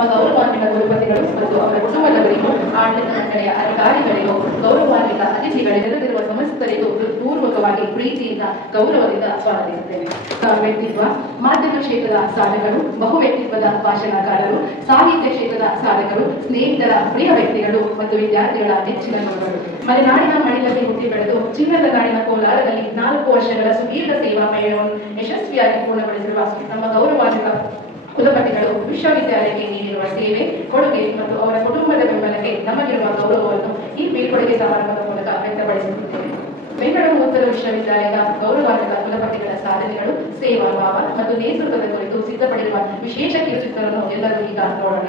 ನಮ್ಮ ಗೌರವಾನ್ವಿತ ಕುಲಪತಿಗಳು ಮತ್ತು ಅವರ ಕುಟುಂಬದವರಿಗೂ ಆಡಳಿತ ಮಂಡಳಿಯ ಅಧಿಕಾರಿಗಳಿಗೂ ಗೌರವಾನ್ವಿತ ಅತಿಥಿಗಳಿಗೆ ನೆರೆದಿರುವ ಸಮಸ್ತರಿಗೂ ಪೂರ್ವಕವಾಗಿ ಪ್ರೀತಿಯಿಂದ ಗೌರವದಿಂದ ಸ್ವಾಗತಿಸುತ್ತೇವೆ. ವ್ಯಕ್ತಿತ್ವ, ಮಾಧ್ಯಮ ಕ್ಷೇತ್ರದ ಸಾಧಕರು, ಬಹು ವ್ಯಕ್ತಿತ್ವದ ಭಾಷಣಕಾರರು, ಸಾಹಿತ್ಯ ಕ್ಷೇತ್ರದ ಸಾಧಕರು, ಸ್ನೇಹಿತರ ಪ್ರಿಯ ವ್ಯಕ್ತಿಗಳು ಮತ್ತು ವಿದ್ಯಾರ್ಥಿಗಳ ನೆಚ್ಚಿನ ನೋಡಗಳು. ಮಲೆನಾಡಿನ ಮಡಿಲಲ್ಲಿ ಹುಟ್ಟಿ ಬೆಳೆದು ಚಿನ್ನದ ನಾಡಿನ ಕೋಲಾರದಲ್ಲಿ 4 ವರ್ಷಗಳ ಸುದೀರ್ಘ ಸೇವಾ ಪಯಣವನ್ನು ಯಶಸ್ವಿಯಾಗಿ ಪೂರ್ಣಗೊಳಿಸಿರುವ ನಮ್ಮ ಗೌರವಾನ್ವಿತ ಕುಲಪತಿಗಳು ವಿಶ್ವವಿದ್ಯಾಲಯಕ್ಕೆ ನೀಡಿರುವ ಸೇವೆ, ಕೊಡುಗೆ ಮತ್ತು ಅವರ ಕುಟುಂಬದ ಬೆಂಬಲಕ್ಕೆ ನಮಗಿರುವ ಗೌರವವನ್ನು ಈ ಬೀಳ್ಕೊಡುಗೆ ಸಮಾರಂಭದ ಮೂಲಕ ವ್ಯಕ್ತಪಡಿಸುತ್ತಿದ್ದೇವೆ. ಬೆಂಗಳೂರು ಉತ್ತರ ವಿಶ್ವವಿದ್ಯಾಲಯದ ಗೌರವಾನ್ವಿತ ಕುಲಪತಿಗಳ ಸಾಧನೆಗಳು, ಸೇವಾ ಭಾವ ಮತ್ತು ನೇತೃತ್ವದ ಕುರಿತು ಸಿದ್ಧಪಡಿರುವ ವಿಶೇಷ ಕಿರುಚಿತ್ರವನ್ನು ಎಲ್ಲರೂ ಈಗ ನೋಡೋಣ.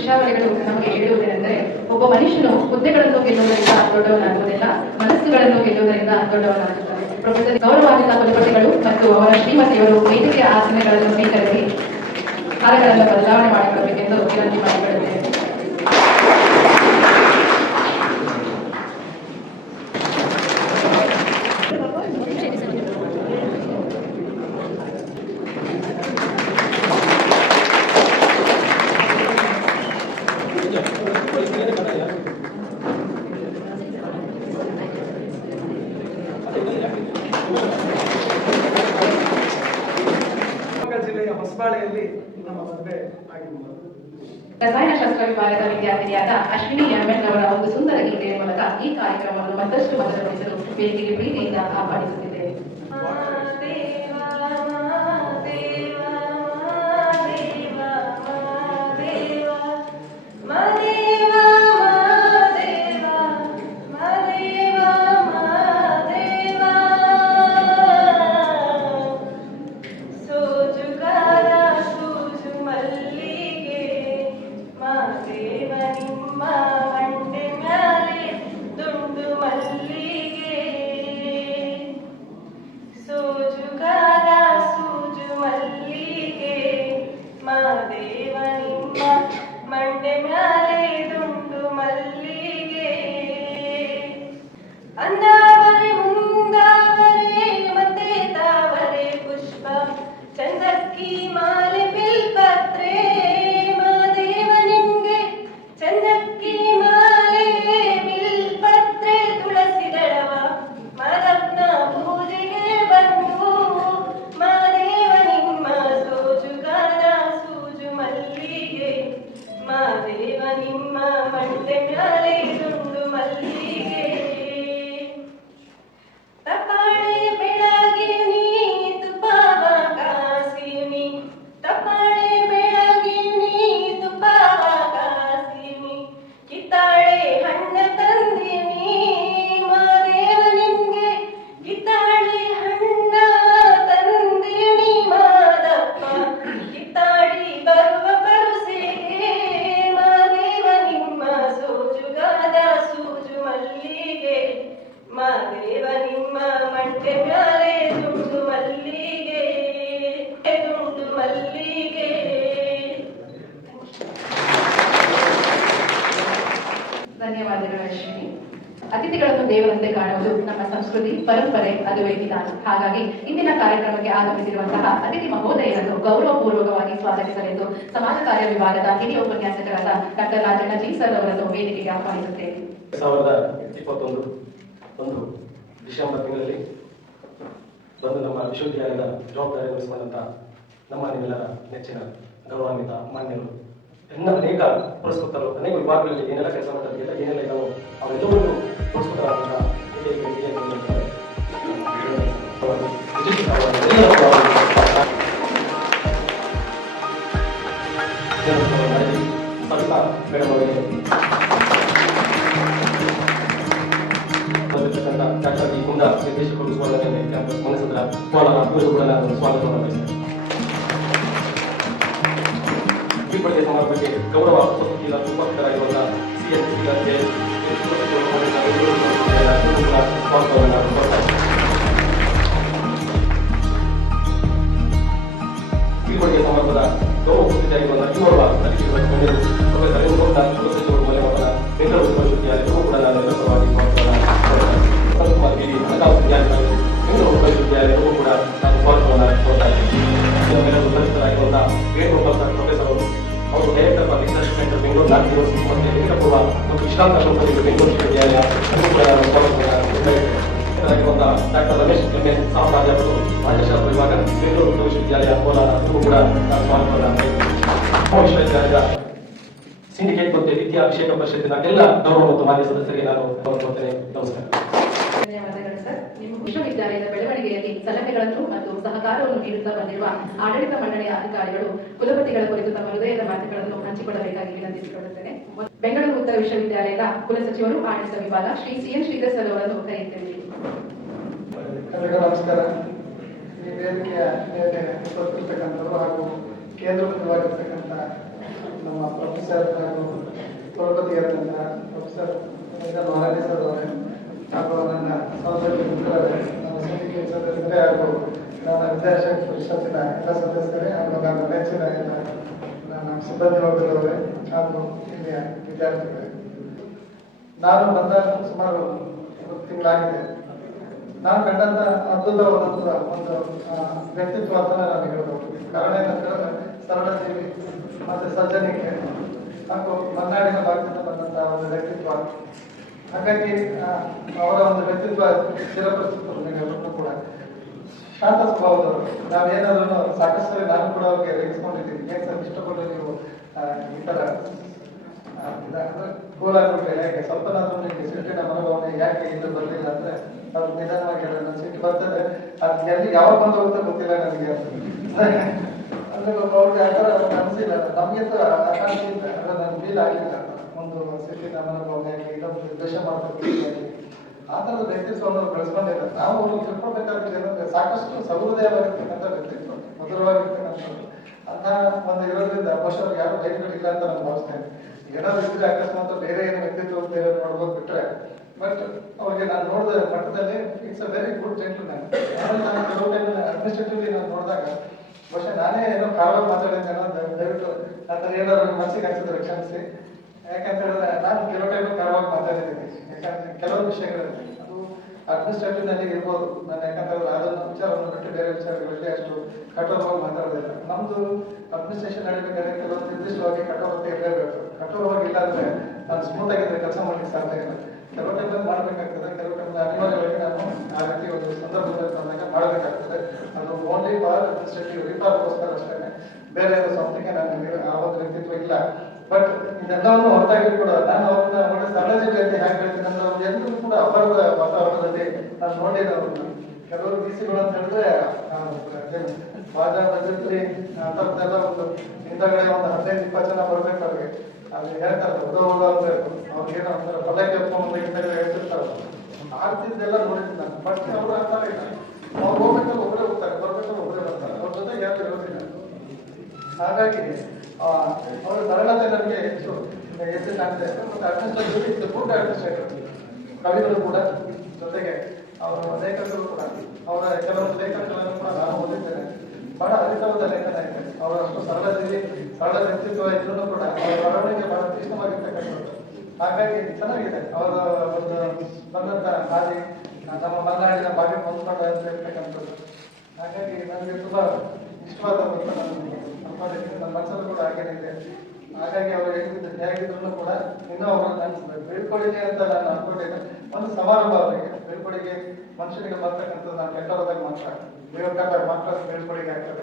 ದೃಶ್ಯಾವಳಿಗಳು ನಮಗೆ ಹೇಳುವುದೇನೆಂದರೆ, ಒಬ್ಬ ಮನುಷ್ಯನು ಹುದ್ದೆಗಳನ್ನು ಗೆಲ್ಲುವುದರಿಂದ ದೊಡ್ಡವನಾಗುವುದಿಲ್ಲ, ಮನಸ್ಸುಗಳನ್ನು ಗೆಲ್ಲುವುದರಿಂದ ದೊಡ್ಡವನಾಗುತ್ತಾನೆ. ಪ್ರೊಫೆಸರ್ ಗೌರವಾನ್ವಿತ ಕುಲಪತಿಗಳು ಮತ್ತು ಅವರ ಶ್ರೀಮತಿಯವರು ವೇದಿಕೆಯ ಆಸನಗಳನ್ನು ಸ್ವೀಕರಿಸಿ ಕಾಲಗಳನ್ನು ಬದಲಾವಣೆ ಮಾಡಿಕೊಳ್ಳಬೇಕೆಂದು ವಿನಂತಿ ಮಾಡಿಕೊಳ್ಳುತ್ತೇವೆ. ಜಿಲ್ಲೆಯ ಹೊಸಬಾಳೆಯಲ್ಲಿ ನಮ್ಮ ಮದುವೆ ಆಗಿರುವುದು. ರಸಾಯನಶಾಸ್ತ್ರ ವಿಭಾಗದ ವಿದ್ಯಾರ್ಥಿನಿಯಾದ ಅಶ್ವಿನಿ ಎಂಎನ್ ಅವರ ಒಂದು ಸುಂದರ ಗೀತೆಯ ಮೂಲಕ ಈ ಕಾರ್ಯಕ್ರಮವನ್ನು ಮತ್ತಷ್ಟು ಮಧುರಗೊಳಿಸಲು ವೇದಿಕೆಗೆ ಪ್ರೀತಿಯಿಂದ ಆಹ್ವಾನಿಸುತ್ತಿದ್ದೇವೆ. ಮಂಡೆ ಮ್ಯಾಲೆ ದುಂಡು ಮಲ್ಲಿಗೆ ಅಂದಾವರೆ ಮುಂದಾವರೆ ಮತ್ತೆ ತಾವರೆ ಪುಷ್ಪ ಚಂದಕ್ಕಿ ಮಾಲೆ ಬಿಲ್ಪತ್ರೆ ಮಾದೇವ ನಿಂಗೆ ಚಂದಕ್ಕಿ ಮಾಲೆ ಬಿಲ್ಪತ್ರೆ ತುಳಸಿ ದಳವ ಮರತ್ನ ಪೂಜೆಗೆ ಬಂದು ಮಾದೇವ ನಿಮ್ಮ ಸೋಜುಗಾರ ಸೂಜು ಮಲ್ಲಿಗೆ ಮಾದೇವ ನಿಮ್ಮ ಮಂಡೆ ಮ್ಯಾಲೆ ದುಂಡು ಮಲ್ಲಿಗೆ ತಪಾಳೆ ಬೆಳಗಿನಿ ತುಪಾವ ಕಾಸಿನಿ ತಪಾಳೆ ಬೆಳಗಿನಿ ತುಪಾವ ಕಾಸಿನಿ ಕಿತ್ತಾಳೆ ಹಣ್ಣ ತಂದಿನಿ ಮಾದೇವ ನಿಂಗೆ ಕಿತ್ತಾಳೆ ಹಣ್ಣ ತಂದಿನಿ ಮಾದಪ್ಪ ಕಿತ್ತಾಡಿ ಬರುವ ಪರುಸೆಗೆ ಮಾದೇವ ನಿಮ್ಮ ಸೋಜುಗಾದ ಸೂಜು ಮಲ್ಲಿಗೆ ಮಾದೇವ ನಿಮ್ಮ ಮಂಡೆ ಮ್ಯಾಲೆ ದುಂಡು ಮಲ್ಲಿಗೆ ದುಂಡು ಮಲ್ಲಿಗೆ. ಧನ್ಯವಾದಗಳು ಅಶ್ವಿನಿ. ಅತಿಥಿಗಳನ್ನು ದೇವರಂತೆ ಕಾಣುವುದು ನಮ್ಮ ಸಂಸ್ಕೃತಿ, ಪರಂಪರೆ, ಅದುವೇ ವಿಧಾನ. ಹಾಗಾಗಿ ಇಂದಿನ ಕಾರ್ಯಕ್ರಮಕ್ಕೆ ಆಗಮಿಸಿರುವಂತಹ ಅತಿಥಿ ಮಹೋದಯರನ್ನು ಗೌರವಪೂರ್ವಕವಾಗಿ ಸ್ವಾಗತಿಸಲೆಂದು ಸಮಾಜ ಕಾರ್ಯ ವಿಭಾಗದ ಹಿರಿಯ ಉಪನ್ಯಾಸಕರಾದ ಡಾಕ್ಟರ್ ರಾಜಣ್ಣ ಜಿ ಸರ್ ಅವರನ್ನು ವೇದಿಕೆಗೆ ಆಹ್ವಾನಿಸುತ್ತೇವೆ. 2021 ಡಿಸೆಂಬರ್ ತಿಂಗಳಲ್ಲಿ ಬಂದು ನಮ್ಮ ವಿಶ್ವವಿದ್ಯಾಲಯದ ಜವಾಬ್ದಾರಿ ವಹಿಸಿಕೊಂಡಂತ ನಮ್ಮ ನಿಮ್ಮೆಲ್ಲರ ನೆಚ್ಚಿನ ಗೌರವಾನ್ವಿತ ಮಾನ್ಯರು, ಅನೇಕ ಪುರಸ್ಕೃತರು, ಅನೇಕ ವಿಭಾಗಗಳಲ್ಲಿ ಏನೆಲ್ಲ ಕೆಲಸ ಮಾಡ್ತಾರೆ, ಏನೆಲ್ಲ ನಾವು ಅವೆಲ್ಲವನ್ನೂ ಪುರಸ್ಕೃತರಾದಂತಹ ಮೇಡಮ್ ಅವರಿಗೆ ಡಾಕ್ಟರ್ ಈ ಕುಂದ ನಿರ್ದೇಶಕರು ಸ್ವಾಗತ ಕ್ಯಾಂಪಸ್ ಮನಸ್ಸದ ಕೋಲಾರ ಇವರು ಕೂಡ ನಾನು ಸ್ವಾಗತವನ್ನು ಬಯಸ್ತೇನೆ. ಬೀಳ್ಕೊಡುಗೆ ಸಮಾರಂಭಕ್ಕೆ ಗೌರವ ಉಪಸ್ಥಿತರಾಗಿರುವಂತಹ ಸಿಎಸ್ಸಿಗಳಿಗೆ ಸ್ವಾಗತವನ್ನು ಕೊಡ್ತಾರೆ. ಬೀಳ್ಕೊಡುಗೆ ಸಮಾರಂಭದ ಗೌರವ ಉಪಸ್ಥಿತರಾಗಿರುವಂತಹ ಇನ್ನೋರ್ವ ಅತಿಥಿಗಳು ಪ್ರೊಫೆಸರ್ ಕುಲಸಚಿವರು ಮಲೆಮಠದ ಬೆಂಗಳೂರು ವಿಶ್ವವಿದ್ಯಾಲಯಕ್ಕೂ ಕೂಡ ನಾನು ಎಲ್ಲ ಪರವಾಗಿ ಸಂತಕುಮಾರ್ ಬೀದಿ ಹಣಕಾಸು ವಿದ್ಯಾರ್ಥಿಗಳು ಬೆಂಗಳೂರು ವಿಶ್ವವಿದ್ಯಾಲಯಕ್ಕೂ ಕೂಡ ನಾನು ಸ್ವಾಗತವನ್ನು ಕೊಡ್ತಾ ಇದ್ದೇನೆ. ಉಪಸ್ಥಿತರಾಗಿರುವಂತಹ ಪ್ರೊಫೆಸರ್ ಅವರು director for research centre Bengaluru north university ಮತ್ತು ಲಿಂಗಪೂರ್ವ ಮತ್ತು ವಿಶ್ರಾಂತ ಸಂಸ್ಥೆಗಳು ಬೆಂಗಳೂರು ವಿಶ್ವವಿದ್ಯಾಲಯ ಕೂಡ ನಾನು ಸ್ವಾಗತವನ್ನು ಕೊಡ್ತಾ ಇದ್ದೇನೆ. ಡಾಕ್ಟರ್ ರಮೇಶ್ ಎಂಎನ್ ಸಹ ಪ್ರಾಧ್ಯಾಪಕರು ರಾಜ್ಯಶಾಸ್ತ್ರ ವಿಭಾಗ ಬೆಂಗಳೂರು ವಿಶ್ವವಿದ್ಯಾಲಯ ಕೋಲಾರ ಕೂಡ ನಾನು ಸ್ವಾಗತವನ್ನು ವಿಶ್ವವಿದ್ಯಾಲಯದ ಸಿಂಡಿಕೇಟ್ ಮತ್ತು ವಿದ್ಯಾ ಅಭಿಷೇಕ ಪರಿಷತ್ತಿನ ಎಲ್ಲ ಗೌರವ ಮತ್ತು ಮಾನ್ಯ ಸದಸ್ಯರಿಗೆ ನಾನು ಕೊಡ್ತೇನೆ. ನಮಸ್ಕಾರ. ಧನ್ಯವಾದಗಳು ಸರ್. ನಿಮ್ಮ ವಿಶ್ವವಿದ್ಯಾಲಯದ ಬೆಳವಣಿಗೆಯಲ್ಲಿ ಸಲಹೆಗಳನ್ನು ಮತ್ತು ಸಹಕಾರವನ್ನು ನೀಡುತ್ತಾ ಬಂದಿರುವ ಆಡಳಿತ ಮಂಡಳಿಯ ಅಧಿಕಾರಿಗಳು ಕುಲಪತಿಗಳ ಕುರಿತು ತಮ್ಮ ಹೃದಯದ ಮಾತುಗಳನ್ನು ಹಂಚಿಕೊಳ್ಳಬೇಕಾಗಿ ವಿನಂತಿಸಿಕೊಳ್ಳುತ್ತೇನೆ. ಬೆಂಗಳೂರು ಉತ್ತರ ವಿಶ್ವವಿದ್ಯಾಲಯದ ಕುಲಸಚಿವರು ಆಡಳಿತ ವಿಭಾಗ ಶ್ರೀ ಸಿಎನ್ ಶ್ರೀಧರ್ ಸರ್ ಅವರನ್ನು ಕರೆಯುತ್ತೇವೆ. ಎಲ್ಲರಿಗೂ ನಮಸ್ಕಾರ. ಈ ವೇದಿಕೆಯ ಮೇಲೆ ಉಪಸ್ಥಿತಕ್ಕಂಥವರು ಹಾಗೂ ಕೇಂದ್ರ ಸಚಿವರಾಗಿರ್ತಕ್ಕಂಥ ನಮ್ಮ ಪ್ರೊಫೆಸರ್ ಪ್ರೊಫೆಸರ್ ನಾರಾಯಣ ಸರ್ ಅವರೇ ಹಾಗೂ ನನ್ನ ಸಹೋದರಿ ಮಿತ್ರರೇ, ನನ್ನ ಸಿಂಡಿಕೇಟ್ ಸದಸ್ಯರೇ ಹಾಗೂ ನನ್ನ ವಿದ್ಯಾಶಕ್ತಿ ಪರಿಷತ್ತಿನ ಎಲ್ಲ ಸದಸ್ಯರೇ ಹಾಗೂ ನನ್ನ ನೆಚ್ಚಿನ ಎಲ್ಲ ನಮ್ಮ ಸಿಬ್ಬಂದಿ ವರ್ಗದವರೇ ಹಾಗೂ ಇಲ್ಲಿಯ ವಿದ್ಯಾರ್ಥಿಗಳೇ, ನಾನು ಬಂದ ಸುಮಾರು 1 ತಿಂಗಳಾಗಿದೆ. ನಾನು ಕಂಡಂತ ಅದ್ಭುತವಾದಂತಹ ಒಂದು ವ್ಯಕ್ತಿತ್ವ ಅಂತ ನಾನು ಹೇಳ್ಬೋದು. ಕಾರಣ ಏನಂತಂದ್ರೆ ಸರಳ ಜೀವಿ ಮತ್ತೆ ಸಜ್ಜನಿಕೆ ಹಾಗೂ ಮಲೆನಾಡಿನ ಭಾಗದಿಂದ ಬಂದಂತಹ ಒಂದು ವ್ಯಕ್ತಿತ್ವ. ಹಾಗಾಗಿ ಅವರ ಒಂದು ವ್ಯಕ್ತಿತ್ವ ಚಿರಪರಿಚಿತರು ಕೂಡ ಶಾಂತ ಸ್ವಭಾವದವರು. ನಾವೇನಾದ್ರೂ ಸಾಕಷ್ಟು ನಾನು ಕೂಡ ಅವ್ರಿಗೆ ರೇಗಿಸ್ಕೊಂಡಿದ್ದೀನಿ, ಏನ್ ಸರ್ ಇಷ್ಟಪಟ್ಟು ನೀವು ಈ ತರ ಕೂಲ್ ಆಗ್ಬಿಟ್ರೆ ಯಾಕೆ ಸ್ವಲ್ಪನಾದ್ರೂ ನಿಮಗೆ ಸಿಟ್ಟಿನ ಮನೋಭಾವನೆ ಯಾಕೆ ಇದು ಬರಲಿಲ್ಲ ಅಂದ್ರೆ ಅವ್ರು ನಿಧಾನವಾಗಿ ನನ್ನ ಸಿಟ್ಟು ಬರ್ತದೆ, ಅದು ಎಲ್ಲಿ ಯಾವಾಗ ಬಂದು ಹೋಗುತ್ತೆ ಗೊತ್ತಿಲ್ಲ ನನಗೆ ಅಂದ್ರೆ ಅವ್ರಿಗೆ ಆ ಥರ ಅನಿಸಿಲ್ಲ. ನಮ್ಗಿಂತ ಆಕಾಂಕ್ಷಿ ಇಲ್ಲ, ಅಂದ್ರೆ ನನ್ಗೆ ಫೀಲ್ ಆಗಿಲ್ಲ ಒಂದು ಸಿಟ್ಟಿನ ಮನೋಭಾವನೆ ಆಗಲಿ ಇನ್ನೊಂದು ದ್ವೇಷ ಮಾಡಬೇಕು ಆ ಥರದ ವ್ಯಕ್ತಿತ್ವವನ್ನು ಬೆಳೆಸ್ಕೊಂಡಿಲ್ಲ. ನಾವು ತಿಳ್ಕೊಬೇಕಾದ್ರೆ ಏನಂದ್ರೆ ಸಾಕಷ್ಟು ಸಹೃದಯವಾಗಿರ್ತಕ್ಕಂಥ ವ್ಯಕ್ತಿತ್ವ, ಮಧುರವಾಗಿರ್ತಕ್ಕಂಥದ್ದು ಅಂತ ಒಂದು ಇರೋದ್ರಿಂದ ಬಹುಶಃ ಯಾರು ಬೈಕ್ಗಳಿಲ್ಲ ಅಂತ ನಾನು ಭಾವಿಸ್ತೇನೆ. ಏನಾದ್ರು ಇದ್ರೆ ಅಕಸ್ಮಾತ್ ಬೇರೆ ಏನೋ ವ್ಯಕ್ತಿತ್ವ ಬೇರೆ ನೋಡ್ಬೋದು ಬಿಟ್ರೆ, ಬಟ್ ಅವ್ರಿಗೆ ನಾನು ನೋಡಿದ ಮಟ್ಟದಲ್ಲಿ it's a very good gentleman. ನಾನು ಕೆಲವು ಟೈಮ್ ಅಡ್ಮಿನಿಸ್ಟ್ರೇಟಿವ್ಲಿ ನಾನು ನೋಡಿದಾಗ ಬಹುಶಃ ನಾನೇ ಏನೋ ಕಾರವಾಗಿ ಮಾತಾಡಿದ್ದೆ ಅನ್ನೋ ದಯವಿಟ್ಟು ಅದನ್ನ ಏನಾದ್ರು ಮನಸ್ಸಿಗೆ ಹಾಕ್ಸಿದ್ರೆ ಕ್ಷಮಿಸಿ. ಯಾಕಂತ ಹೇಳಿದ್ರೆ ನಾನು ಕೆಲವು ಟೈಮ್ ಕಾರವಾಗಿ ಮಾತಾಡಿದ್ದೀನಿ. ಯಾಕಂದ್ರೆ ಕೆಲವು ವಿಷಯಗಳಲ್ಲಿ ಅದು ಅಡ್ಮಿನಿಸ್ಟ್ರೇಟಿವ್ ನಲ್ಲಿ ಇರ್ಬೋದು ನಾನು, ಯಾಕಂತಂದ್ರೆ ಅದನ್ನ ವಿಚಾರವನ್ನು ಬಿಟ್ಟು ಬೇರೆ ವಿಚಾರಗಳಲ್ಲಿ ಅಷ್ಟು ಕಠೋರವಾಗಿ ಮಾತಾಡೋದಿಲ್ಲ. ನಮ್ದು ಅಡ್ಮಿನಿಸ್ಟ್ರೇಷನ್ ನಡೀಬೇಕಾದ್ರೆ ಕೆಲವೊಂದು ನಿರ್ದಿಷ್ಟವಾಗಿ ಕಠೋರತೆ ಇರಲೇಬೇಕು. ಕಠೋರವಾಗಿ ಇಲ್ಲ ಅಂದ್ರೆ ನಾನು ಸ್ಮೂತ್ ಆಗಿದ್ರೆ ಕೆಲಸ ಮಾಡ್ಲಿಕ್ಕೆ ಸಾಧ್ಯ ಇಲ್ಲ. ಕೆಲವು ಟೈಮಲ್ಲಿ ಮಾಡ್ಬೇಕಾಗ್ತದೆ, ಕೆಲವು ಟೈಮಲ್ಲಿ ಅನಿವಾರ್ಯವಾಗಿ ನಾನು ಆ ರೀತಿ ಒಂದು ಸಂದರ್ಭದಲ್ಲಿ ಬಂದಾಗ ಮಾಡಬೇಕಾಗ್ತದೆ. ಅದು ಓನ್ಲಿ ಫಾರ್ ಅಡ್ಮಿನಿಸ್ಟ್ರೇಟಿವ್ ರಿಫಾರ್ಮ್ಗೋಸ್ಕರ ಅಷ್ಟೇ, ಬೇರೆ ಸ್ವಂತಕ್ಕೆ ನನಗೆ ಆ ಒಂದು ವ್ಯಕ್ತಿತ್ವ ಇಲ್ಲ. ಬಟ್ ಇದೆಲ್ಲವನ್ನು ಹೊರತಾಗಿ ಕೂಡ ನಾನು ಅವ್ರನ್ನ ಒಳ್ಳೆ ಸರಳ ಜಿಲ್ಲೆಯಲ್ಲಿ ಹೇಗೆ ಹೇಳ್ತೀನಿ ಅಂದ್ರೆ ಅವ್ರು ಎಲ್ಲರೂ ಕೂಡ ಅಪರದ ವಾತಾವರಣದಲ್ಲಿ ನಾನು ನೋಡಿದ ಅವ್ರನ್ನ. ಕೆಲವರು ಬಿಸಿಗಳು ಅಂತ ಹೇಳಿದ್ರೆ ಬಾಜಾ ಬಜೆಟ್ಲಿ ಅಂತದ್ದೆಲ್ಲ ಒಂದು ಹಿಂದಗಡೆ ಒಂದು 15-20 ಜನ ಬರ್ಬೇಕು ಅವ್ರಿಗೆ. ಅದು ಹೇಳ್ತಾರೆ ಉದೋಗ ಅಂದ್ರೆ ಅವ್ರಿಗೇನೋ ಒಂಥರ ಪಲ್ಲಕ್ಕಿ ಎತ್ಕೊಂಡು ಹಿಂದಗಡೆ ಹೇಳ್ತಿರ್ತಾರೆ. ಆಗ್ತಿದ್ದೆಲ್ಲ ನೋಡಿದ್ದೀನಿ ನಾನು. ಬಟ್ ಅವರು ಅಂತಾರೆ ಇಲ್ಲ, ಅವ್ರು ಹೋಗ್ಬೇಕಾದ್ರೆ ಒಬ್ಬರೇ ಹೋಗ್ತಾರೆ, ಬರ್ಬೇಕಾದ್ರೆ ಒಬ್ಬರೇ ಬರ್ತಾರೆ, ಅವ್ರ ಜೊತೆ ಯಾರು ಇರೋದಿಲ್ಲ. ಹಾಗಾಗಿ ಅವರ ಸರಳತೆ ನನಗೆ ಹೆಚ್ಚು ಕಾಣ್ತಾ ಇದೆ. ಮತ್ತು ಅಡ್ಮಿನಿಸ್ಟ್ರೇಟಿವ್ ಫುಡ್ ಅಡ್ಮಿನಿಸ್ಟ್ರೇಟರ್ ಕವಿಗಳು ಕೂಡ, ಜೊತೆಗೆ ಅವರ ಲೇಖಕರು ಕೂಡ, ಅವರ ಕೆಲವೊಂದು ಲೇಖನಗಳನ್ನು ಕೂಡ ನಾನು ಓದಿದ್ದೇನೆ. ಬಹಳ ಅಧಿಕವಾದ ಲೇಖನ ಇದೆ. ಅವರ ಅಷ್ಟು ಸರಳ ವ್ಯಕ್ತಿತ್ವ ಇದ್ರೂ ಕೂಡ ಅವರ ಬರವಣಿಗೆ ಬಹಳ ತೀಕ್ಷ್ಣವಾಗಿರ್ತಕ್ಕಂಥದ್ದು. ಹಾಗಾಗಿ ಚೆನ್ನಾಗಿದೆ ಅವರ ಒಂದು ಬಂದಂತ ಹಾದಿ ನಮ್ಮ ಮಲೆನಾಡಿನ ಭಾಗಕ್ಕೆ ಹೊಂದ್ಕೊಂಡ ಅಂತ ಹೇಳ್ತಕ್ಕಂಥದ್ದು. ಹಾಗಾಗಿ ನನಗೆ ತುಂಬಾ ಇಷ್ಟವಾದ ನನ್ನ ಮನಸ್ಸಲ್ಲೂ ಕೂಡ ಹಾಗೇನೆ ಇದೆ. ಹಾಗಾಗಿ ಅವರು ಹೇಗಿದ್ರು ಕೂಡ ಇನ್ನೂ ಅವರು ನನ್ನ ಬೀಳ್ಕೊಡುಗೆ ಅಂತ ನಾನು ಅನ್ಕೊಂಡಿದ್ದೆ. ಒಂದು ಸಮಾರಂಭ ಅವರಿಗೆ ಬೀಳ್ಕೊಡುಗೆ ಮನುಷ್ಯನಿಗೆ ಬರ್ತಕ್ಕಂಥದ್ದು ನಾನು ಕೆಟ್ಟವರಾದಾಗ ಮಾತ್ರ, ದೇವರ ಮಾತ್ರ ಬೀಳ್ಕೊಡುಗೆ ಆಗ್ತದೆ.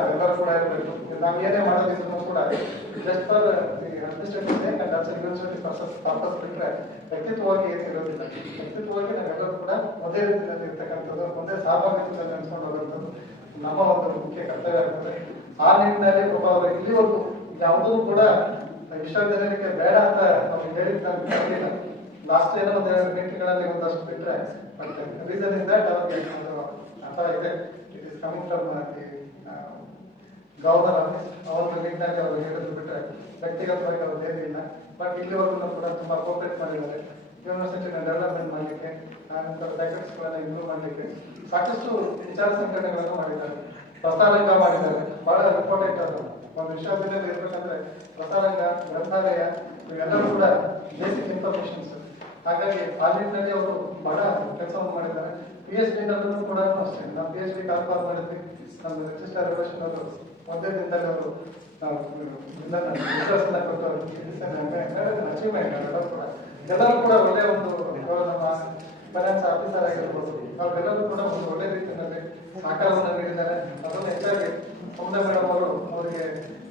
ನಾವೆಲ್ಲರೂ ಕೂಡ ಇರಬೇಕು. ನಾವು ಏನೇ ಮಾಡೋದಿದ್ರು ಕೂಡ ಜಸ್ಟ್ ಫಾರ್ ಅಡ್ಮಿನಿಸ್ಟ್ರೇಟಿವ್ ಪರ್ಪಸ್ ಬಿಟ್ರೆ ವ್ಯಕ್ತಿತ್ವವಾಗಿ ಏನಿರೋದಿಲ್ಲ. ವ್ಯಕ್ತಿತ್ವವಾಗಿ ನಾವೆಲ್ಲರೂ ಕೂಡ ಒಂದೇ ರೀತಿಯಲ್ಲಿ ಇರ್ತಕ್ಕಂಥದ್ದು, ಒಂದೇ ಸಹಭಾಗಿತ್ವದಲ್ಲಿ ನಡೆಸ್ಕೊಂಡು ಹೋಗುವಂಥದ್ದು ನಮ್ಮ ಒಂದು ಮುಖ್ಯ ಕರ್ತವ್ಯ ಆಗ್ತದೆ. ಆ ನಿಟ್ಟಿನಲ್ಲಿ ಒಬ್ಬ ಅವರು ಇಲ್ಲಿವರೆಗೂ ಯಾವುದೂ ಕೂಡ ವಿಶ್ವವಿದ್ಯಾಲಯಕ್ಕೆ ಬೇಡ ಅಂತ ಅವ್ರು ಹೇಳಿಲ್ಲ. ಲಾಸ್ಟ್ ಏನೋ ಒಂದು 2 ಗಂಟೆಗಳಲ್ಲಿ ಒಂದಷ್ಟು ಬಿಟ್ರೆ ರೀಸನ್ ಇಸ್ ದಟ್ ಅವ್ರಿಗೆ ಅರ್ಥ ಇದೆ. It is coming from governor office. ಅವ್ರ ಲಿಂಕ್ನಲ್ಲಿ ಅವ್ರು ಹೇಳಿದ್ರು ಬಿಟ್ರೆ ವ್ಯಕ್ತಿಗತವಾಗಿ ಅವ್ರು ಏನಿಲ್ಲ. ಬಟ್ ಇಲ್ಲಿವರೆಗೂ ಕೂಡ ತುಂಬಾ ಕೋಪರೇಟ್ ಮಾಡಿದ್ದಾರೆ. ಯೂನಿವರ್ಸಿಟಿನ ಡೆವಲಪ್ಮೆಂಟ್ ಮಾಡಲಿಕ್ಕೆ, ಫ್ಯಾಕಲ್ಟಿಸ್ಗಳನ್ನ ಇಂಪ್ರೂವ್ ಮಾಡಲಿಕ್ಕೆ ಸಾಕಷ್ಟು ವಿಚಾರ ಸಂಘಟನೆಗಳನ್ನು ಮಾಡಿದ್ದಾರೆ. ಪ್ರಸಾರಂಗ ಮಾಡಿದ್ದಾರೆ, ಬಹಳ ಇಂಪಾರ್ಟೆಂಟ್ ಅದು. ಒಂದು ವಿಶ್ವವಿದ್ಯಾಲಯ ಇರ್ಬೇಕಂದ್ರೆ ಪ್ರಸಾರಂಗ, ಗ್ರಂಥಾಲಯ ಇವೆಲ್ಲರೂ ಕೂಡ ಬೇಸಿಕ್ ಇನ್ಫಾರ್ಮೇಶನ್ಸ್. ಹಾಗಾಗಿ ಆ ನಿಟ್ಟಿನಲ್ಲಿ ಅವರು ಬಹಳ ಕೆಲಸವನ್ನು ಮಾಡಿದ್ದಾರೆ. PhD ನಲ್ಲೂ ಕೂಡ ಅಷ್ಟೇ. ನಾವು PhD ಕಾಲ್ಫಾರ್ ಮಾಡಿದ್ವಿ. ನಮ್ಮ ರಿಜಿಸ್ಟರ್ ರಿಲೇಷನ್ ಅವರು ಒಂದೇ ದಿನದಲ್ಲಿ ಅವರು ವಿಶ್ವಾಸನ ಕೊಟ್ಟು ಅಚೀವ್ಮೆಂಟ್ ಎಲ್ಲರೂ ಕೂಡ ಒಳ್ಳೆಯ ಒಂದು ನಮ್ಮ ಫೈನಾನ್ಸ್ ಆಫೀಸರ್ ಆಗಿರ್ಬೋದು, ಅವರೆಲ್ಲರೂ ಕೂಡ ಒಂದು ಒಳ್ಳೆ ರೀತಿಯಲ್ಲಿ ಸಹಕಾರವನ್ನು ನೀಡಿದ್ದಾರೆ. ಅದನ್ನು ಹೆಚ್ಚಾಗಿ ಸೌಮ್ಯ ಮೇಡಮ್ ಅವರು ಅವರಿಗೆ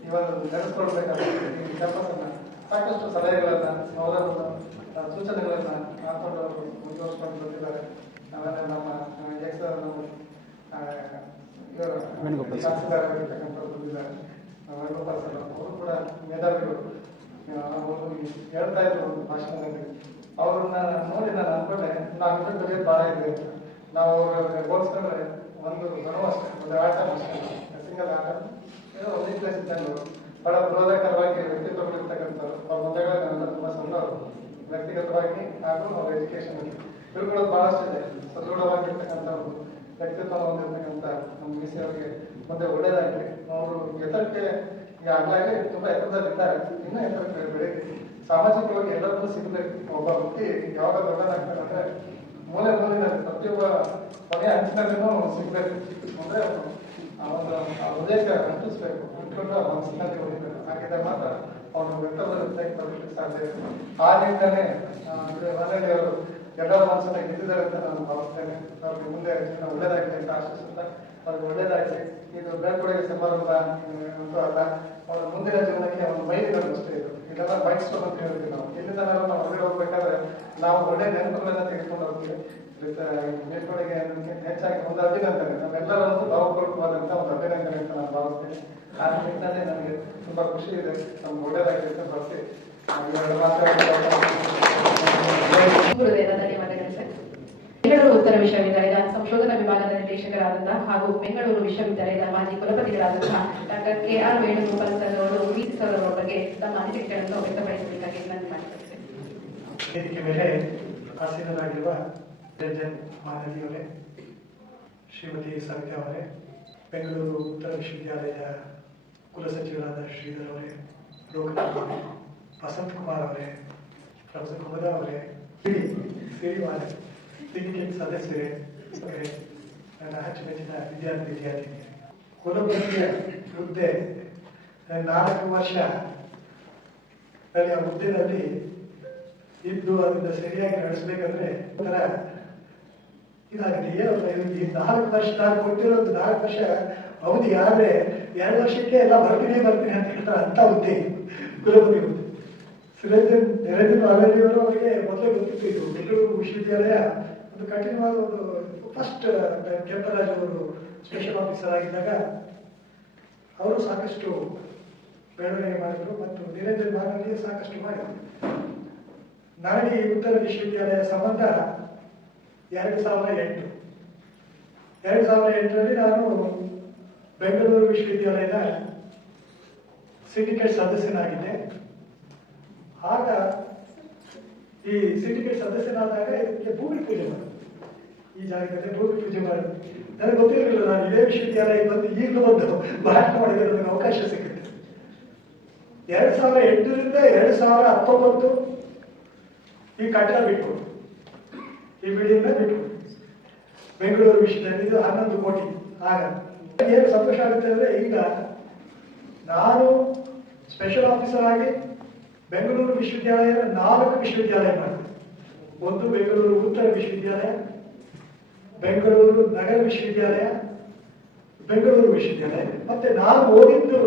ಇವಾಗ ನಡೆಸ್ಕೊಳ್ಬೇಕಾದ್ರೆ ಈ ಕ್ಯಾಂಪಸ್ ಅನ್ನ ಸಾಕಷ್ಟು ಸಲಹೆಗಳನ್ನ, ಅವರ ಸೂಚನೆಗಳನ್ನ ಹಾಕೊಂಡು ಅವರು ಮುಂದುವರಿಸ್ಕೊಂಡು ಬಂದಿದ್ದಾರೆ. ಆಮೇಲೆ ನಮ್ಮ ಶಾಸಕರಾಗಿರ್ತಕ್ಕಂಥವ್ರು ಬಂದಿದ್ದಾರೆ, ವೇಣುಗೋಪಾಲ್ ಸರ್ ಅವರು ಕೂಡ ಮೇಧಾವಿಗಳು. ಅವರು ಹೇಳ್ತಾ ಇದ್ರು ಒಂದು ಭಾಷಣದಲ್ಲಿ, ಅವ್ರನ್ನ ನೋಡಿ ನಾನು ಅನ್ಕೊಂಡೆ ನಾವು ಇನ್ನೊಂದು ಬಹಳ ಇದೆ. ನಾವು ಹೋಲಿಸ್ಕೊಂಡ್ರೆ ಒಂದು ಬರುವ ಅಷ್ಟೇ, ಒಂದು ಆಟ ಅಷ್ಟೇ, ಸಿಂಗಲ್ ಆಟ ಏನೋ ಒಂದೇ ಪ್ಲೇಸ್ ಇದ್ದಂಗೆ ಬಹಳ ಪ್ರೋತ್ಸಾಹಕರವಾಗಿ ವ್ಯಕ್ತಿತ್ವಗಳಿರ್ತಕ್ಕಂಥವ್ರು. ಅವ್ರ ಮುಂದೆಗಳೆಲ್ಲ ತುಂಬಾ ಸಂತೋಷ ವ್ಯಕ್ತಿಗತವಾಗಿ ಹಾಗೂ ಅವ್ರ ಎಜುಕೇಶನ್ ತಿಳ್ಕೊಳ್ಳೋದು ಬಹಳಷ್ಟು ಇದೆ. ಸದೃಢವಾಗಿರ್ತಕ್ಕಂಥ ವ್ಯಕ್ತಿತ್ವ ಹೊಂದಿರ್ತಕ್ಕಂಥ ನಮ್ಮ ಮಿಸಿ ಅವರಿಗೆ ಮುಂದೆ ಒಳ್ಳೇದಾಗಲಿ. ಅವರು ಎತ್ತರಕ್ಕೆ ಈಗಾಗಲೇ ತುಂಬಾ ಎತ್ತರದಲ್ಲಿದ್ದಾರೆ, ಇನ್ನೂ ಎತ್ತರಕ್ಕೆ ಬೆಳೀಲಿ. ಸಾಮಾಜಿಕವಾಗಿ ಎಲ್ಲರನ್ನೂ ಸಿಗ್ಬೇಕು. ಒಬ್ಬ ವ್ಯಕ್ತಿ ಯಾವಾಗ ದೊಡ್ಡದಾಗ್ತಾರೆ ಅಂದ್ರೆ ಮೂಲೆ ಮೂಲೆಯಲ್ಲಿ ಪ್ರತಿಯೊಬ್ಬ ಕೊನೆಯ ಹಂಚಿನಲ್ಲೂ ಸಿಗ್ಬೇಕು. ಅಂದ್ರೆ ಹೃದಯಕ್ಕೆ ಅಂಟಿಸ್ಬೇಕು, ಅಂಟ್ಕೊಂಡು ಆ ಮನಸ್ಸಿನಲ್ಲಿ ಉಳಿಬೇಕು. ಹಾಗಿದ್ರೆ ಮಾತ್ರ ಅವನು ವ್ಯಕ್ತದಲ್ಲಿ ಬರಲಿಕ್ಕೆ ಸಾಧ್ಯ ಇದೆ. ಆ ನಿಟ್ಟಿನಲ್ಲಿ ಮನೆಯಲ್ಲಿ ಅವರು ಎಲ್ಲರ ಮನಸ್ಸನ್ನ ಗೆದ್ದಿದ್ದಾರೆ ಅಂತ ನಾನು ಭಾವಿಸ್ತೇನೆ. ಅವ್ರಿಗೆ ಮುಂದೆ ಒಳ್ಳೇದಾಗಲಿ ಅಂತ ಆಶಿಸುತ್ತಾ ಅವ್ರಿಗೆ ಒಳ್ಳೇದಾಗಲಿ. ಇದು ಬೆಳ್ಕೊಡುಗೆ ಸಮಾರಂಭ ಅಂತೂ ಅಲ್ಲ, ಅವರ ಮುಂದಿನ ಜೀವನಕ್ಕೆ ಒಂದು ಮೈಲಿಗಲ್ಲು ಅಷ್ಟೇ. ಇದು ಇದೆಲ್ಲ ಮೈಲ್ ಸ್ಟೋನ್ ಅಂತ ಹೇಳ್ತೀವಿ ನಾವು. ಎಲ್ಲಿಂದ ನಾವು ಹೊರಗಡೆ ಹೋಗ್ಬೇಕಾದ್ರೆ ನಾವು ಒಳ್ಳೆ ನೆನಪುಗಳನ್ನ ತೆಗೆದುಕೊಂಡು ಹೋಗ್ತೀವಿ. ಬೆಳ್ಕೊಡುಗೆ ಹೆಚ್ಚಾಗಿ ಒಂದು ಅಭಿನಂದನೆ, ನಮ್ಮೆಲ್ಲರನ್ನು ಭಾವಪೂರ್ವಕವಾದಂತಹ ಒಂದು ಅಭಿನಂದನೆ ಅಂತ ನಾನು ಭಾವಿಸ್ತೇನೆ. ಆ ನಿಟ್ಟಿನಲ್ಲಿ ನನಗೆ ತುಂಬಾ ಖುಷಿ ಇದೆ. ನಮ್ಗೆ ಒಳ್ಳೇದಾಗಲಿ ಅಂತ ಬರ್ತೀವಿ. ಧನ್ಯವಾದಗಳು ಸರ್. ಬೆಂಗಳೂರು ಉತ್ತರ ವಿಶ್ವವಿದ್ಯಾಲಯದ ಸಂಶೋಧನಾ ವಿಭಾಗದ ನಿರ್ದೇಶಕರಾದಂತಹ ಹಾಗೂ ಬೆಂಗಳೂರು ವಿಶ್ವವಿದ್ಯಾಲಯದ ಮಾಜಿ ಕುಲಪತಿಗಳಾದಂತಹ ಡಾಕ್ಟರ್ KR ವೇಣುಗೋಪಾಲ್ ಸರ್ ಅವರು ವಿಸಿ ಸರ್ ಅವರ ಬಗ್ಗೆ ತಮ್ಮ ಅನಿಸಿಕೆಗಳನ್ನು ವ್ಯಕ್ತಪಡಿಸಬೇಕಾಗಿ ನಾನು ಮಾಡಿದ್ದೇನೆ. ವೇದಿಕೆ ಮೇಲೆ ಆಸೀನರಾಗಿರುವ ನಿರಂಜನ್ ಮಾನದಿಯವರೇ, ಶ್ರೀಮತಿ ಸವಿತಾ ಅವರೇ, ಬೆಂಗಳೂರು ಉತ್ತರ ವಿಶ್ವವಿದ್ಯಾಲಯದ ಕುಲಸಚಿವರಾದ ಶ್ರೀಧರ್ ಅವರೇ, ಲೋಕನಾಥ್ ಅವರೇ, ವಸಂತ್ ಕುಮಾರ್ ಅವರೇ, ಪ್ರೊಫೆಸರ್ ಕುಮದಾ ಅವರೇ, ಸಿರಿವಾಲೆ ಸಿಂಡಿಕೇಟ್ ಸದಸ್ಯರೇ, ನನ್ನ ಅಚ್ಚುಮೆಚ್ಚಿನ ವಿದ್ಯಾರ್ಥಿನಿಯರೇ, ಕುಲಪತಿಯ ಹುದ್ದೆ 4 ವರ್ಷ ಆ ಹುದ್ದೆಯಲ್ಲಿ ಇದ್ದು ಅದನ್ನ ಸರಿಯಾಗಿ ನಡೆಸಬೇಕಂದ್ರೆ ಒಂಥರ ಇದಾಗಿದೆ. ಈ 4 ವರ್ಷ ನಾನು ಕೊಟ್ಟಿರೋದು 4 ವರ್ಷ ಅವಧಿ, ಆದ್ರೆ 2 ವರ್ಷಕ್ಕೆ ಎಲ್ಲ ಬರ್ತೀನಿ ಅಂತ ಹೇಳ್ತಾರೆ ಅಂತ ಹುದ್ದೆ ಕುಲಪತಿ ಹುದ್ದೆ. ನಿರಂಜನ್ ಮಾಲದಿಯವರು ಅವರಿಗೆ ಮೊದಲೇ ಗೊತ್ತಿತ್ತು ಇದು ಬೆಂಗಳೂರು ವಿಶ್ವವಿದ್ಯಾಲಯ ಒಂದು ಕಠಿಣವಾದ ಒಂದು ಫಸ್ಟ್ ಕೆಂಪರಾಜ್ ಅವರು ಸ್ಪೆಷಲ್ ಆಫೀಸರ್ ಆಗಿದ್ದಾಗ ಅವರು ಸಾಕಷ್ಟು ಬೆಳವಣಿಗೆ ಮಾಡಿದ್ರು ಮತ್ತು ನಿರಂಜನ್ ಮಾಲದಿಯ ಸಾಕಷ್ಟು ಮಾಡಿದ್ರು. ನಾಡಿ ಉತ್ತರ ವಿಶ್ವವಿದ್ಯಾಲಯ ಸಂಬಂಧ 2008ರಲ್ಲಿ ನಾನು ಬೆಂಗಳೂರು ವಿಶ್ವವಿದ್ಯಾಲಯದ ಸಿಂಡಿಕೇಟ್ ಸದಸ್ಯನಾಗಿದ್ದೆ. ಆಗ ಈ ಸಿಂಡಿಕೇಟ್ ಸದಸ್ಯನಾದಾಗ ಇದಕ್ಕೆ ಭೂಮಿ ಪೂಜೆ ಮಾಡಿದ್ರು. ಈ ಜಾಗದಲ್ಲಿ ಭೂಮಿ ಪೂಜೆ ಮಾಡಿದ್ರು. ನನಗೆ ಗೊತ್ತಿರಲಿಲ್ಲ, ನಾನು ಇದೇ ವಿಶ್ವವಿದ್ಯಾಲಯ ಬಂದು ಈಗಲೂ ಬಂದು ಭಾಷಣ ಮಾಡಿದ್ರೆ ನನಗೆ ಅವಕಾಶ ಸಿಗುತ್ತೆ. 2008ರಿಂದ 2019 ಈ ಕಟ್ಟಡ ಬಿಟ್ಕೊಡು, ಈ ಬಿಲ್ಡಿಂಗ್ನ ಬಿಟ್ಕೊಡು. ಬೆಂಗಳೂರು ವಿಶ್ವವಿದ್ಯಾಲಯ ಇದು 11 ಕೋಟಿ. ಆಗ ಏನು ಸಂತೋಷ ಆಗುತ್ತೆ ಅಂದ್ರೆ, ಈಗ ನಾನು ಸ್ಪೆಷಲ್ ಆಫೀಸರ್ ಆಗಿ ಬೆಂಗಳೂರು ವಿಶ್ವವಿದ್ಯಾಲಯ 4 ವಿಶ್ವವಿದ್ಯಾಲಯ ಮಾಡಿದೆ. ಒಂದು ಬೆಂಗಳೂರು ಉತ್ತರ ವಿಶ್ವವಿದ್ಯಾಲಯ, ಬೆಂಗಳೂರು ನಗರ ವಿಶ್ವವಿದ್ಯಾಲಯ, ಬೆಂಗಳೂರು ವಿಶ್ವವಿದ್ಯಾಲಯ, ಮತ್ತೆ ನಾನು ಓದಿದ್ದು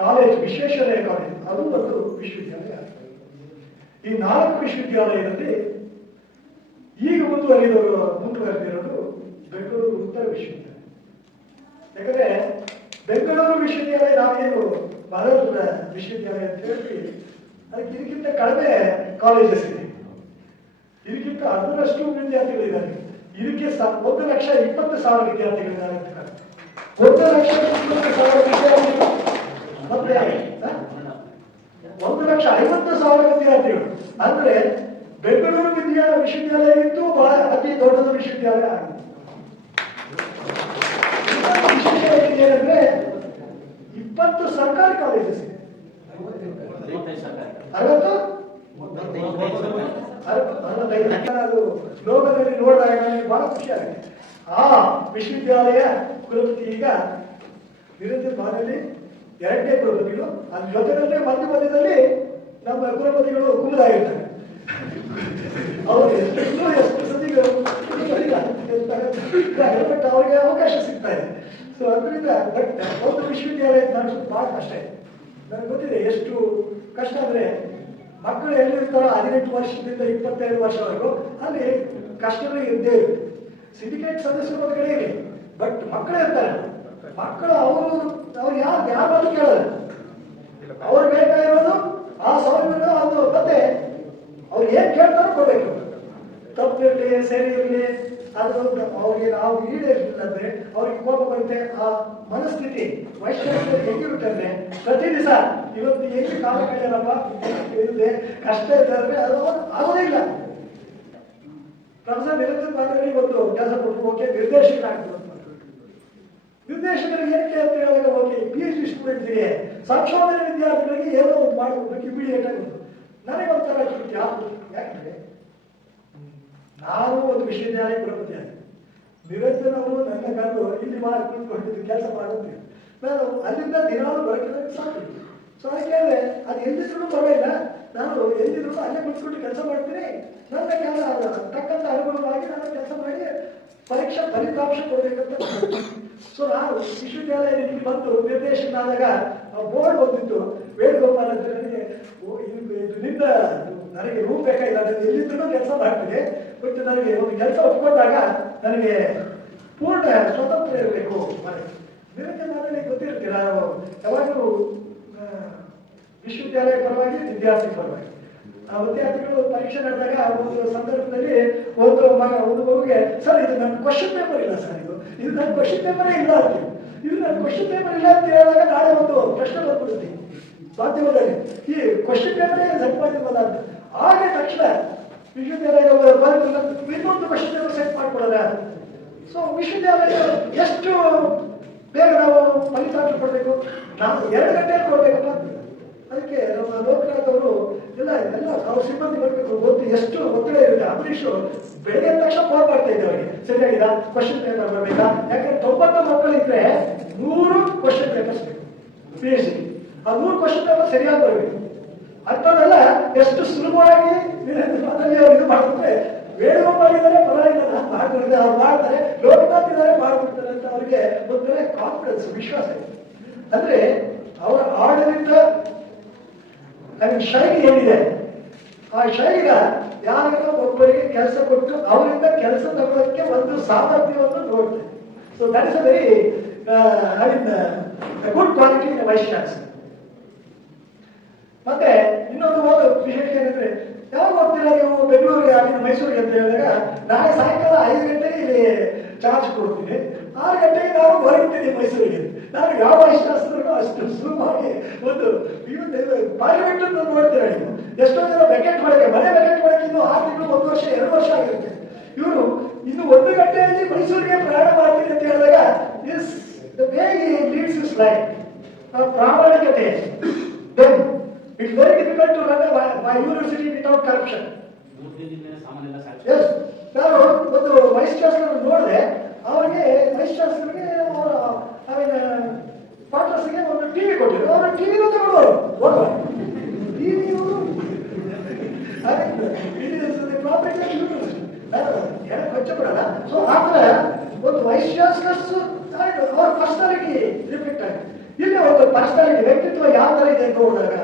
ಕಾಲೇಜ್ ವಿಶ್ವೇಶ್ವರಯ್ಯ ಕಾಲೇಜ್, ಅದು ಒಂದು ವಿಶ್ವವಿದ್ಯಾಲಯ. ಈ 4 ವಿಶ್ವವಿದ್ಯಾಲಯದಲ್ಲಿ ಈಗ ಮುಂದುವರೆದಿರೋದು ಬೆಂಗಳೂರು ಉತ್ತರ ವಿಶ್ವವಿದ್ಯಾಲಯ. ಯಾಕಂದ್ರೆ ಬೆಂಗಳೂರು ವಿಶ್ವವಿದ್ಯಾಲಯ ನಾವೇನು ಭಾರತದ ವಿಶ್ವವಿದ್ಯಾಲಯ ಅಂತ ಹೇಳಿ ಅದಕ್ಕೆ ಇದಕ್ಕಿಂತ ಕಡಿಮೆ ಕಾಲೇಜಸ್ ಇದೆ. ಇದಕ್ಕಿಂತ 10ರಷ್ಟು ವಿದ್ಯಾರ್ಥಿಗಳಿದ್ದಾರೆ. ಇದಕ್ಕೆ 1,20,000 ವಿದ್ಯಾರ್ಥಿಗಳಿದ್ದಾರೆ ಅಂತ. 1,20,000 ವಿದ್ಯಾರ್ಥಿಗಳು ಮತ್ತೆ 1,50,000 ವಿದ್ಯಾರ್ಥಿಗಳು ಅಂದ್ರೆ ಬೆಂಗಳೂರು ವಿಶ್ವವಿದ್ಯಾಲಯ ಇದ್ದು ಬಹಳ ಅತಿ ದೊಡ್ಡದು ವಿಶ್ವವಿದ್ಯಾಲಯ ಆಗಿದೆ. ವಿಶೇಷ ಏನಂದ್ರೆ 20 ಸರ್ಕಾರಿ ಕಾಲೇಜಸ್ ಇದೆ. 65 ಲೋಕದಲ್ಲಿ ನೋಡಿದಾಗ ನನಗೆ ಬಹಳ ಖುಷಿ ಆಗಿದೆ. ಆ ವಿಶ್ವವಿದ್ಯಾಲಯ ಕುಲಪತಿ ಈಗ ನಿರಂಜನ್ ಮಾಲದಿ 2ನೇ ಕುಲಪತಿಗಳು. ಅದ್ರ ಜೊತೆಗಲ್ಲೇ ಮಧ್ಯದಲ್ಲಿ ನಮ್ಮ ಕುಲಪತಿಗಳು ಕುಮದಾಗಿರ್ತಾರೆ. ಅವರು ಎಷ್ಟು ಸತಿಗಳು ಬಟ್ ಅವ್ರಿಗೆ ಅವಕಾಶ ಸಿಗ್ತಾ ಇದೆ. ಸೊ ಅದರಿಂದ ಬಟ್ ಒಂದು ವಿಶ್ವವಿದ್ಯಾಲಯ ನಡೆಸೋದು ಬಹಳ ಕಷ್ಟ ಇದೆ. ನನಗೆ ಗೊತ್ತಿದೆ ಎಷ್ಟು ಕಷ್ಟ ಅಂದ್ರೆ, ಮಕ್ಕಳು ಎಲ್ಲಿರ್ತಾರೋ 18 ವರ್ಷದಿಂದ 22 ವರ್ಷವರೆಗೂ ಅಲ್ಲಿ ಕಷ್ಟಗಳು ಇದ್ದೇ ಇರುತ್ತೆ. ಸಿಂಡಿಕೇಟ್ ಸದಸ್ಯರು ಒಂದು ಕಡೆ ಇರಿ, ಬಟ್ ಮಕ್ಕಳೇ ಇರ್ತಾರೆ. ಮಕ್ಕಳು ಅವ್ರು ಯಾರು ಕೇಳಲ್ಲ. ಅವ್ರು ಬೇಕಾಗಿರೋದು ಆ ಸೌಲಭ್ಯ ಒಂದು ಮತ್ತೆ ಅವ್ರು ಏನ್ ಕೇಳ್ತಾರೋ ಕೊಡ್ಬೇಕು. ತಪ್ಪು ತಪ್ಪಿರಲಿ ಸರಿ ಇರಲಿ, ಅದು ಅವ್ರಿಗೆ ನಾವು ಈಡೇರಿಲ್ಲ ಅಂದ್ರೆ ಅವ್ರಿಗೆ ಕೋಪ ಬರುತ್ತೆ. ಆ ಮನಸ್ಥಿತಿ ವೈಶ್ವಾನರಿಗೆ ಹೆಂಗಿರುತ್ತೆ ಅಂದ್ರೆ ಪ್ರತಿ ದಿವಸ ಇವತ್ತು ಹೆಂಗೆ ಕಾಲ ಕಳೆಯಲ್ಲಪ್ಪ ಇದೆ ಕಷ್ಟ ಇದೆ ಅಂದ್ರೆ ಅದು ಆಗೋದೇ ಇಲ್ಲ. ಪ್ರೊಫೆಸರ್ ನಿರಂಜನ್ ಮಾಧವರಿ ಒಂದು ಕೆಲಸ ಕೊಟ್ಟು ಓಕೆ ನಿರ್ದೇಶಕರಾಗ್ತದೆ. ನಿರ್ದೇಶಕರಿಗೆ ಏನಕ್ಕೆ ಅಂತ ಹೇಳಿದಾಗ ಓಕೆ PhD ಸ್ಟೂಡೆಂಟ್ಸ್ಗೆ ಸಂಶೋಧನೆ ವಿದ್ಯಾರ್ಥಿಗಳಿಗೆ ಏನೋ ಒಂದು ಮಾಡಿಕೊಡ್ಬೇಕು ಇಮಿಡಿಯೇಟ್ ಆಗಿ. ನನಗೆ ಒಂಥರ ಯಾರು ಯಾಕಂದ್ರೆ ನಾನು ಒಂದು ವಿಶ್ವವಿದ್ಯಾಲಯ ಕುಲಪತಿಯಾಗಿ ನಿರಂಜನ್ ಅವರು ನನ್ನ ಕರೆದು ಇಲ್ಲಿ ಮಾಡಿ ಕುಳಿತುಕೊಂಡಿದ್ದು ಕೆಲಸ ಮಾಡುತ್ತೆ. ನಾನು ಅಲ್ಲಿಂದ ದಿನಾಲು ಬರೋಕ್ಕೆ ಸಾಕು. ಸೊ ಅದಕ್ಕೆ ಹೇಳಿದೆ ಅದು ಎಲ್ಲಿದ್ರು ಪರವಾಗಿಲ್ಲ, ನಾನು ಎಲ್ಲಿದ್ರು ಅಲ್ಲೇ ಕುಳಿತುಕೊಂಡು ಕೆಲಸ ಮಾಡ್ತೀನಿ. ನನ್ನ ಕೆಲಸ ತಕ್ಕಂತ ಅನುಗುಣವಾಗಿ ನಾನು ಕೆಲಸ ಮಾಡಿ ಪರೀಕ್ಷಾ ಫಲಿತಾಂಶ ಕೊಡಬೇಕಂತ. ಸೊ ನಾನು ವಿಶ್ವವಿದ್ಯಾಲಯದಲ್ಲಿ ಬಂದು ನಿರ್ದೇಶಕನಾದಾಗ ಬೋರ್ಡ್ ಬಂದಿತ್ತು, ವೇಣುಗೋಪಾಲ್ ಅಂತ ನನಗೆ ನಿಂದ ನನಗೆ ರೂಮ್ ಬೇಕಾಗಿಲ್ಲ, ನಾನು ಎಲ್ಲಿದ್ರೂ ಕೆಲಸ ಮಾಡ್ತೀನಿ, ಬಟ್ ನನಗೆ ಒಂದು ಕೆಲಸ ಒಪ್ಕೊಂಡಾಗ ನನಗೆ ಪೂರ್ಣ ಸ್ವತಂತ್ರ ಇರಬೇಕು. ನಿರಂಜನ್ ಮಾಧವರಿಗೆ ಗೊತ್ತಿರ್ತೀರ, ಯಾವಾಗಲೂ ವಿಶ್ವವಿದ್ಯಾಲಯ ಪರವಾಗಿ ವಿದ್ಯಾರ್ಥಿ ಪರವಾಗಿ ವಿದ್ಯಾರ್ಥಿಗಳು ಪರೀಕ್ಷೆ ನಡೆದಾಗ ಒಂದು ಸಂದರ್ಭದಲ್ಲಿ ಒಂದು ಮಗುಗೆ ಸರ್ ಇದು ನನ್ನ ಕ್ವಶನ್ ಪೇಪರ್ ಇಲ್ಲ ಸರ್, ಇದು ನನ್ನ ಕ್ವಶನ್ ಪೇಪರೇ ಇಲ್ಲ ಅಂತ, ಇದು ನನ್ನ ಕ್ವಶನ್ ಪೇಪರ್ ಇಲ್ಲ ಅಂತ ಹೇಳಿದಾಗ ನಾಳೆ ಒಂದು ಪ್ರಶ್ನೆ ಬಂದ್ಬಿಡುತ್ತೆ ಮಾಧ್ಯಮದಲ್ಲಿ, ಈ ಕ್ವಶನ್ ಪೇಪರೇ ಸೆಟ್ ಮಾಡಿರ್ಬೋದ ಅಂತ. ಹಾಗೆ ತಕ್ಷಣ ವಿಶ್ವವಿದ್ಯಾಲಯ ಇನ್ನೊಂದು ಕ್ವಶನ್ ಪೇಪರ್ ಸೆಟ್ ಮಾಡ್ಕೊಡೋಣ. ಸೊ ವಿಶ್ವವಿದ್ಯಾಲಯ ಎಷ್ಟು ಬೇಗ ನಾವು ಫಲಿತಾಂಶ ಕೊಡಬೇಕು, ನಾವು 2 ಗಂಟೆಯಲ್ಲಿ ಕೊಡ್ಬೇಕಪ್ಪ. ಅದಕ್ಕೆ ನಮ್ಮ ಲೋಕನಾಥ್ ಅವರು ಎಲ್ಲ ಅವ್ರ ಸಿಬ್ಬಂದಿ ಬರಬೇಕು, ಎಷ್ಟು ಒತ್ತಡ ಇರುತ್ತೆ. ಅಂಬರೀಷ್ ಬೆಳಗ್ಗೆ ತಕ್ಷಣ ಫೋನ್ ಮಾಡ್ತಾ ಇದ್ದೆ ಅವರಿಗೆ, ಸರಿಯಾಗಿಲ್ಲ ಕ್ವಶನ್ ಪೇಪರ್ ಬರಬೇಕಾ, ಯಾಕಂದ್ರೆ 90 ಮಕ್ಕಳಿದ್ರೆ 100 ಕ್ವಶನ್ ಪೇಪರ್ಸ್ ಬೇಕು PhD. ಆ 100 ಕ್ವಶನ್ ಪೇಪರ್ ಸರಿಯಾಗಿ ಬರಬೇಕು. ಅಂಥದ್ದೆಲ್ಲ ಎಷ್ಟು ಸುಲಭವಾಗಿ ಇದು ಮಾಡ್ತಾರೆ. ವೇಣುಗೋಪಾಲ್ ಇದ್ದಾರೆ ಪರವಾಗಿಲ್ಲ ನಾನು ಮಾಡ್ಕೊಂಡಿದ್ದೆ, ಅವ್ರು ಮಾಡ್ತಾರೆ, ಲೋಕನಾಥ್ ಇದ್ದಾರೆ ಮಾಡ್ಕೊಡ್ತಾರೆ ಅಂತ ಅವ್ರಿಗೆ ಒಂಥರ ಕಾನ್ಫಿಡೆನ್ಸ್, ವಿಶ್ವಾಸ ಇದೆ. ಅಂದ್ರೆ ಅವರ ಆಡಳಿತ ಶೈಲಿ ಏನಿದೆ, ಆ ಶೈಲಿಗ ಯಾರಿಗೂ ಒಬ್ಬರಿಗೆ ಕೆಲಸ ಕೊಟ್ಟು ಅವರಿಂದ ಕೆಲಸ ತಗೊಳ್ಳೋಕ್ಕೆ ಒಂದು ಸಾಮರ್ಥ್ಯವನ್ನು ನೋಡ್ತಾರೆ. So that is a very good quality in vice chancellor. ಮತ್ತೆ ಇನ್ನೊಂದು ವಿಶೇಷ ಏನಂದ್ರೆ, ಯಾವಾಗ ಹೋಗ್ತೀರಾ ನೀವು ಬೆಂಗಳೂರಿಗೆ ಆಗಿನ ಮೈಸೂರಿಗೆ ಅಂತ ಹೇಳಿದಾಗ ನಾಳೆ ಸಾಯಂಕಾಲ 5 ಗಂಟೆಗೆ ಇಲ್ಲಿ ಚಾರ್ಜ್ ಕೊಡ್ತೀನಿ, 6 ಗಂಟೆಗೆ ನಾನು ಹೊರಡ್ತೀನಿ ಮೈಸೂರಿಗೆ. ನಾನು ಯಾವ ಶಾಸ್ತ್ರನೂ ಅಷ್ಟು ಸುಲಭವಾಗಿ ಒಂದು ಪಾರ್ಲಿಮೆಂಟ್ ನೋಡ್ತೀರಾ ನೀವು, ಎಷ್ಟೋ ಜನ ವೆಕೆಟ್ ಮಾಡಕ್ಕೆ ಮನೆ ವೆಕೆಟ್ ಮಾಡಕ್ಕೆ ಇನ್ನು 6 ತಿಂಗಳು 1 ವರ್ಷ 2 ವರ್ಷ ಆಗಿರುತ್ತೆ. ಇವರು ಇನ್ನು 1 ಗಂಟೆಯಲ್ಲಿ ಮೈಸೂರಿಗೆ ಪ್ರಯಾಣ ಮಾಡ್ತೀನಿ ಅಂತ ಹೇಳಿದಾಗ is the way he leads his life, ಪ್ರಾಮಾಣಿಕತೆ. Then it's very difficult to run my university without corruption. Yes, ನಾನು ಒಂದು ವೈಸ್ ಚಾನ್ಸಲರ್ ನೋಡಿದೆ, ಅವರಿಗೆ ವೈಸ್ ಚಾನ್ಸಲರ್ಗೆ ಪಾರ್ಟ್ನರ್ಸ್ಗೆ ಒಂದು ಟಿವಿ ಕೊಟ್ಟಿದ್ರು, ಅವರು ಟಿವಿನೂ ತಗೊಳ್ಳೋರು ಹೋಗುವ ಟಿವಿಯು ಖರ್ಚು ಬಿಡಲ್ಲ. ಸೊ ಆತರ ಒಂದು ವೈಸ್ ಚಾನ್ಸಲರ್ಸ್ ಅವ್ರ ಪರ್ಸನಾಲಿಟಿ ರಿಫ್ಲೆಕ್ಟ್ ಆಗಿದೆ. ಇಲ್ಲಿ ಒಂದು ಪರ್ಸನಾಲಿಟಿ, ವ್ಯಕ್ತಿತ್ವ ಯಾವ ತರ ಇದೆ ನೋಡಿದಾಗ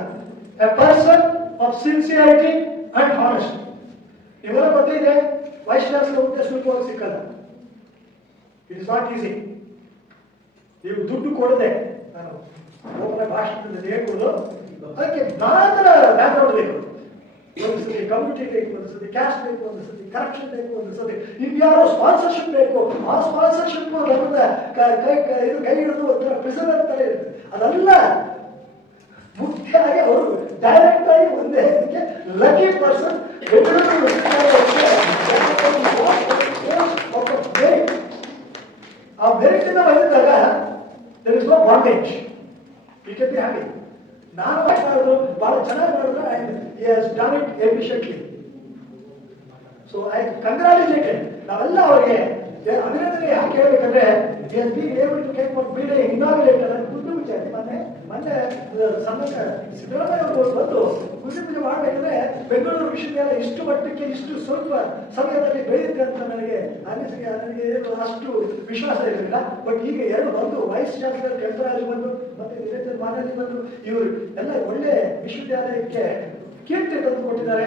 A person of sincerity and honesty. ಇವೆಲ್ಲ ಗೊತ್ತಿದೆ, ವೈಸ್ ಚಾನ್ಸಲರ್ ಹುದ್ದೆ ಸುಲಭವಾಗಿ ಸಿಕ್ಕಲ್ಲ. It is not easy. ನೀವು ದುಡ್ಡು ಕೊಡದೆ ನಾನು ಒಬ್ಬರ ಭಾಷಣದಲ್ಲಿ ಹೇಳ್ಬೋದು, ಅದಕ್ಕೆ ನಾನಾ ಥರ ಬ್ಯಾಕ್ಗ್ರೌಂಡ್ ಬೇಕು. ಒಂದು ಸತಿ ಕಮ್ಯುನಿಟಿ ಬೇಕು, ಒಂದು ಸತಿ ಕ್ಯಾಸ್ಟ್ ಬೇಕು, ಒಂದು ಸತಿ ಕರಪ್ಷನ್ ಬೇಕು, ಒಂದು ಸತಿ ಇನ್ಯಾರೋ ಸ್ಪಾನ್ಸರ್ಶಿಪ್ ಬೇಕು. ಆ ಸ್ಪಾನ್ಸರ್ಶಿಪ್ ನಮ್ಮನ್ನ ಕೈ ಹಿಡಿದು ಒಂಥರ ಪ್ರಿಸನರ್ ತರ ಇರುತ್ತೆ. ಅದೆಲ್ಲ ಮುಖ್ಯವಾಗಿ ಅವರು ಡೈರೆಕ್ಟ್ ಆಗಿ ಒಂದೇ ಲಕ್ಕಿ ಪರ್ಸನ್ ಆ ಮೆರಿಟ್ ಇಂದ ಬಂದಿದ್ದಾಗ there is no bondage. We can be happy. ನಾನು ಮಾಡಿದ್ರು ಬಹಳ ಚೆನ್ನಾಗಿ ಮಾಡಿದ್ರು, and he has done it efficiently. So I congratulated. ನಾವೆಲ್ಲ ಅವರಿಗೆ ಅಭಿನಂದನೆ ಯಾಕೆ ಹೇಳ್ಬೇಕಂದ್ರೆ he has been able to get one bid inaugurator and ಗುದ್ದು ಪೂಜೆ ಮೊನ್ನೆ ಸಿದ್ದರಾಮಯ್ಯ ಅವರು ಬಂದು ಗುದ್ದು ಪೂಜೆ ಮಾಡಬೇಕಂದ್ರೆ ಬೆಂಗಳೂರು ವಿಶ್ವವಿದ್ಯಾಲಯ ಇಷ್ಟು ಮಟ್ಟಕ್ಕೆ ಇಷ್ಟು ಸ್ವಲ್ಪ ಸಮಯದಲ್ಲಿ ಬೆಳೆಯುತ್ತೆ ಅಂತ ನನಗೆ ಅಷ್ಟು ವಿಶ್ವಾಸ ಇರಲಿಲ್ಲ. ಬಟ್ ಈಗ 2 ಬಂದು ವೈಸ್ ಚಾನ್ಸಲರ್ ಕೆಂಪರಾಜ್ ಬಂದು ಮತ್ತೆ ನಿರಂಜನ್ ಮಾಧವರಿ ಬಂದು ಇವರು ಎಲ್ಲ ಒಳ್ಳೆ ವಿಶ್ವವಿದ್ಯಾಲಯಕ್ಕೆ ಕೀರ್ತಿ ತಂದು ಕೊಟ್ಟಿದ್ದಾರೆ.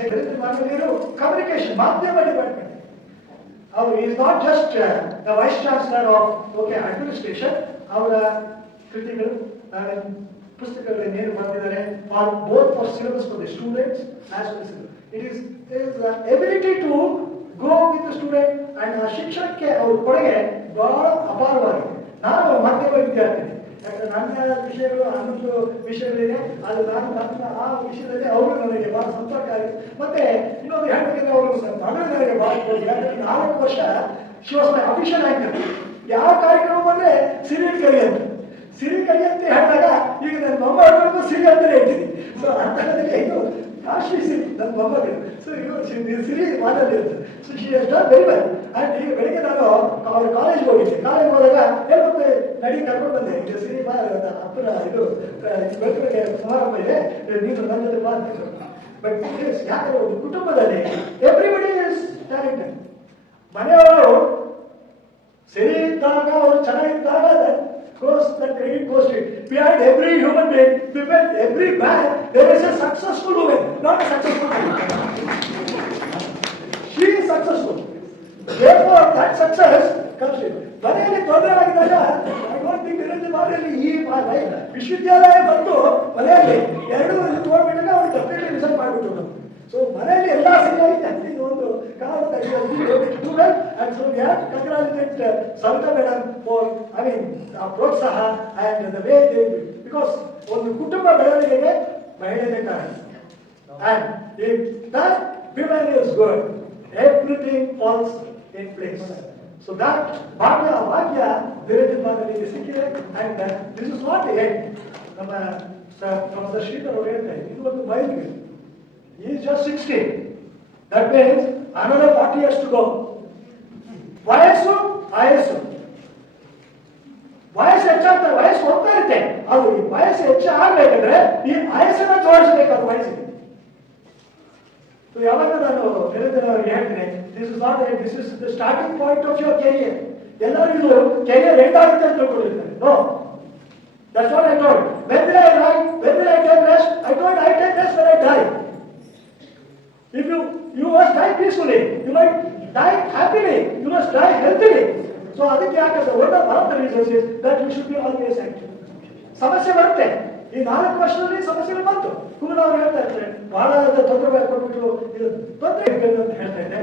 ನಿರಂಜನ್ ಮಾಧವರಿಯವರು ಕಮ್ಯುನಿಕೇಶನ್ ಮಾಧ್ಯಮ ಡಿಪಾರ್ಟ್ಮೆಂಟ್. ಅವರು is not just the vice chancellor of administration. ಅವರ ಕೃತಿಗಳು ಪುಸ್ತಕಗಳನ್ನು ಏನು ಬರೆದಿದ್ದಾರೆ for both for syllabus for the students as well as it is the ability to go with student and ಆ ಶಿಕ್ಷಣಕ್ಕೆ ಅವ್ರ ಕೊಡುಗೆ ಬಹಳ ಅಪಾರವಾಗಿದೆ. ನಾನು ಮಾಧ್ಯಮ ವಿದ್ಯಾರ್ಥಿ, ಯಾಕಂದ್ರೆ ನನ್ನ ವಿಷಯಗಳು 11 ವಿಷಯಗಳಿದೆ, ಅದು ನಾನು ನನ್ನ ಆ ವಿಷಯದಲ್ಲಿ ಅವರು ನನಗೆ ಬಹಳ ಸಂಪರ್ಕ ಆಗಿದೆ. ಮತ್ತೆ ಇನ್ನೊಂದು ಹೇಳ್ಬೇಕಂದ್ರೆ ಅವರು ಮಗಳು ನನಗೆ ಬಹಳ ಯಾಕಂದ್ರೆ 4 ವರ್ಷ she was my official actor. ಯಾವ ಕಾರ್ಯಕ್ರಮ ಬಂದ್ರೆ ಸಿರಿಯಲ್ ಕರಿ ಅಂತ ಹೇಳಿದಾಗ ಈಗ ನನ್ನ ಮೊಮ್ಮಗಳಿಗೂ ಸಿರಿ ಅಂತಾನೆ ಹೇಳ್ತೀನಿ. ಸೊ ಅಂತಕ್ಕೆ ಇದು ಕಾಶಿ ಸಿರಿ ನನ್ನ ಮೊಮ್ಮಗಳು. ಸೊ ಇವರು ಸಿರಿ ಮಾತಾಡಿ ಅಂತ. So she has done very well. And ಈಗ ಬೆಳಿಗ್ಗೆ ನಾನು ಅವ್ರ ಕಾಲೇಜ್ಗೆ ಹೋಗಿದ್ದೆ. ಕಾಲೇಜ್ ಹೋದಾಗ ಮತ್ತೆ ನಡಿ ಕರ್ಕೊಂಡು ಬಂದೆ. ಈಗ ಸಿರಿ ಹತ್ತಿರ ಇದು ಬೆಳಗ್ಗೆ ಸಮಾರಂಭ ಇದೆ, ನೀನು ನನ್ನ ಜೊತೆ ಮಾತಾಡ್ಬೇಕು. ಬಟ್ ಯಾಕಂದ್ರೆ ಒಂದು ಕುಟುಂಬದಲ್ಲಿ ಎವ್ರಿಬಡಿ ಇಸ್ ಟ್ಯಾಲೆಂಟೆಡ್. ಮನೆಯವರು ಸರಿ ಇದ್ದಾಗ ಅವರು ಚೆನ್ನಾಗಿದ್ದಾಗ the credit goes to it. Behind every human being, behind every man, there is a successful woman, not a successful man. She is successful. Therefore, that success comes in. ಮನೆಯಲ್ಲಿ ತೊಂದರೆ ಆಗಿದಾಗ I don't think ಇದರಲ್ಲಿ ಮನೆಯಲ್ಲಿ ಈ ವಿಶ್ವವಿದ್ಯಾಲಯ ಬಂದು ಮನೆಯಲ್ಲಿ 2 ನೋಡ್ಬಿಟ್ಟಾಗ ಅವ್ರು definitely result ಮಾಡಿಬಿಟ್ಟು. ಸೊ ಮನೆಯಲ್ಲಿ ಎಲ್ಲ ಸರಿಯಾಗಿದೆ ಅಂತ ಇದು ಒಂದು ಕಾರಣ. And so we have to congratulate Savita madam for ಪ್ರೋತ್ಸಾಹ and the way they do. Because ಒಂದು ಕುಟುಂಬ ಬೆಳವಣಿಗೆಗೆ ಮಹಿಳೆಯೇ ಕಾರಣ. And if that women is good, everything falls in place. So that ಭಾಗ್ಯ ಬೇರೆ ಮಾದರಿಗೆ ಸಿಕ್ಕಿದೆ. And this is not the end. ನಮ್ಮ professor Sridhar ಅವರು ಹೇಳ್ತಾರೆ ಇದು ಒಂದು ಮೈಲಿಗೆ. He is just 16. That means another 40 years to go. ವಯಸ್ಸು ಹೆಚ್ಚಾಗ್ತದೆ, ವಯಸ್ಸು ಹೋಗ್ತಾ ಇರುತ್ತೆ. ಅದು ಈ ವಯಸ್ಸು ಹೆಚ್ಚಾಗಬೇಕಾದ್ರೆ ಈ ಆಯಸ್ಸನ್ನ ಜೋಡಿಸಬೇಕಾದ ವಯಸ್ಸಿಗೆ. ಯಾವಾಗ ನಾನು ನಿರಂತರ ಅವರಿಗೆ ಹೇಳ್ತೇನೆ, this is the starting point of your career. ಎಲ್ಲರೂ ಇದು ಕೆರಿಯರ್ ಎಂಡ್ ಆಗುತ್ತೆ ಅಂತ ತಿಳ್ಕೊಂಡಿರ್ತಾರೆ. No, that's what I told. When will I take rest? I told I take rest when I die. If you must die peacefully, you might die happily, you must die healthily. So ಅದಕ್ಕೆ ಯಾಕಂದ್ರೆ one of the reasons is that you should be always active. ಸಮಸ್ಯೆ ಬರುತ್ತೆ. ಈ 4 ವರ್ಷದಲ್ಲಿ ಸಮಸ್ಯೆಗಳು ಬಂತು. ಕುಮಾರ್ ಅವರು ಹೇಳ್ತಾ ಇರ್ತಾರೆ ಬಹಳ ತೊಂದರೆ ಕೊಟ್ಬಿಟ್ಟು ಇದು ತೊಂದರೆ ಅಂತ ಹೇಳ್ತಾ ಇದ್ದೆ.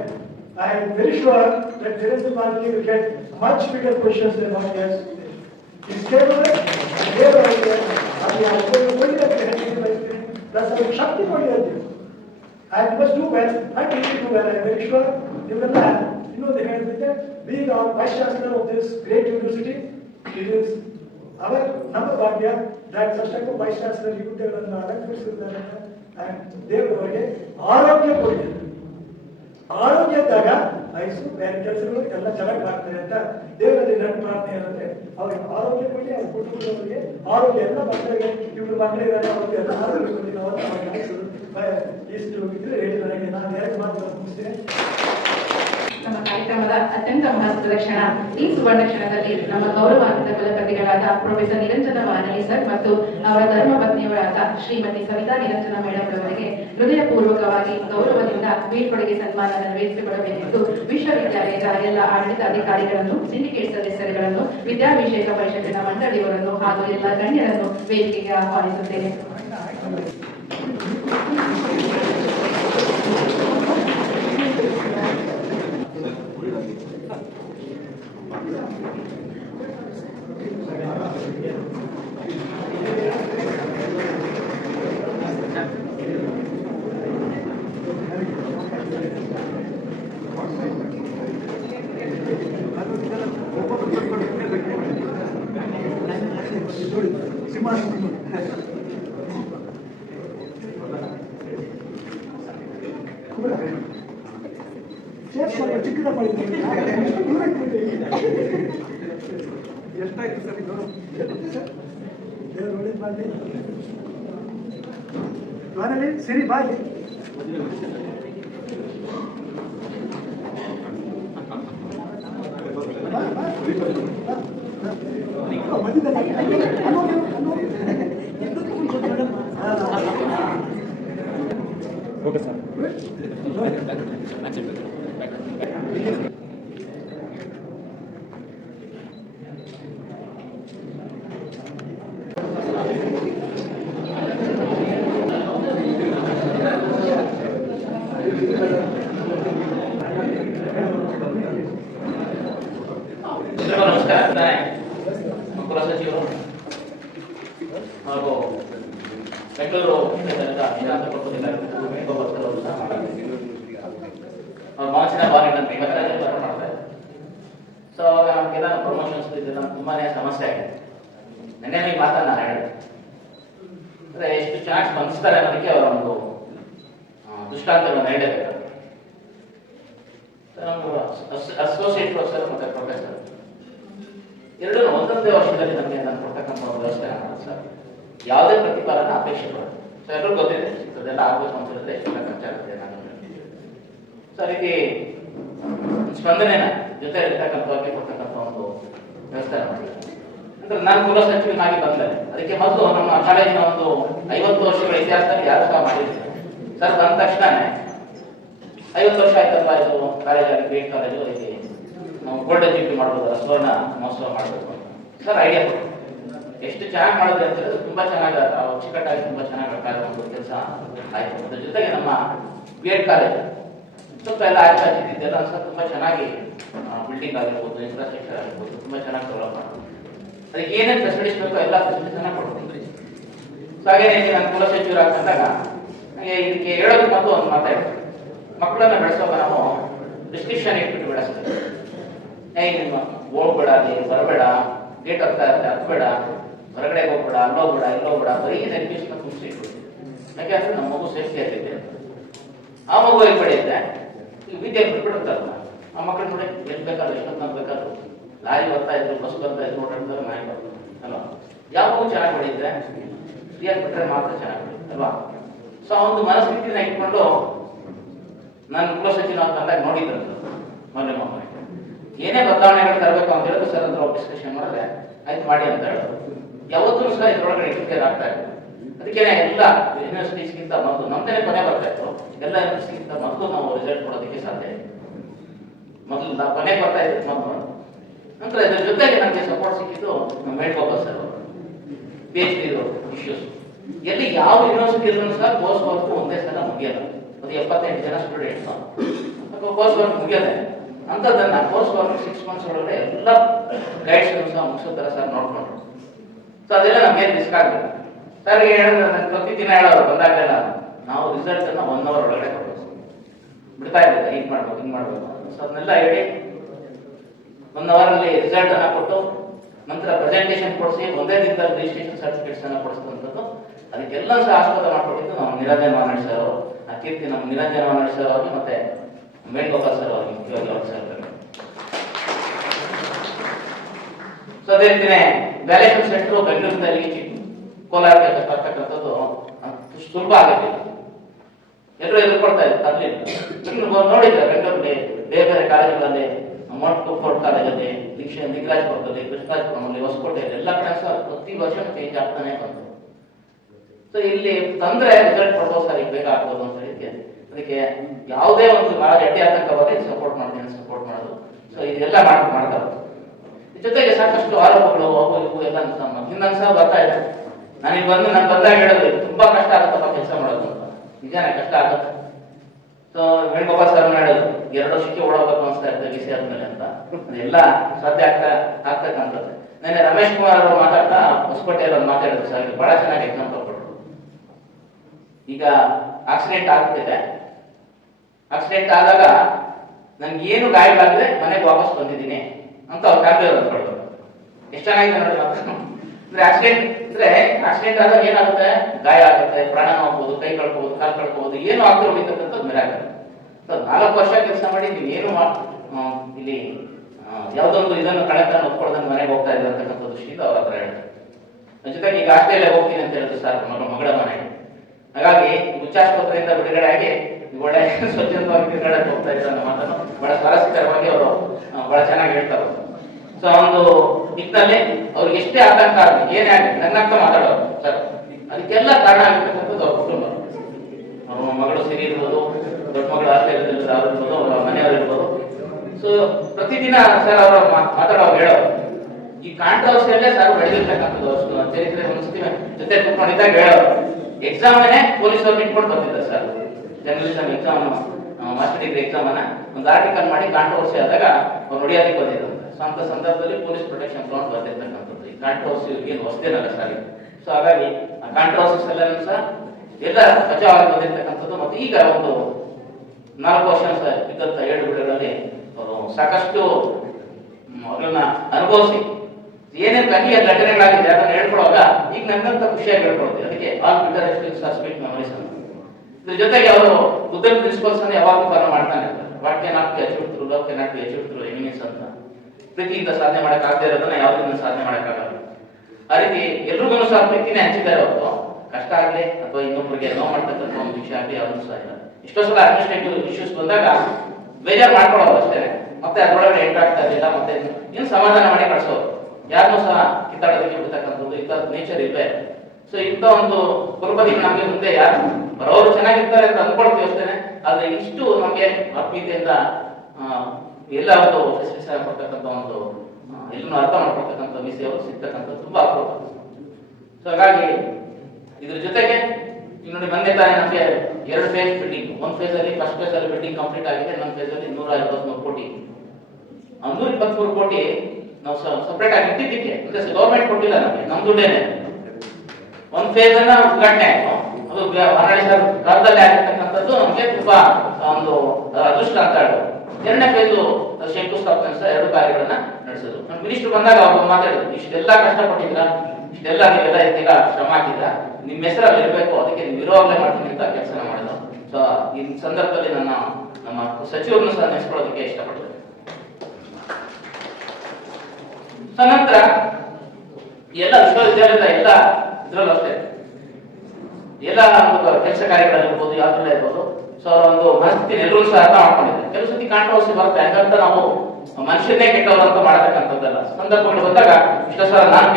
I am very sure that Virendra Balaji will get much bigger positions than what he has. He is capable and ದೇವರಿಗೆ ಅದು ಶಕ್ತಿ ಕೊಡಿದೆ. I must do well, and he will do well. I am very sure you will have. They had being our vice chancellor of this great university, it is our number bhagya that such type of vice chancellor you could ಅಲಂಕರಿಸಿದ್ದಾರೆ. and ದೇವರಿಗೆ ಆರೋಗ್ಯ ಕೊಡಿ. ಆರೋಗ್ಯ ಇದ್ದಾಗ ice ಬೇರೆ ಕೆಲಸಗಳು ಎಲ್ಲ ಚೆನ್ನಾಗಿ ಆಗ್ತದೆ ಅಂತ ದೇವರಲ್ಲಿ ನನ್ನ ಪ್ರಾರ್ಥನೆ ಇರುತ್ತೆ. ಅವ್ರಿಗೆ ಆರೋಗ್ಯ ಕೊಡಿ, ಅವ್ರ ಕುಟುಂಬದವರಿಗೆ ಆರೋಗ್ಯ, ಎಲ್ಲ ಮಕ್ಕಳಿಗೆ ಇವರು ಮಕ್ಕಳಿದ್ದಾರೆ ಅವ್ರಿಗೆ ಎಲ್ಲ ಆರೋಗ್ಯ ಕೊಡಿ. ನಾವು ಇಷ್ಟು ಇದ್ರೆ ಹೇಳಿ ನನಗೆ ನಾನು 2 ಮಾತುಗಳನ್ನು ಮುಗಿಸ್ತೇನೆ. ನಮ್ಮ ಕಾರ್ಯಕ್ರಮದ ಅತ್ಯಂತ ಮಹತ್ವದ ಕ್ಷಣ. ಈ ಸುವರ್ಣ ಕ್ಷಣದಲ್ಲಿ ನಮ್ಮ ಗೌರವಾನ್ವಿತ ಕುಲಪತಿಗಳಾದ ಪ್ರೊಫೆಸರ್ ನಿರಂಜನ ವಾನಲಿ ಸರ್ ಮತ್ತು ಅವರ ಧರ್ಮಪತ್ನಿಯವರಾದ ಶ್ರೀಮತಿ ಸವಿತಾ ನಿರಂಜನ ಮೇಡಮ್ ಅವರಿಗೆ ಹೃದಯಪೂರ್ವಕವಾಗಿ ಗೌರವದಿಂದ ಬೀಳ್ಕೊಡುಗೆ ಸನ್ಮಾನ ನೆರವೇರಿಸಿಕೊಡಬೇಕೆಂದು ವಿಶ್ವವಿದ್ಯಾಲಯದ ಎಲ್ಲ ಆಡಳಿತಾಧಿಕಾರಿಗಳನ್ನು, ಸಿಂಡಿಕೇಟ್ ಸದಸ್ಯರುಗಳನ್ನು, ವಿದ್ಯಾಭಿಷೇಕ ಪರಿಷತ್ತಿನ ಮಂಡಳಿಯವರನ್ನು ಹಾಗೂ ಎಲ್ಲ ಗಣ್ಯರನ್ನು ವೇದಿಕೆಗೆ ಆಹ್ವಾನಿಸುತ್ತೇನೆ. ಎಷ್ಟಾಯ್ತು ಸರ್ ಇದು? ಮನೇಲಿ ಸಿರಿ ಬಾಯಿ ಓಕೆ ಸರ್. ಹಾಗೂ ಬೆಂಗಳೂರು ಶ್ರೀಕಾಂತ ಕೊಪ್ಪದಿಂದ ವೇಣುಗೋಪಾಲ್ ಸರ್ ಅವರು ಸಹ ಮಾತಾಡ್ತಿದ್ರು. ಅವ್ರು ಮೋಹನ ಬಾರಿನ ಮಾಡ್ತಾ ಇದ್ದಾರೆ. ಸೊ ಅವಾಗ ನಮಗೆಲ್ಲ ಪ್ರಮೋಷನ್ಸ್ ಇದೆಲ್ಲ ತುಂಬಾನೇ ಸಮಸ್ಯೆ ಆಗಿದೆ. ನೆನ್ನೆ ಈ ಮಾತನ್ನ ನಾನು ಹೇಳಿದೆ, ಅಂದ್ರೆ ಎಷ್ಟು ಚೆನ್ನಾಗಿ ಸ್ಪಂದಿಸ್ತಾರೆ ಅನ್ನೋದಕ್ಕೆ ಅವರ ಒಂದು ದೃಷ್ಟಾಂತಗಳನ್ನು ಹೇಳಲೇಬೇಕು. ನಮ್ಗೆ ಅಸೋಸಿಯೇಟ್ ಪ್ರೊಫೆಸರ್ ಮತ್ತೆ ಪ್ರೊಫೆಸರ್ ಎರಡೂ ಒಂದೊಂದೇ ವರ್ಷದಲ್ಲಿ ನಮಗೆ ನಾನು ಕೊಡ್ತಕ್ಕಂಥ ಒಂದು ವ್ಯವಸ್ಥೆ ಮಾಡೋದು ಸರ್. ಯಾವುದೇ ಪ್ರತಿಫಲನ ಅಪೇಕ್ಷೆ ಪಡೋದು. ಸೊ ಎಲ್ಲರೂ ಗೊತ್ತಿದೆ, ಅದೆಲ್ಲ ಆಗ್ಬೇಕು ಅಂತ ಹೇಳಿದ್ರೆ ಎಷ್ಟೆಲ್ಲ ಖರ್ಚಾಗುತ್ತೆ ನಾನು ಸೊ ರೀತಿ ಸ್ಪಂದನೆನ ಜೊತೆ ಇರ್ತಕ್ಕಂಥವಾಗಿ ಕೊಡ್ತಕ್ಕಂಥ ಒಂದು ವ್ಯವಸ್ಥೆ ಮಾಡಿದೆ. ಅಂದ್ರೆ ನಾನು ಕುಲಸಚಿವನಾಗಿ ಬಂದೆ, ಅದಕ್ಕೆ ಮೊದಲು ನಮ್ಮ ಕಾಲೇಜಿನ ಒಂದು 50 ವರ್ಷಗಳ ಇತಿಹಾಸದಲ್ಲಿ ಯಾರು ಸಹ ಮಾಡಿದ್ರು ಸರ್. ಬಂದ ತಕ್ಷಣನೇ 50 ವರ್ಷ ಆಯ್ತಪ್ಪ ಇದು ಕಾಲೇಜಾಗಿ ಬಿ ಎಡ್ ಕಾಲೇಜು, ಇಲ್ಲಿ ನಾವು ಗೋಲ್ಡನ್ ಜೂಬ್ಲಿ ಮಾಡ್ಬೋದಲ್ಲ, ಸುವರ್ಣ ಮಹೋತ್ಸವ ಮಾಡಬೇಕು ಸರ್. ಐಡಿಯಾ ಕೊಟ್ಟು ಎಷ್ಟು ಚೆನ್ನಾಗಿ ಮಾಡಿದ್ರೆ ಅಂತ ಹೇಳಿದ್ರೆ ತುಂಬಾ ಚೆನ್ನಾಗಿ ಅಚ್ಚುಕಟ್ಟಾಗಿ ತುಂಬಾ ಚೆನ್ನಾಗಿ ಒಂದು ಕೆಲಸ ಆಯ್ತು. ಅದ್ರ ಜೊತೆಗೆ ನಮ್ಮ ಬಿ ಎಡ್ ಕಾಲೇಜ್ ಸ್ವಲ್ಪ ಎಲ್ಲ ಆಯ್ತಾಚಿದ್ದೆಲ್ಲ ಸರ್ ತುಂಬಾ ಚೆನ್ನಾಗಿ ಬಿಲ್ಡಿಂಗ್ ಆಗಿರ್ಬೋದು, ಇನ್ಫ್ರಾಸ್ಟ್ರಕ್ಚರ್ ಆಗಿರ್ಬೋದು ತುಂಬಾ ಚೆನ್ನಾಗಿ ಡೆವಲಪ್ ಮಾಡ್ಬೋದು. ಅದಕ್ಕೆ ಏನೇನು ಫೆಸಿಲಿಟೀಸ್ ಬೇಕೋ ಎಲ್ಲ ಫೆಸಿಲಿಟೀಸ್ ಕೊಡ್ತೀನಿ. ಸೊ ಹಾಗೇನೆ ನಾನು ಕುಲಸಚಿವರಾಗ್ತಂದಾಗ ನನಗೆ ಇದಕ್ಕೆ ಹೇಳೋದಕ್ಕೆ ಮೊದಲು ಒಂದು ಮಾತಾಡ್ತೀನಿ. ಮಕ್ಕಳನ್ನ ಬೆಳೆಸುವಾಗ ನಾವು ರಿಸ್ಟ್ರಿಕ್ಷನ್ ಇಟ್ಬಿಟ್ಟು ಬೆಳೆಸ್ಬೇಕು. ನಿಮ್ಮ ಹೋಗ್ಬೇಡ, ಅಲ್ಲಿ ಬರಬೇಡ, ಗೇಟ್ ಹತ್ಬೇಡ, ಹೊರಗಡೆ ಹೋಗ್ಬೇಡ, ಅಲ್ಲೋಗ್ಬೇಡ, ಇಲ್ಲೋಗ್ಬೇಡ, ಬರೀ ನೆನಪಿಸ್ನ ತುಂಬಿಸಿ ಇಟ್ಬಿಡ್ತೀವಿ. ಯಾಕೆಂದ್ರೆ ನಮ್ಮ ಮಗು ಸೇಫ್ಟಿ ಆಗಿರುತ್ತೆ. ಆ ಮಗು ಹೇಗೆ ಬೆಳೆಯುತ್ತೆ, ಈಗ ವಿದ್ಯೆ ಬಿಟ್ಬಿಡುತ್ತಲ್ಲ, ಆ ಮಕ್ಕಳು ನೋಡಿ ಎಷ್ಟು ಬೇಕಾದ್ರು ಎಷ್ಟೊತ್ತು ಬೇಕಾದ್ರು ಲಾರಿ ಬರ್ತಾ ಇದ್ರು, ಬಸ್ ಬರ್ತಾ ಇದ್ರು, ಓಡಾಡ್ತಾರೆ, ನಾಯಿ ಬರ್ತಾರೆ ಅಲ್ವಾ. ಯಾವ ಮಗು ಚೆನ್ನಾಗಿ ಬೆಳೆಯುತ್ತೆ, ಫ್ರೀಯಾಗಿ ಬಿಟ್ಟರೆ ಮಾತ್ರ ಚೆನ್ನಾಗಿ ಬೆಳೆಯುತ್ತೆ ಅಲ್ವಾ. ಸೊ ಆ ಒಂದು ಮನಸ್ಥಿತಿನ ಇಟ್ಕೊಂಡು ನಾನು ಕುಲಸಚಿವ ಬಂದಾಗ ನೋಡಿದ್ರಂತ ಮೊನ್ನೆ ಏನೇ ಬದಲಾವಣೆಗಳು ತರಬೇಕು ಅಂತ ಹೇಳಿದ್ರು ಸರ್ ಅಂತ ಡಿಸ್ಕಷನ್ ಮಾಡಿದ್ರೆ ಆಯ್ತು ಮಾಡಿ ಅಂತ ಹೇಳೋದು. ಯಾವತ್ತೂ ಸಹ ಇದ್ರೊಳಗಡೆ ಇಂಟರ್ಫಿಯರ್ ಆಗ್ತಾ ಇತ್ತು. ಅದಕ್ಕೆ ಎಲ್ಲ ಯೂನಿವರ್ಸಿಟೀಸ್ಗಿಂತ ಮೊದಲು ನಮ್ದೇ ಕೊನೆ ಬರ್ತಾ ಇತ್ತು. ಎಲ್ಲ ಯೂನಿವರ್ಸಿಟಿಗಿಂತ ಮೊದಲು ನಾವು ರಿಸಲ್ಟ್ ಕೊಡೋದಕ್ಕೆ ಸಾಧ್ಯ ಇದೆ. ಮೊದಲು ನಾವು ಕೊನೆ ಬರ್ತಾ ಇದ್ದು ಮೊದಲು. ನಂತರ ಇದ್ರ ಜೊತೆಗೆ ನಮಗೆ ಸಪೋರ್ಟ್ ಸಿಕ್ಕಿದ್ದು ನಮ್ಮ ವೇಣುಗೋಪಾಲ್ ಸರ್ ಅವರು PhD ಇಶ್ಯೂಸ್. ಎಲ್ಲಿ ಯಾವ ಯೂನಿವರ್ಸಿಟಿ ಇದ್ರೂ ಸಹ ಕೋರ್ಸ್ ವರ್ಕ್ ಒಂದೇ ಸಲ ಮುಗಿಯಲ್ಲ. ಅದು 78 ಜನ ಸ್ಟೂಡೆಂಟ್ಸ್ ಕೋರ್ಸ್ ವರ್ಕ್ ಮುಗಿಯೋದೆ ಅಂತದನ್ನ ಕೋರ್ಸ್ ವರ್ಕ್ 6 ಮಂತ್ಸ್ ಒಳಗಡೆ ಎಲ್ಲ ಗೈಡ್ಸ್ ಸಹ ಮುಗಿಸೋ ತರ ಸರ್ ನೋಡ್ಕೊಂಡ್ರು. ಸೊ ಅದೆಲ್ಲ ನಮ್ಗೇನು ರಿಸ್ಕ್ ಆಗಬೇಕು. ಸರ್ ಹೇಳಿದ್ರೆ ನಾನು ಪ್ರತಿದಿನ ಹೇಳೋರು ಬಂದಾಗಲೆಲ್ಲ ನಾವು ರಿಸಲ್ಟ್ ಅನ್ನ 1 ಅವರ್ ಒಳಗಡೆ ಕೊಡ್ಬೇಕು, ಬಿಡ್ತಾ ಇರ್ಬೇಕು, ಹಿಂಗ್ ಮಾಡ್ಬೇಕು ಹಿಂಗ್ ಮಾಡ್ಬೇಕು. ಸೊ ಅದನ್ನೆಲ್ಲ ಹೇಳಿ 1 ಅವರಲ್ಲಿ ರಿಸಲ್ಟ್ ಅನ್ನ ಕೊಟ್ಟು ನಂತರ ಪ್ರೆಸೆಂಟೇಷನ್ ಕೊಡಿಸಿ ಒಂದೇ ದಿನದಲ್ಲಿ ರಿಜಿಸ್ಟ್ರೇಷನ್ ಸರ್ಟಿಫಿಕೇಟ್ಸ್ ಅನ್ನ ಕೊಡಿಸ್ತಂಥದ್ದು. ಅದಕ್ಕೆಲ್ಲ ಸಹ ಆಸ್ಪದ ಮಾಡ್ಕೊಂಡಿದ್ದು ನಮ್ಮ ನಿರಂಜನ್ ಮಾನಡ್ ಸರ್ ಅವರು. ಆ ಕೀರ್ತಿ ನಮ್ಮ ನಿರಂಜನ್ ಮಾನಡ್ ಸರ್ ಅವರಿಗೆ ಮತ್ತೆ ವೇಣುಗೋಪಾಲ್ ಸರ್ ಅವರಿಗೆ ಮುಖ್ಯವಾಗಿ ಅವ್ರು ಸೇರ್ತಾರೆ. ಸೊ ಅದೇ ರೀತಿನೇ ವ್ಯಾಲ್ಯೂಯೇಷನ್ ಸೆಂಟರ್ ಬೆಂಗಳೂರಿನಲ್ಲಿ ಕೋಲಾರಕ್ಕೆ ಬರ್ತಕ್ಕಂಥದ್ದು ಸುಲಭ ಆಗಲಿಲ್ಲ. ಎಲ್ಲರೂ ಎದುರ್ಕೊಳ್ತಾ ಇದ್ರು, ತರಲಿಲ್ಲ. ನೋಡಿದ್ರೆ ಬೆಂಗಳೂರಲ್ಲಿ ಬೇರೆ ಬೇರೆ ಕಾಲೇಜುಗಳಲ್ಲಿ ಫೋರ್ಟ್ ಕಾಲೇಜಲ್ಲಿ, ಲಿಂಗರಾಜಪುರದಲ್ಲಿ, ಕೃಷ್ಣರಾಜಪುರದಲ್ಲಿ, ಹೊಸಕೋಟೆಯಲ್ಲಿ ಎಲ್ಲ ಕಡೆ ಸಹ ಪ್ರತಿ ವರ್ಷ ಚೇಂಜ್ ಆಗ್ತಾನೆ ಬಂತು. ಸೊ ಇಲ್ಲಿ ತಂದ್ರೆ ರಿಸಲ್ಟ್ ಕೊಡ್ಬೋದು ಸರ್, ಈಗ ಬೇಕಾಗ್ಬೋದು ಅಂತ ಹೇಳಿ ಅದಕ್ಕೆ ಯಾವುದೇ ಒಂದು ಬಹಳ ಅಡ್ಡಿ ಆತಂಕವಾಗಿ ಸಪೋರ್ಟ್ ಮಾಡೋದು. ಸೊ ಇದೆಲ್ಲ ಮಾಡ್ತಾ ಇರೋದು. ಜೊತೆಗೆ ಸಾಕಷ್ಟು ಆರೋಪಗಳು ಅವು ಇವು ಎಲ್ಲ ಹಿಂದ ಸಹ ಬರ್ತಾ ಇದೆ. ನನಗೆ ನಾನು ಬಂದಾಗ ಹೇಳಿದ್ರೆ ತುಂಬಾ ಕಷ್ಟ ಆಗುತ್ತಪ್ಪ ಕೆಲಸ ಮಾಡೋದು ಅಂತ. ನಿಜಾನೇ ಕಷ್ಟ ಆಗುತ್ತೆ. ಸೊ ವೇಣುಗೋಪಾಲ್ ಸರ್ ಹೇಳಿದ್ರು 2 ವರ್ಷಕ್ಕೆ ಓಡೋಗ್ಬೇಕು ಅನ್ಸ್ತಾ ಇರ್ತದೆ ಬಿಸಿ ಆದ್ಮೇಲೆ ಅಂತ. ಅದೆಲ್ಲ ಸಾಧ್ಯ ಆಗ್ತಕ್ಕಂಥದ್ದು. ನೆನ್ನೆ ರಮೇಶ್ ಕುಮಾರ್ ಅವರು ಮಾತಾಡ್ತಾ ಹೊಸಕೋಟೆಯಲ್ಲಿ ಒಂದು ಮಾತಾಡಿದ್ರು ಸರ್, ಬಹಳ ಚೆನ್ನಾಗಿ ಎಕ್ಸಾಂಪಲ್ ಕೊಟ್ಟರು. ಈಗ ಆಕ್ಸಿಡೆಂಟ್ ಆಗ್ತಿದೆ, ಆಕ್ಸಿಡೆಂಟ್ ಆದಾಗ ನನ್ಗೆ ಏನು ಗಾಯಗಳಾಗಿದೆ ಮನೆಗೆ ವಾಪಸ್ ಬಂದಿದ್ದೀನಿ ಅಂತ ಅವ್ರ ಫ್ಯಾಮಿಲಿ ಅವ್ರು ಅಂದ್ಕೊಳ್ಳೋದು. ಎಷ್ಟು ಚೆನ್ನಾಗಿದೆ ನೋಡಿ ಮಾತ್ರ. ಅಂದ್ರೆ ಆಕ್ಸಿಡೆಂಟ್ ಆದಾಗ ಏನಾಗುತ್ತೆ, ಗಾಯ ಆಗುತ್ತೆ, ಪ್ರಾಣ ಹೋಗ್ಬೋದು, ಕೈ ಕಳ್ಕೋಬಹುದು, ಕಾಲು ಕಳ್ಕೋಬಹುದು, ಏನು ಆಗ್ತಾ ಉಳಿತಕ್ಕಂಥದ್ದು ಮಿರಾಕಲ್. 4 ವರ್ಷ ಕೆಲಸ ಮಾಡಿ ನೀವೇನು ಇಲ್ಲಿ ಯಾವ್ದೊಂದು ಇದನ್ನು ಕಳೆತನ ಒಪ್ಕೊಳ್ಳೋದನ್ನ ಮನೆಗೆ ಹೋಗ್ತಾ ಇದೆ ಅಂತಕ್ಕಂಥ ದೃಷ್ಟಿಯಿಂದ ಅವ್ರ ಹತ್ರ ಹೇಳ್ತಾರೆ. ಜೊತೆಗೆ ಈಗ ಆಸ್ಟ್ರೇಲಿಯಾ ಹೋಗ್ತೀನಿ ಅಂತ ಹೇಳಿದ್ರು ಸರ್ ಮಗಳ ಮನೆಗೆ. ಹಾಗಾಗಿ ಉಚ್ಚಾಸ್ಪತ್ರೆಯಿಂದ ಬಿಡುಗಡೆ ಆಗಿ ಒಳ್ಳೆ ಸ್ವಚ್ಛಂದವಾಗಿ ತಿರುಗಾಡಕ್ಕೆ ಹೋಗ್ತಾ ಇದ್ರು ಅನ್ನೋ ಮಾತನ್ನು ಬಹಳ ಸ್ವಾರಸ್ಯಕರವಾಗಿ ಅವರು ಬಹಳ ಚೆನ್ನಾಗಿ ಹೇಳ್ತಾರೆ. ಸೊ ಒಂದು ನಿಟ್ಟಿನಲ್ಲಿ ಅವ್ರಿಗೆ ಎಷ್ಟೇ ಆತಂಕ ಆಗಲಿ, ಏನೇ ಆಗಲಿ ನನ್ನಂತ ಮಾತಾಡೋರು ಸರ್. ಅದಕ್ಕೆಲ್ಲ ಕಾರಣ ಆಗಿರ್ತಕ್ಕಂಥದ್ದು ಅವ್ರ ಕುಟುಂಬ. ಅವ್ರ ಮಗಳು ಸಿರಿ ಇರ್ಬೋದು, ದೊಡ್ಡ ಮಗಳು ಆಸ್ಟ್ರೇಲಿಯಾದಲ್ಲಿ ಇರ್ಬೋದು, ಅವ್ರ ಮನೆಯವರು ಇರ್ಬೋದು. ಸೊ ಪ್ರತಿದಿನ ಸರ್ ಅವರು ಮಾತಾಡೋರು ಹೇಳೋರು. ಈ ಕಾಂಟ್ರವರ್ಸಿಯಲ್ಲೇ ಸರ್ ಬೆಳೆದಿರ್ತಕ್ಕಂಥದ್ದು ಚರಿತ್ರೆ ಮನಸ್ಸಿನ ಜೊತೆ ಕೂತ್ಕೊಂಡಿದ್ದಾಗ ಹೇಳೋರು. ಎಕ್ಸಾಮನೇ ಪೊಲೀಸವ್ರನ್ನ ಇಟ್ಕೊಂಡು ಬಂದಿದ್ದಾರೆ sir. Journalism exam, master degree exam ಅನ್ನ ಒಂದು ಆರ್ಟಿಕಲ್ ಮಾಡಿ ಕಾಂಟ್ರವರ್ಸಿ ಆದಾಗ ಅವ್ರು ನೋಡಿಯೋದಕ್ಕೆ ಬಂದಿದ್ರು. ಸೊ ಅಂತ ಸಂದರ್ಭದಲ್ಲಿ ಪೊಲೀಸ್ ಪ್ರೊಟೆಕ್ಷನ್ ತಗೊಂಡು ಬಂದಿರ್ತಕ್ಕಂಥದ್ದು. ಈ ಕಾಂಟ್ರವರ್ಸಿ ಏನು ಹೊಸದೇನಲ್ಲ ಸರ್. ಸೊ ಹಾಗಾಗಿ ಕಾಂಟ್ರವರ್ಸೀಸ್ ಎಲ್ಲ ಸಹ ಎಲ್ಲ ಬಚಾವಾಗಿ ಬಂದಿರತಕ್ಕಂಥದ್ದು. ಮತ್ತು ಈಗ ಒಂದು 4 ವರ್ಷ ಇದ್ದಂಥ 7 ಬಿಡುಗಳಲ್ಲಿ ಅವರು ಸಾಕಷ್ಟು ಅವ್ರನ್ನ ಅನುಭವಿಸಿ ಏನೇನು ಕಹಿಯ ಘಟನೆಗಳಾಗಿದೆ ಅದನ್ನು ಹೇಳ್ಕೊಡುವಾಗ ಈಗ ನನ್ನಂತ ಖುಷಿಯಾಗಿ ಹೇಳ್ಕೊಡ್ತೀವಿ. ಅದಕ್ಕೆ all bitter experience or sweet memories ಅಂತ. ಇದ್ರ ಜೊತೆಗೆ ಅವರು ಬುದ್ಧನ ಪ್ರಿನ್ಸಿಪಲ್ಸ್ ಅನ್ನು ಯಾವಾಗಲೂ ಫಾಲೋ ಮಾಡ್ತಾನೆ ಇರ್ತಾರೆ. What cannot be achieved through love cannot be achieved through enemies ಅಂತ. ಪ್ರೀತಿಯಿಂದ ಸಾಧನೆ ಮಾಡಕ್ಕಾಗದೇ ಇರೋದನ್ನ ಯಾವುದರಿಂದ ಸಾಧನೆ ಮಾಡಕ್ಕಾಗಲ್ಲ. ಆ ರೀತಿ ಎಲ್ರಿಗೂ ಸಹ ಪ್ರೀತಿನೇ ಹಂಚಿದ್ದಾರೆ ಹೊರತು ಕಷ್ಟ ಆಗಲಿ ಅಥವಾ ಇನ್ನೊಬ್ಬರಿಗೆ ನೋವು ಮಾಡ್ತಕ್ಕಂಥ ಒಂದು ವಿಷಯ ಆಗಲಿ ಯಾವುದೂ ಸಹ ಇಲ್ಲ. ಎಷ್ಟೋ ಸಲ ಅಡ್ಮಿನಿಸ್ಟ್ರೇಟಿವ್ ಇಶ್ಯೂಸ್ ಬಂದಾಗ ಬೇಜಾರು ಮಾಡ್ಕೊಳ್ಳೋದು ಅಷ್ಟೇ, ಮತ್ತೆ ಅದರೊಳಗಡೆ ಎಂಟರ್ ಆಗ್ತಾ ಇರಲಿಲ್ಲ, ಮತ್ತೆ ಏನು ಸಮಾಧಾನ ಮಾಡಿ ಕಳಿಸೋರು, ಯಾರನ್ನೂ ಸಹ ಕಿತ್ತಾಡೋದಕ್ಕೆ ಬಿಡ್ತಕ್ಕಂಥದ್ದು ಇಂಥ ನೇಚರ್ ಇಲ್ಲೇ. ಸೊ ಇಂಥ ಒಂದು ಕುಲಪತಿಗಳು ನಮಗೆ ಮುಂದೆ ಯಾರು ಬರೋರು ಚೆನ್ನಾಗಿರ್ತಾರೆ ಅಂತ ಅಂದ್ಕೊಳ್ತೀವಿ ಅಷ್ಟೇ. ಆದ್ರೆ ಇಷ್ಟು ನಮಗೆ ಆತ್ಮೀಯತೆಯಿಂದ ಎಲ್ಲ ಒಂದು ಫೆಸಿಲಿಟೀಸ್ ಕೊಡ್ತಕ್ಕಂಥ ಒಂದು ಎಲ್ಲರೂ ಅರ್ಥ ಮಾಡ್ಕೊಳ್ತಕ್ಕಂಥ ವಿಷಯವರು ಸಿಗ್ತಕ್ಕಂಥದ್ದು ತುಂಬಾ ಅಪರೂಪ. ಸೊ ಹಾಗಾಗಿ ಇದ್ರ ಜೊತೆಗೆ ಈಗ ನೋಡಿ ಮೊನ್ನೆ ತಾನೇ ನಮಗೆ 2 ಫೇಸ್ ಬಿಲ್ಡಿಂಗ್, ಒಂದು ಫೇಸ್ ಅಲ್ಲಿ ಫಸ್ಟ್ ಫೇಸ್ ಅಲ್ಲಿ ಬಿಲ್ಡಿಂಗ್ ಕಂಪ್ಲೀಟ್ ಆಗಿದೆ, ಇನ್ನೊಂದು ಫೇಸ್ ಅಲ್ಲಿ 153 ಕೋಟಿ. 123 ಕೋಟಿ ನಾವು ಸಪರೇಟ್ ಆಗಿ ಇಟ್ಟಿದ್ದಕ್ಕೆ ಅಂದ್ರೆ ಗೌರ್ಮೆಂಟ್ ಕೊಟ್ಟಿಲ್ಲ ನಮಗೆ, ನಮ್ ದುಡ್ಡೇನೆ. ಒಂದು ಫೇಸ್ ಅನ್ನ ಉದ್ಘಾಟನೆ ಆಯ್ತು, ಅದು ಹೊರನಾಡಿ ಸರ್ ಕಾಲದಲ್ಲಿ ಆಗಿರ್ತಕ್ಕಂಥದ್ದು ನಮಗೆ ತುಂಬಾ ಒಂದು ಅದೃಷ್ಟ ಅಂತ ಹೇಳ್ಬೋದು. 2ನೇ ಫೇಸು ಶಂಕುಸ್ಥಾಪನೆ ಸಹ 2 ಕಾರ್ಯಗಳನ್ನ ನಡೆಸಿದ್ರು. ನಮ್ಮ ಮಿನಿಸ್ಟರ್ ಬಂದಾಗ ಅವ್ರು ಮಾತಾಡಿದ್ರು, ಇಷ್ಟೆಲ್ಲ ಕಷ್ಟಪಟ್ಟಿದ್ರ, ಇಷ್ಟೆಲ್ಲ ನೀವೆಲ್ಲ ಇದೀಗ ಶ್ರಮ ಹಾಕಿದ್ರ, ನಿಮ್ಮ ಹೆಸರಲ್ಲಿ ಇರಬೇಕು, ಅದಕ್ಕೆ ನೀವು ಇರುವಾಗಲೇ ಮಾಡ್ತೀನಿ ಅಂತ ಕೆಲಸ ಮಾಡಿದ್ರು. ಸೊ ಈ ಸಂದರ್ಭದಲ್ಲಿ ನಮ್ಮ ಸಚಿವರನ್ನು ಸಹ ನೆನೆಸ್ಕೊಳ್ಳೋದಕ್ಕೆ ಇಷ್ಟಪಡ್ತೇನೆ. ನಂತರ ಎಲ್ಲ ವಿಶ್ವವಿದ್ಯಾಲಯದ ಎಲ್ಲ ಇದ್ರಲ್ಲೂ ಅಷ್ಟೇ ಎಲ್ಲ ಕೆಲಸ ಕಾರ್ಯಗಳಿರ್ಬೋದು, ಯಾವ್ದ್ರಲ್ಲೇ ಇರ್ಬೋದು. ಸೊ ಅವರ ಒಂದು ಮನಸ್ಥಿತಿ ಎಲ್ಲರೂ ಸಹ ಅರ್ಥ ಮಾಡ್ಕೊಂಡಿದ್ದಾರೆ. ಕೆಲವು ಸತಿ ಕಾಂಟ್ರವರ್ಸಿ ಬರುತ್ತೆ, ಯಾಕಂತ ನಾವು ಮನುಷ್ಯನ್ನೇ ಕೆಟ್ಟವರು ಅಂತ ಮಾಡತಕ್ಕಂಥದ್ದಲ್ಲ. ಸಂದರ್ಭಗಳು ಬಂದಾಗ ಇಷ್ಟ ಸಲ ನಾನು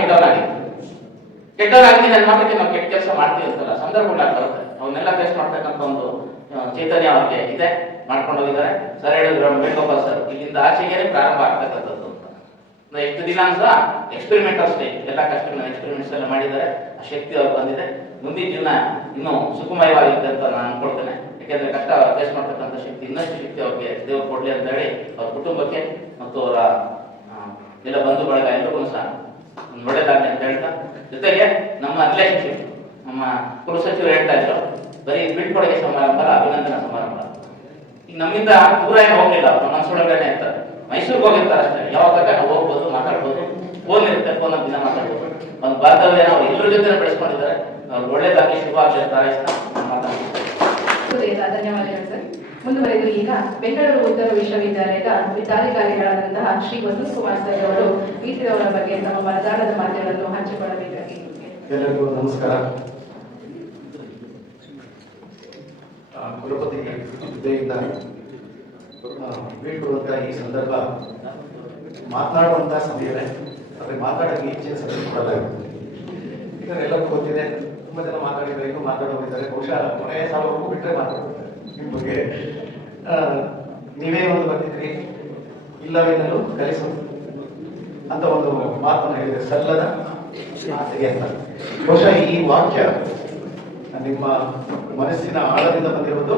ಕೆಟ್ಟವರಾಗಿ ನನ್ನ ಮಾತಕ್ಕೆ ನಾವು ಕೆಟ್ಟ ಕೆಲಸ ಮಾಡ್ತೀವಿ ಅಂತಲ್ಲ, ಸಂದರ್ಭಗಳಾಗಿ ಬರುತ್ತೆ. ಅವನ್ನೆಲ್ಲ ಫೇಸ್ ಮಾಡ್ತಕ್ಕಂಥ ಒಂದು ಚೈತನ್ಯ ಅವ್ರಿಗೆ ಇದೆ, ಮಾಡ್ಕೊಂಡು ಹೋಗಿದ್ದಾರೆ. ಸರ್ ಹೇಳಿದ್ರು ವೇಣುಗೋಪಾಲ್ ಸರ್, ಇಲ್ಲಿಂದ ಆಚೆಗೆ ಪ್ರಾರಂಭ ಆಗ್ತಕ್ಕಂಥದ್ದು ಅಂತ. ಎಷ್ಟು ದಿನ ಸಹ ಎಕ್ಸ್ಪೆರಿಮೆಂಟಲ್ ಸ್ಟೇಜ್, ಎಲ್ಲ ಕಷ್ಟಗಳನ್ನ ಎಕ್ಸ್ಪೆರಿಮೆಂಟ್ಸ್ ಎಲ್ಲ ಮಾಡಿದ್ದಾರೆ. ಆ ಶಕ್ತಿ ಅವ್ರಿಗೆ ಬಂದಿದೆ. ಮುಂದಿನ ಜೀವನ ಇನ್ನೂ ಸುಖಮಯವಾಗಿದೆ ಅಂತ ನಾನು ಅನ್ಕೊಳ್ತೇನೆ. ಯಾಕೆಂದ್ರೆ ಕಷ್ಟ ಫೇಸ್ ಮಾಡ್ತಕ್ಕಂಥ ಶಕ್ತಿ, ಇನ್ನಷ್ಟು ಶಕ್ತಿ ಅವ್ರಿಗೆ ದೇವರು ಕೊಡ್ಲಿ ಅಂತ ಹೇಳಿ ಅವ್ರ ಕುಟುಂಬಕ್ಕೆ ಮತ್ತು ಅವರ ಎಲ್ಲ ಬಂಧು ಬಳಗ ಎಲ್ಲರಿಗೂ ಸಹ ಒಳ್ಳೇದಾಗಲಿ ಅಂತ ಹೇಳ್ತಾ, ಜೊತೆಗೆ ನಮ್ಮ ರಿಲೇಶನ್ಶಿಪ್ ನಮ್ಮ ಕುಲಸಚಿವರು ಹೇಳ್ತಾ ಇದ್ರು, ಬರೀ ಬೀಳ್ಕೊಡುಗೆ ಸಮಾರಂಭ, ಅಭಿನಂದನಾ ಸಮಾರಂಭ. ಈಗ ನಮ್ಮಿಂದ ದೂರ ಏನು ಹೋಗ್ಲಿಲ್ಲ, ಮನಸ್ಸೊಳಗಡೆ ಇರ್ತಾರೆ. ಮೈಸೂರಿಗೆ ಹೋಗಿರ್ತಾರೆ ಅಷ್ಟೇ, ಯಾವಾಗ ನಾವು ಹೋಗ್ಬೋದು, ಮಾತಾಡ್ಬೋದು, ಫೋನ್ ಇರುತ್ತೆ, ಫೋನ್ ದಿನ ಮಾತಾಡ್ಬೋದು. ಒಂದು ಬಾಂಧವ್ಯ ನಾವು ಎಲ್ಲರ ಜೊತೆ ಬೆಳೆಸ್ಕೊಂಡಿದ್ದಾರೆ. ಅವ್ರು ಒಳ್ಳೇದಾಗಿ ಶುಭ ಆಗಲಿ ಅಂತ ಮಾತಾಡ್ತಾರೆ. ಧನ್ಯವಾದಗಳು ಸರ್. ಮುಂದುವರೆದು ಈಗ ಬೆಂಗಳೂರು ಉತ್ತರ ವಿಶ್ವವಿದ್ಯಾಲಯದ ವಿದ್ಯಾಧಿಕಾರಿಗಳಾದಂತಹ ಶ್ರೀ ವಸಂತ್ ಕುಮಾರ್ ಸರ್ ಅವರು ಅವರ ಬಗ್ಗೆ ತಮ್ಮ ಮನದಾಳದ ಮಾತುಗಳನ್ನು ಹಂಚಿಕೊಳ್ಳಬೇಕಾಗಿ. ಎಲ್ಲರಿಗೂ ನಮಸ್ಕಾರ. ಕುಲಪತಿ ಹುದ್ದೆಯಿಂದ ಬೀಳ್ಕೊಡುವಂತ ಈ ಸಂದರ್ಭ ಮಾತನಾಡುವಂತ ಸಮಯವೇ, ಆದರೆ ಮಾತಾಡೋಕ್ಕೆ ಹೆಚ್ಚಿನ ಸಮಯ ಕೊಡಲಾಗುತ್ತೆ. ಈಗ ಎಲ್ಲರಿಗೂ ಗೊತ್ತಿದೆ, ತುಂಬಾ ಜನ ಮಾತಾಡಿದ್ದಾರೆ, ಇನ್ನೂ ಮಾತಾಡೋರಿದ್ದಾರೆ. ಬಹುಶಃ ಕೊನೆಯ ಸಾಲವರೆಗೂ ಬಿಟ್ಟರೆ ಮಾತಾಡ್ತಾರೆ ನಿಮ್ಮ ಬಗ್ಗೆ. ನೀವೇ ಒಂದು ಬಂದಿದ್ರಿ, ಇಲ್ಲವೆನ್ನಲು ಕಲಿಸು ಅಂತ ಒಂದು ಮಾತನ್ನು ಹೇಳಿದೆ, ಸಲ್ಲದ ಆಸೆಗೆ ಅಂತ. ಬಹುಶಃ ಈ ವಾಕ್ಯ ನಿಮ್ಮ ಮನಸ್ಸಿನ ಆಳದಿಂದ ಬಂದಿರುವುದು,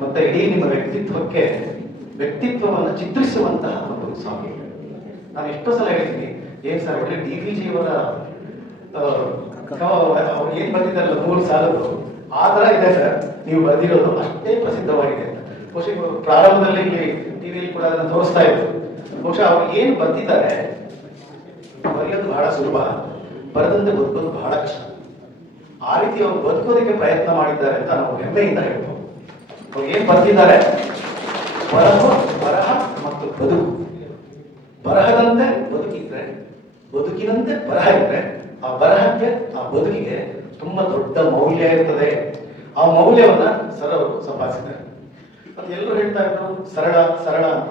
ಮತ್ತೆ ಇಡೀ ನಿಮ್ಮ ವ್ಯಕ್ತಿತ್ವವನ್ನು ಚಿತ್ರಿಸುವಂತಹ ಒಂದು ಸಾಂಗ್. ನಾನು ಎಷ್ಟೋ ಸಲ ಹೇಳಿದ್ದೀನಿ, ಏನ್ ಸರ್ ಒಳ್ಳೆ DVG ಅವರ ಅವ್ರು ಏನ್ ಬಂದಿದ್ದಾರಲ್ಲ 3 ಸಾಲದು ಆ ತರ ಇದೆ ಸರ್, ನೀವು ಬರೆದಿರೋದು ಅಷ್ಟೇ ಪ್ರಸಿದ್ಧವಾಗಿದೆ ಅಂತ. ಬಹುಶಃ ಪ್ರಾರಂಭದಲ್ಲಿ ಇಲ್ಲಿ ಟಿವಿಯಲ್ಲಿ ಕೂಡ ಅದನ್ನು ತೋರಿಸ್ತಾ ಇದ್ರು. ಬಹುಶಃ ಅವ್ರು ಏನ್ ಬರ್ತಿದ್ದಾರೆ, ಬರೆಯೋದು ಬಹಳ ಸುಲಭ, ಬರೆದಂತೆ ಬದುಕೋದು ಬಹಳ ಕಷ್ಟ. ಆ ರೀತಿ ಅವರು ಬದುಕೋದಕ್ಕೆ ಪ್ರಯತ್ನ ಮಾಡಿದ್ದಾರೆ ಅಂತ ನಾವು ಹೆಮ್ಮೆಯಿಂದ ಹೇಳ್ಬೋದು. ಅವ್ರು ಏನ್ ಬರ್ತಿದ್ದಾರೆ, ಬರಹ ಮತ್ತು ಬದುಕು. ಬರಹದಂತೆ ಬದುಕಿದ್ರೆ, ಬದುಕಿನಂತೆ ಬರಹ ಇದ್ರೆ, ಆ ಬರಹಕ್ಕೆ ಆ ಬದುಕಿಗೆ ತುಂಬಾ ದೊಡ್ಡ ಮೌಲ್ಯ ಇರ್ತದೆ. ಆ ಮೌಲ್ಯವನ್ನ ಸರ್ ಅವರು ಸಂಪಾದಿಸಿದ್ದಾರೆ. ಮತ್ತೆ ಎಲ್ಲರೂ ಹೇಳ್ತಾ ಇದ್ರು ಸರಳ ಸರಳ ಅಂತ.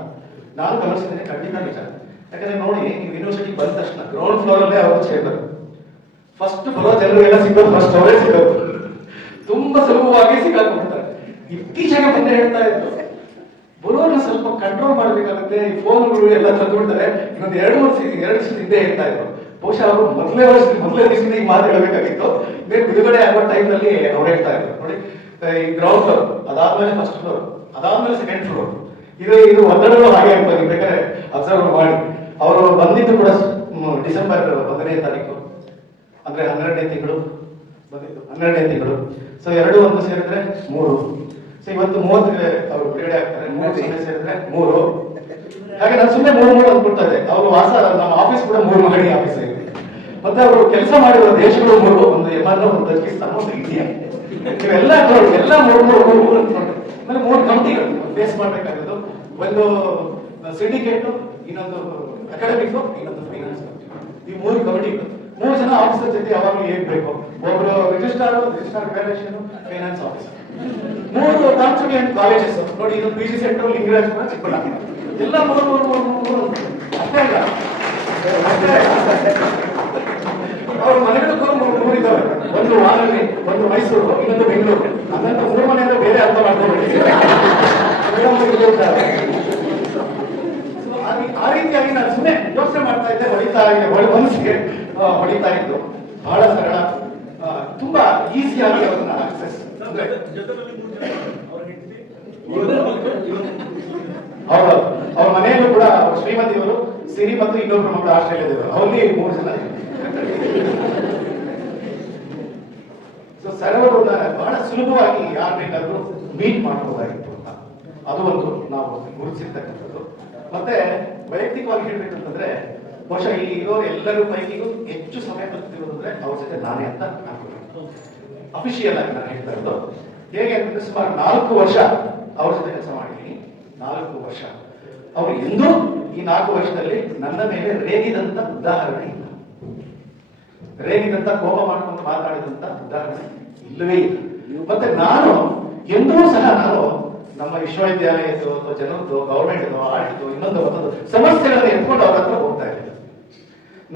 ನಾನು ಗಮನಿಸಿದ್ದೇನೆ, ಖಂಡಿತ ನಿಜ. ಯಾಕಂದ್ರೆ ನೋಡಿ, ನೀವು ಯೂನಿವರ್ಸಿಟಿ ಬಂದ ತಕ್ಷಣ ಗ್ರೌಂಡ್ ಫ್ಲೋರ್ ಅಲ್ಲೇ ಅವರು ಚೇಂಬರ್. ಫಸ್ಟ್ ಬರೋ ಜನರಿಗೆಲ್ಲ ಸಿಗೋದು ಫಸ್ಟ್ ಅವರೇ ಸಿಗೋದು, ತುಂಬಾ ಸುಲಭವಾಗಿ ಸಿಕ್ಕಾಕೊಂಡ್ಬಿಡ್ತಾರೆ. ಇತ್ತೀಚೆಗೆ ಬಂದೇ ಹೇಳ್ತಾ ಇದ್ರು, ಬರೋರ್ನ ಸ್ವಲ್ಪ ಕಂಟ್ರೋಲ್ ಮಾಡ್ಬೇಕಾಗುತ್ತೆ, ಈ ಫೋನ್ಗಳು ಎಲ್ಲ ತಂದ್ಬಿಡ್ತಾರೆ. ಇನ್ನೊಂದು 2 ವರ್ಷ ಹಿಂದೆ ಹೇಳ್ತಾ ಇದ್ರು. ಬಹುಶಃ ಅವರು ಮೊದಲೇ ದಿವಸದಿಂದ ಈ ಮಾತು ಹೇಳಬೇಕಾಗಿತ್ತು. ಬಿಡುಗಡೆ ಆಗೋ ಟೈಮ್ ನಲ್ಲಿ ಅವ್ರು ಹೇಳ್ತಾ ಇದ್ರು ನೋಡಿ, ಈ ಗ್ರೌಂಡ್ ಫ್ಲೋರ್, ಅದಾದ್ಮೇಲೆ ಫಸ್ಟ್ ಫ್ಲೋರ್, ಅದಾದ್ಮೇಲೆ ಸೆಕೆಂಡ್ ಫ್ಲೋರ್, ಇದು ಒಂದರಲ್ಲೂ ಹಾಗೆ ಆಗ್ತದೆ. ಬೇಕಾದ್ರೆ ಅಬ್ಸರ್ವ್ ಮಾಡಿ. ಅವರು ಬಂದಿದ್ದು ಕೂಡ ಡಿಸೆಂಬರ್ 1ನೇ ತಾರೀಕು. ಅಂದ್ರೆ 12ನೇ ತಿಂಗಳು ಬಂದಿತ್ತು, 12ನೇ ತಿಂಗಳು. ಸೊ 2 1 ಸೇರಿದ್ರೆ 3. ಸೊ ಇವತ್ತು 30ಗೆ ಅವರು ಬಿಡುಗಡೆ ಆಗ್ತಾರೆ. 3 ಸೇರಿದ್ರೆ 3. ಹಾಗೆ ನಾನು ಸುಮ್ಮನೆ 3 ಅಂದ್ಕೊಳ್ತಾ ಇದ್ದೆ. ಅವರು ವಾಸ ನಮ್ಮ ಆಫೀಸ್ ಕೂಡ 3 ಮಹಡಿ ಆಫೀಸ್ ಆಗಿದೆ. ಮತ್ತೆ ಅವರು ಕೆಲಸ ಮಾಡಿರುವ ದೇಶಗಳು 3, ಒಂದು ಯಮನ್, ಒಂದು ತಜಿಕಿಸ್ತಾನ, ಒಂದು ಇಂಡಿಯಾ. ಇವೆಲ್ಲ ಎಲ್ಲ 3 ಅಂದ್ಕೊಂಡ್ರೆ ಅಂದ್ರೆ 3 ಕಂಪ್ನಿಗಳು ಫೇಸ್ ಮಾಡ್ಬೇಕಾಗಿದ್ದು. ಒಂದು ಸಿಂಡಿಕೇಟ್, ಇನ್ನೊಂದು ಅಕಾಡೆಮಿಕ್, ಇನ್ನೊಂದು ಫೈನಾನ್ಸ್. ಈ 3 ಕಮಿಟಿಗಳು 3 ಜನ ಆಫೀಸರ್ ಜೊತೆ ಯಾವಾಗಲೂ ಬೇಕು. ಒಬ್ರು registrar valuation, finance officer. 3 constituent colleges ನೋಡಿ. ಇದು PG ಸೆಂಟರ್, ಲಿಂಗರಾಜಪುರ, ಚಿಕ್ಕಬಳ್ಳಾಪುರ, ಎಲ್ಲ 3 ಅಷ್ಟೇ ಇಲ್ಲ. ಅವ್ರ ಮನೆಗಳು 3 ಇದ್ದಾವೆ. ಒಂದು ವಾರಣಿ, ಒಂದು ಮೈಸೂರು, ಇನ್ನೊಂದು ಬೆಂಗಳೂರು. ಅದಂತ 3 ಮನೆಯಿಂದ ಬೇರೆ ಅರ್ಥ ಮಾಡ್ಕೊಂಡಿದ್ದಾರೆ. ಆ ರೀತಿಯಾಗಿ ನಾನು ಸುಮ್ಮನೆ ಯೋಚನೆ ಮಾಡ್ತಾ ಇದ್ದೆ. ಮನಸ್ಸಿಗೆ ಹೊಡಿತಾ ಇದ್ದು ಬಹಳ ಸರಳ, ತುಂಬಾ ಈಸಿಯಾಗಿ ಅವ್ರನ್ನ ಆಕ್ಸೆಸ್. ಅವ್ರ ಮನೆಯಲ್ಲೂ ಕೂಡ ಶ್ರೀಮತಿಯವರು, ಸಿರಿ ಮತ್ತು ಇನ್ನೊಬ್ರು ಮಕ್ಕಳು ಆಸ್ಟ್ರೇಲಿಯಾದವರು. ಅವರಲ್ಲಿ 3 ಜನ. ಸೊ ಸರ್ವರನ್ನ ಬಹಳ ಸುಲಭವಾಗಿ ಯಾರು ಬೇಕಾದ್ರೂ ಮೀಟ್ ಮಾಡಬಹುದಾಗಿತ್ತು ಅಂತ ಅದು ಒಂದು ನಾವು ಗುರುತಿಸಿರ್ತಕ್ಕಂಥದ್ದು. ಮತ್ತೆ ವೈಯಕ್ತಿಕವಾಗಿ ಹೇಳ್ಬೇಕಂತಂದ್ರೆ ಬಹುಶಃ ಇಲ್ಲಿ ಇರೋರು ಎಲ್ಲರೂ ಪೈಕಿಗೂ ಹೆಚ್ಚು ಸಮಯ ಕಲಿತಿರೋದು ಅಂದ್ರೆ ಅವ್ರ ಜೊತೆ ನಾನೇ ಅಂತ ಅನ್ಕೋಬೇಕು. ಅಫಿಷಿಯಲ್ ಆಗಿ ನಾನು ಹೇಳ್ತಾ ಇರೋದು ಹೇಗೆ ಅಂತಂದ್ರೆ ಸುಮಾರು 4 ವರ್ಷ ಅವ್ರ ಜೊತೆ ಕೆಲಸ ಮಾಡಿದ್ದೀನಿ. 4 ವರ್ಷ. ಅವರು ಎಂದೂ ಈ 4 ವರ್ಷದಲ್ಲಿ ನನ್ನ ಮೇಲೆ ರೇಗಿದಂತ ಉದಾಹರಣೆ ಇಲ್ಲ. ರೇಗಿದಂತ ಕೋಪ ಮಾಡ್ಕೊಂಡು ಮಾತಾಡಿದಂತ ಉದಾಹರಣೆ ಇಲ್ಲವೇ ಇಲ್ಲ. ಮತ್ತೆ ನಾನು ಎಂದೂ ಸಹ ನಮ್ಮ ವಿಶ್ವವಿದ್ಯಾಲಯದ್ದು ಅಥವಾ ಜನರದ್ದು, ಗವರ್ಮೆಂಟ್ ಆಡಿದ್ದು, ಇನ್ನೊಂದು ಸಮಸ್ಯೆಗಳನ್ನ ಎತ್ಕೊಂಡು ಅವ್ರ ಹತ್ರ ಹೋಗ್ತಾ ಇದ್ದೀವಿ.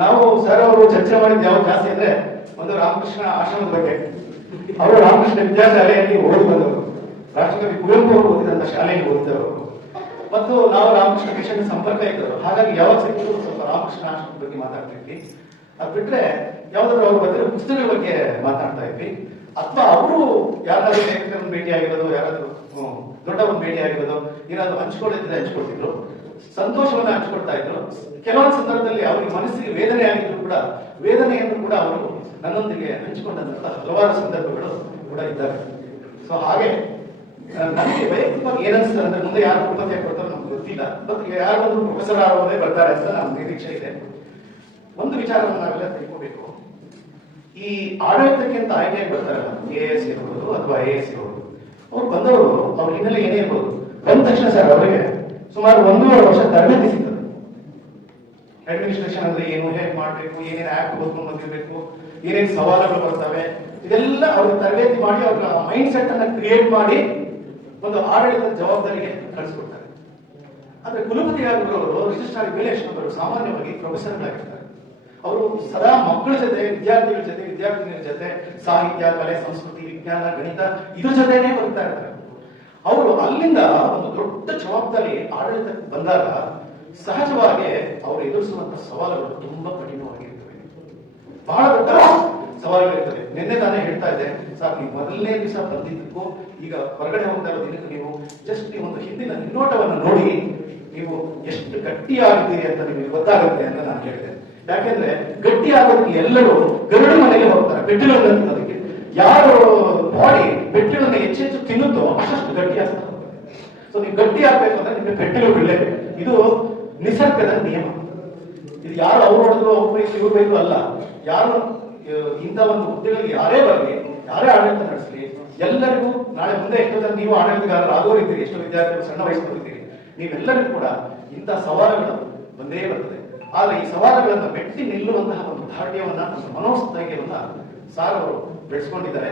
ನಾವು ಸರ್ ಅವರು ಚರ್ಚೆ ಮಾಡಿದ್ದು ಯಾವ್ದು ಜಾಸ್ತಿ ಅಂದ್ರೆ ಒಂದು ರಾಮಕೃಷ್ಣ ಆಶ್ರಮದ ಬಗ್ಗೆ. ಅವರು ರಾಮಕೃಷ್ಣ ವಿದ್ಯಾಶಾಲೆಯಲ್ಲಿ ಓದಿ ಬಂದವರು, ರಾಷ್ಟ್ರಕವಿ ಕುವೆಂಪು ಅವರು ಓದಿದಂತ ಶಾಲೆಯಲ್ಲಿ ಓದಿದವರು, ಮತ್ತು ನಾವು ರಾಮಕೃಷ್ಣ ಮಿಷನ್ ಸಂಪರ್ಕ ಇದ್ದವರು. ಹಾಗಾಗಿ ಯಾವಾಗ ಸಿಕ್ಕಿದ್ರು ಸ್ವಲ್ಪ ರಾಮಕೃಷ್ಣ ಆಶ್ರಮದ ಬಗ್ಗೆ ಮಾತಾಡ್ತಿದ್ವಿ. ಅದ್ ಬಿಟ್ರೆ ಯಾವ್ದಾದ್ರು ಅವ್ರು ಬಂದಿರೋ ಪುಸ್ತಕಗಳ ಬಗ್ಗೆ ಮಾತಾಡ್ತಾ ಇದ್ವಿ. ಅಥವಾ ಅವರು ಯಾರಾದ್ರೂ ಲೇಖಕರನ್ನು ಭೇಟಿ ಆಗಿರೋದು, ಯಾರಾದ್ರೂ ದೊಡ್ಡವನ್ನ ಭೇಟಿ ಆಗಿರೋದು, ಏನಾದ್ರು ಹಂಚ್ಕೊಳ್ಳಿದ್ರೆ ಹಂಚ್ಕೊಳ್ತಿದ್ರು, ಸಂತೋಷವನ್ನ ಹಂಚ್ಕೊಳ್ತಾ ಇದ್ರು. ಕೆಲವೊಂದು ಸಂದರ್ಭದಲ್ಲಿ ಅವ್ರಿಗೆ ಮನಸ್ಸಿಗೆ ವೇದನೆ ಆಗಿದ್ರು ಕೂಡ ವೇದನೆಯನ್ನು ಕೂಡ ಅವರು ನನ್ನೊಂದಿಗೆ ಹಂಚಿಕೊಂಡಂತಹ ಹಲವಾರು ಸಂದರ್ಭಗಳು ಕೂಡ ಇದ್ದಾವೆ. ಸೊ ಹಾಗೆ ನನಗೆ ವೈಯಕ್ತಿಕವಾಗಿ ಏನನ್ಸುತ್ತೆ ಅಂದ್ರೆ ಮುಂದೆ ಯಾರು ಉಪನ್ಯಾಸ ಕೊಡ್ತಾರೋ ನಮ್ಗೆ ಗೊತ್ತಿಲ್ಲ. ಬಟ್ ಯಾರೊಂದು ಪ್ರೊಫೆಸರ್ ಆಗೋದೇ ಬರ್ತಾರೆ ಅಂತ ನಮ್ಮ ನಿರೀಕ್ಷೆ ಇದೆ. ಒಂದು ವಿಚಾರವನ್ನು ನಾವೆಲ್ಲ ತಿಳ್ಕೋಬೇಕು. ಈ ಆಡಳಿತಕ್ಕೆ ಅಂತ ಆಯ್ಕೆಯಾಗಿ ಬರ್ತಾರಲ್ಲ, AS ಇರ್ಬೋದು ಅಥವಾ IAS ಇರ್ಬೋದು, ಅವ್ರು ಬಂದವರು ಅವ್ರ ಹಿನ್ನೆಲೆ ಏನೇ ಇರ್ಬೋದು, ಬಂದ ತಕ್ಷಣ ಸರ್ ಅವರಿಗೆ ಸುಮಾರು 1.5 ವರ್ಷ ತರಬೇತಿ ಸಿಗ್ತದೆ. ಅಡ್ಮಿನಿಸ್ಟ್ರೇಷನ್ ಅಂದ್ರೆ ಏನು, ಹೇಗೆ ಮಾಡ್ಬೇಕು, ಏನೇನು ಆಕ್ಟ್ ಓದ್ಕೊಂಡು ಬಂದಿರ್ಬೇಕು, ಏನೇನು ಸವಾಲುಗಳು ಬರ್ತವೆ, ಇದೆಲ್ಲ ಅವ್ರಿಗೆ ತರಬೇತಿ ಮಾಡಿ ಅವ್ರ ಮೈಂಡ್ ಸೆಟ್ ಅನ್ನ ಕ್ರಿಯೇಟ್ ಮಾಡಿ ಒಂದು ಆಡಳಿತದ ಜವಾಬ್ದಾರಿಗೆ ಕಳಿಸ್ಕೊಡ್ತಾರೆ. ಆದ್ರೆ ಕುಲಪತಿ ಆಗಿರೋರು ರಿಜಿಸ್ಟ್ರಾರ್ ವಿಲೇಶ್ವರು ಸಾಮಾನ್ಯವಾಗಿ ಪ್ರೊಫೆಸರ್ಗಳಾಗಿರ್ತಾರೆ. ಅವರು ಸದಾ ಮಕ್ಕಳ ಜೊತೆ, ವಿದ್ಯಾರ್ಥಿಗಳ ಜೊತೆ, ವಿದ್ಯಾರ್ಥಿನಿಯರ ಜೊತೆ ಸಾಹಿತ್ಯ, ಕಲೆ, ಸಂಸ್ಕೃತಿ, ವಿಜ್ಞಾನ, ಗಣಿತ ಇದ್ರ ಜೊತೆನೇ ಬರ್ತಾ ಇರ್ತಾರೆ. ಅವರು ಅಲ್ಲಿಂದ ಒಂದು ದೊಡ್ಡ ಜವಾಬ್ದಾರಿ ಆಡಳಿತಕ್ಕೆ ಬಂದಾಗ ಸಹಜವಾಗಿ ಅವರು ಎದುರಿಸುವಂತ ಸವಾಲುಗಳು ತುಂಬಾ ಕಠಿಣವಾಗಿರ್ತವೆ. ಬಹಳ ದೊಡ್ಡ ಸವಾಲುಗಳಿರ್ತವೆ. ನಿನ್ನೆ ತಾನೇ ಹೇಳ್ತಾ ಇದ್ದೆ ಸರ್, ನೀವು ಮೊದಲನೇ ದಿವಸ ಬಂದಿದ್ದಕ್ಕೂ ಈಗ ಹೊರಗಡೆ ಹೋಗ್ತಾ ಇರೋ ದಿನಕ್ಕೂ ನೀವು ಜಸ್ಟ್ ನೀವು ಒಂದು ಹಿಂದಿನ ಹಿನ್ನೋಟವನ್ನು ನೋಡಿ ನೀವು ಎಷ್ಟು ಗಟ್ಟಿಯಾಗಿದ್ದೀರಿ ಅಂತ ನಿಮಗೆ ಗೊತ್ತಾಗುತ್ತೆ ಅಂತ ನಾನು ಹೇಳಿದೆ. ಯಾಕೆಂದ್ರೆ ಗಟ್ಟಿ ಆಗೋದಕ್ಕೆ ಎಲ್ಲರೂ ಗರುಡು ಮನೆಗೆ ಹೋಗ್ತಾರೆ, ಪೆಟ್ಟಿಲನ್ನು ತಿನ್ನೋದಕ್ಕೆ. ಯಾರು ಬಾಡಿ ಪೆಟ್ಟಿಲನ್ನು ಹೆಚ್ಚೆಚ್ಚು ತಿನ್ನುತ್ತೋ ಅಷ್ಟು ಗಟ್ಟಿ ಆಗ್ತಾ ಹೋಗ್ತಾರೆ. ಸೊ ನೀವು ಗಟ್ಟಿ ಆಗ್ಬೇಕು ಅಂದ್ರೆ ನಿಮಗೆ ಪೆಟ್ಟಿಲು ಬೀಳಲೇಬೇಕು. ಇದು ನಿಸರ್ಗದ ನಿಯಮ. ಇದು ಯಾರು ಅವ್ರು ಹೊಡೆದ್ರು ಅವ್ರ ಬೈಕು ಇವ್ರ ಬೈಕು ಅಲ್ಲ. ಯಾರು ಇಂಥ ಒಂದು ಹುದ್ದೆಗಳಿಗೆ ಯಾರೇ ಬರಲಿ, ಯಾರೇ ಆಡಳಿತ ನಡೆಸಲಿ, ಎಲ್ಲರಿಗೂ ನಾಳೆ ಮುಂದೆ ಎಷ್ಟೊಂದು ನೀವು ಆಡಳಿತಗಾರರು ಆಗೋರಿದ್ದೀರಿ, ಎಷ್ಟೋ ವಿದ್ಯಾರ್ಥಿಗಳು ಸಣ್ಣ ವಯಸ್ಸಿನಲ್ಲಿದ್ದೀರಿ, ನೀವೆಲ್ಲರಿಗೂ ಕೂಡ ಇಂಥ ಸವಾಲುಗಳು ಬಂದೇ ಬರ್ತದೆ. ಆದ್ರೆ ಈ ಸವಾಲುಗಳನ್ನು ಮೆಟ್ಟಿ ನಿಲ್ಲುವಂತಹ ಒಂದು ದಾರ್ಢ್ಯವನ್ನ, ಒಂದು ಮನೋಸ್ಥೈರ್ಯವನ್ನ ಸಾರ್ ಅವರು ಬೆಳೆಸ್ಕೊಂಡಿದ್ದಾರೆ.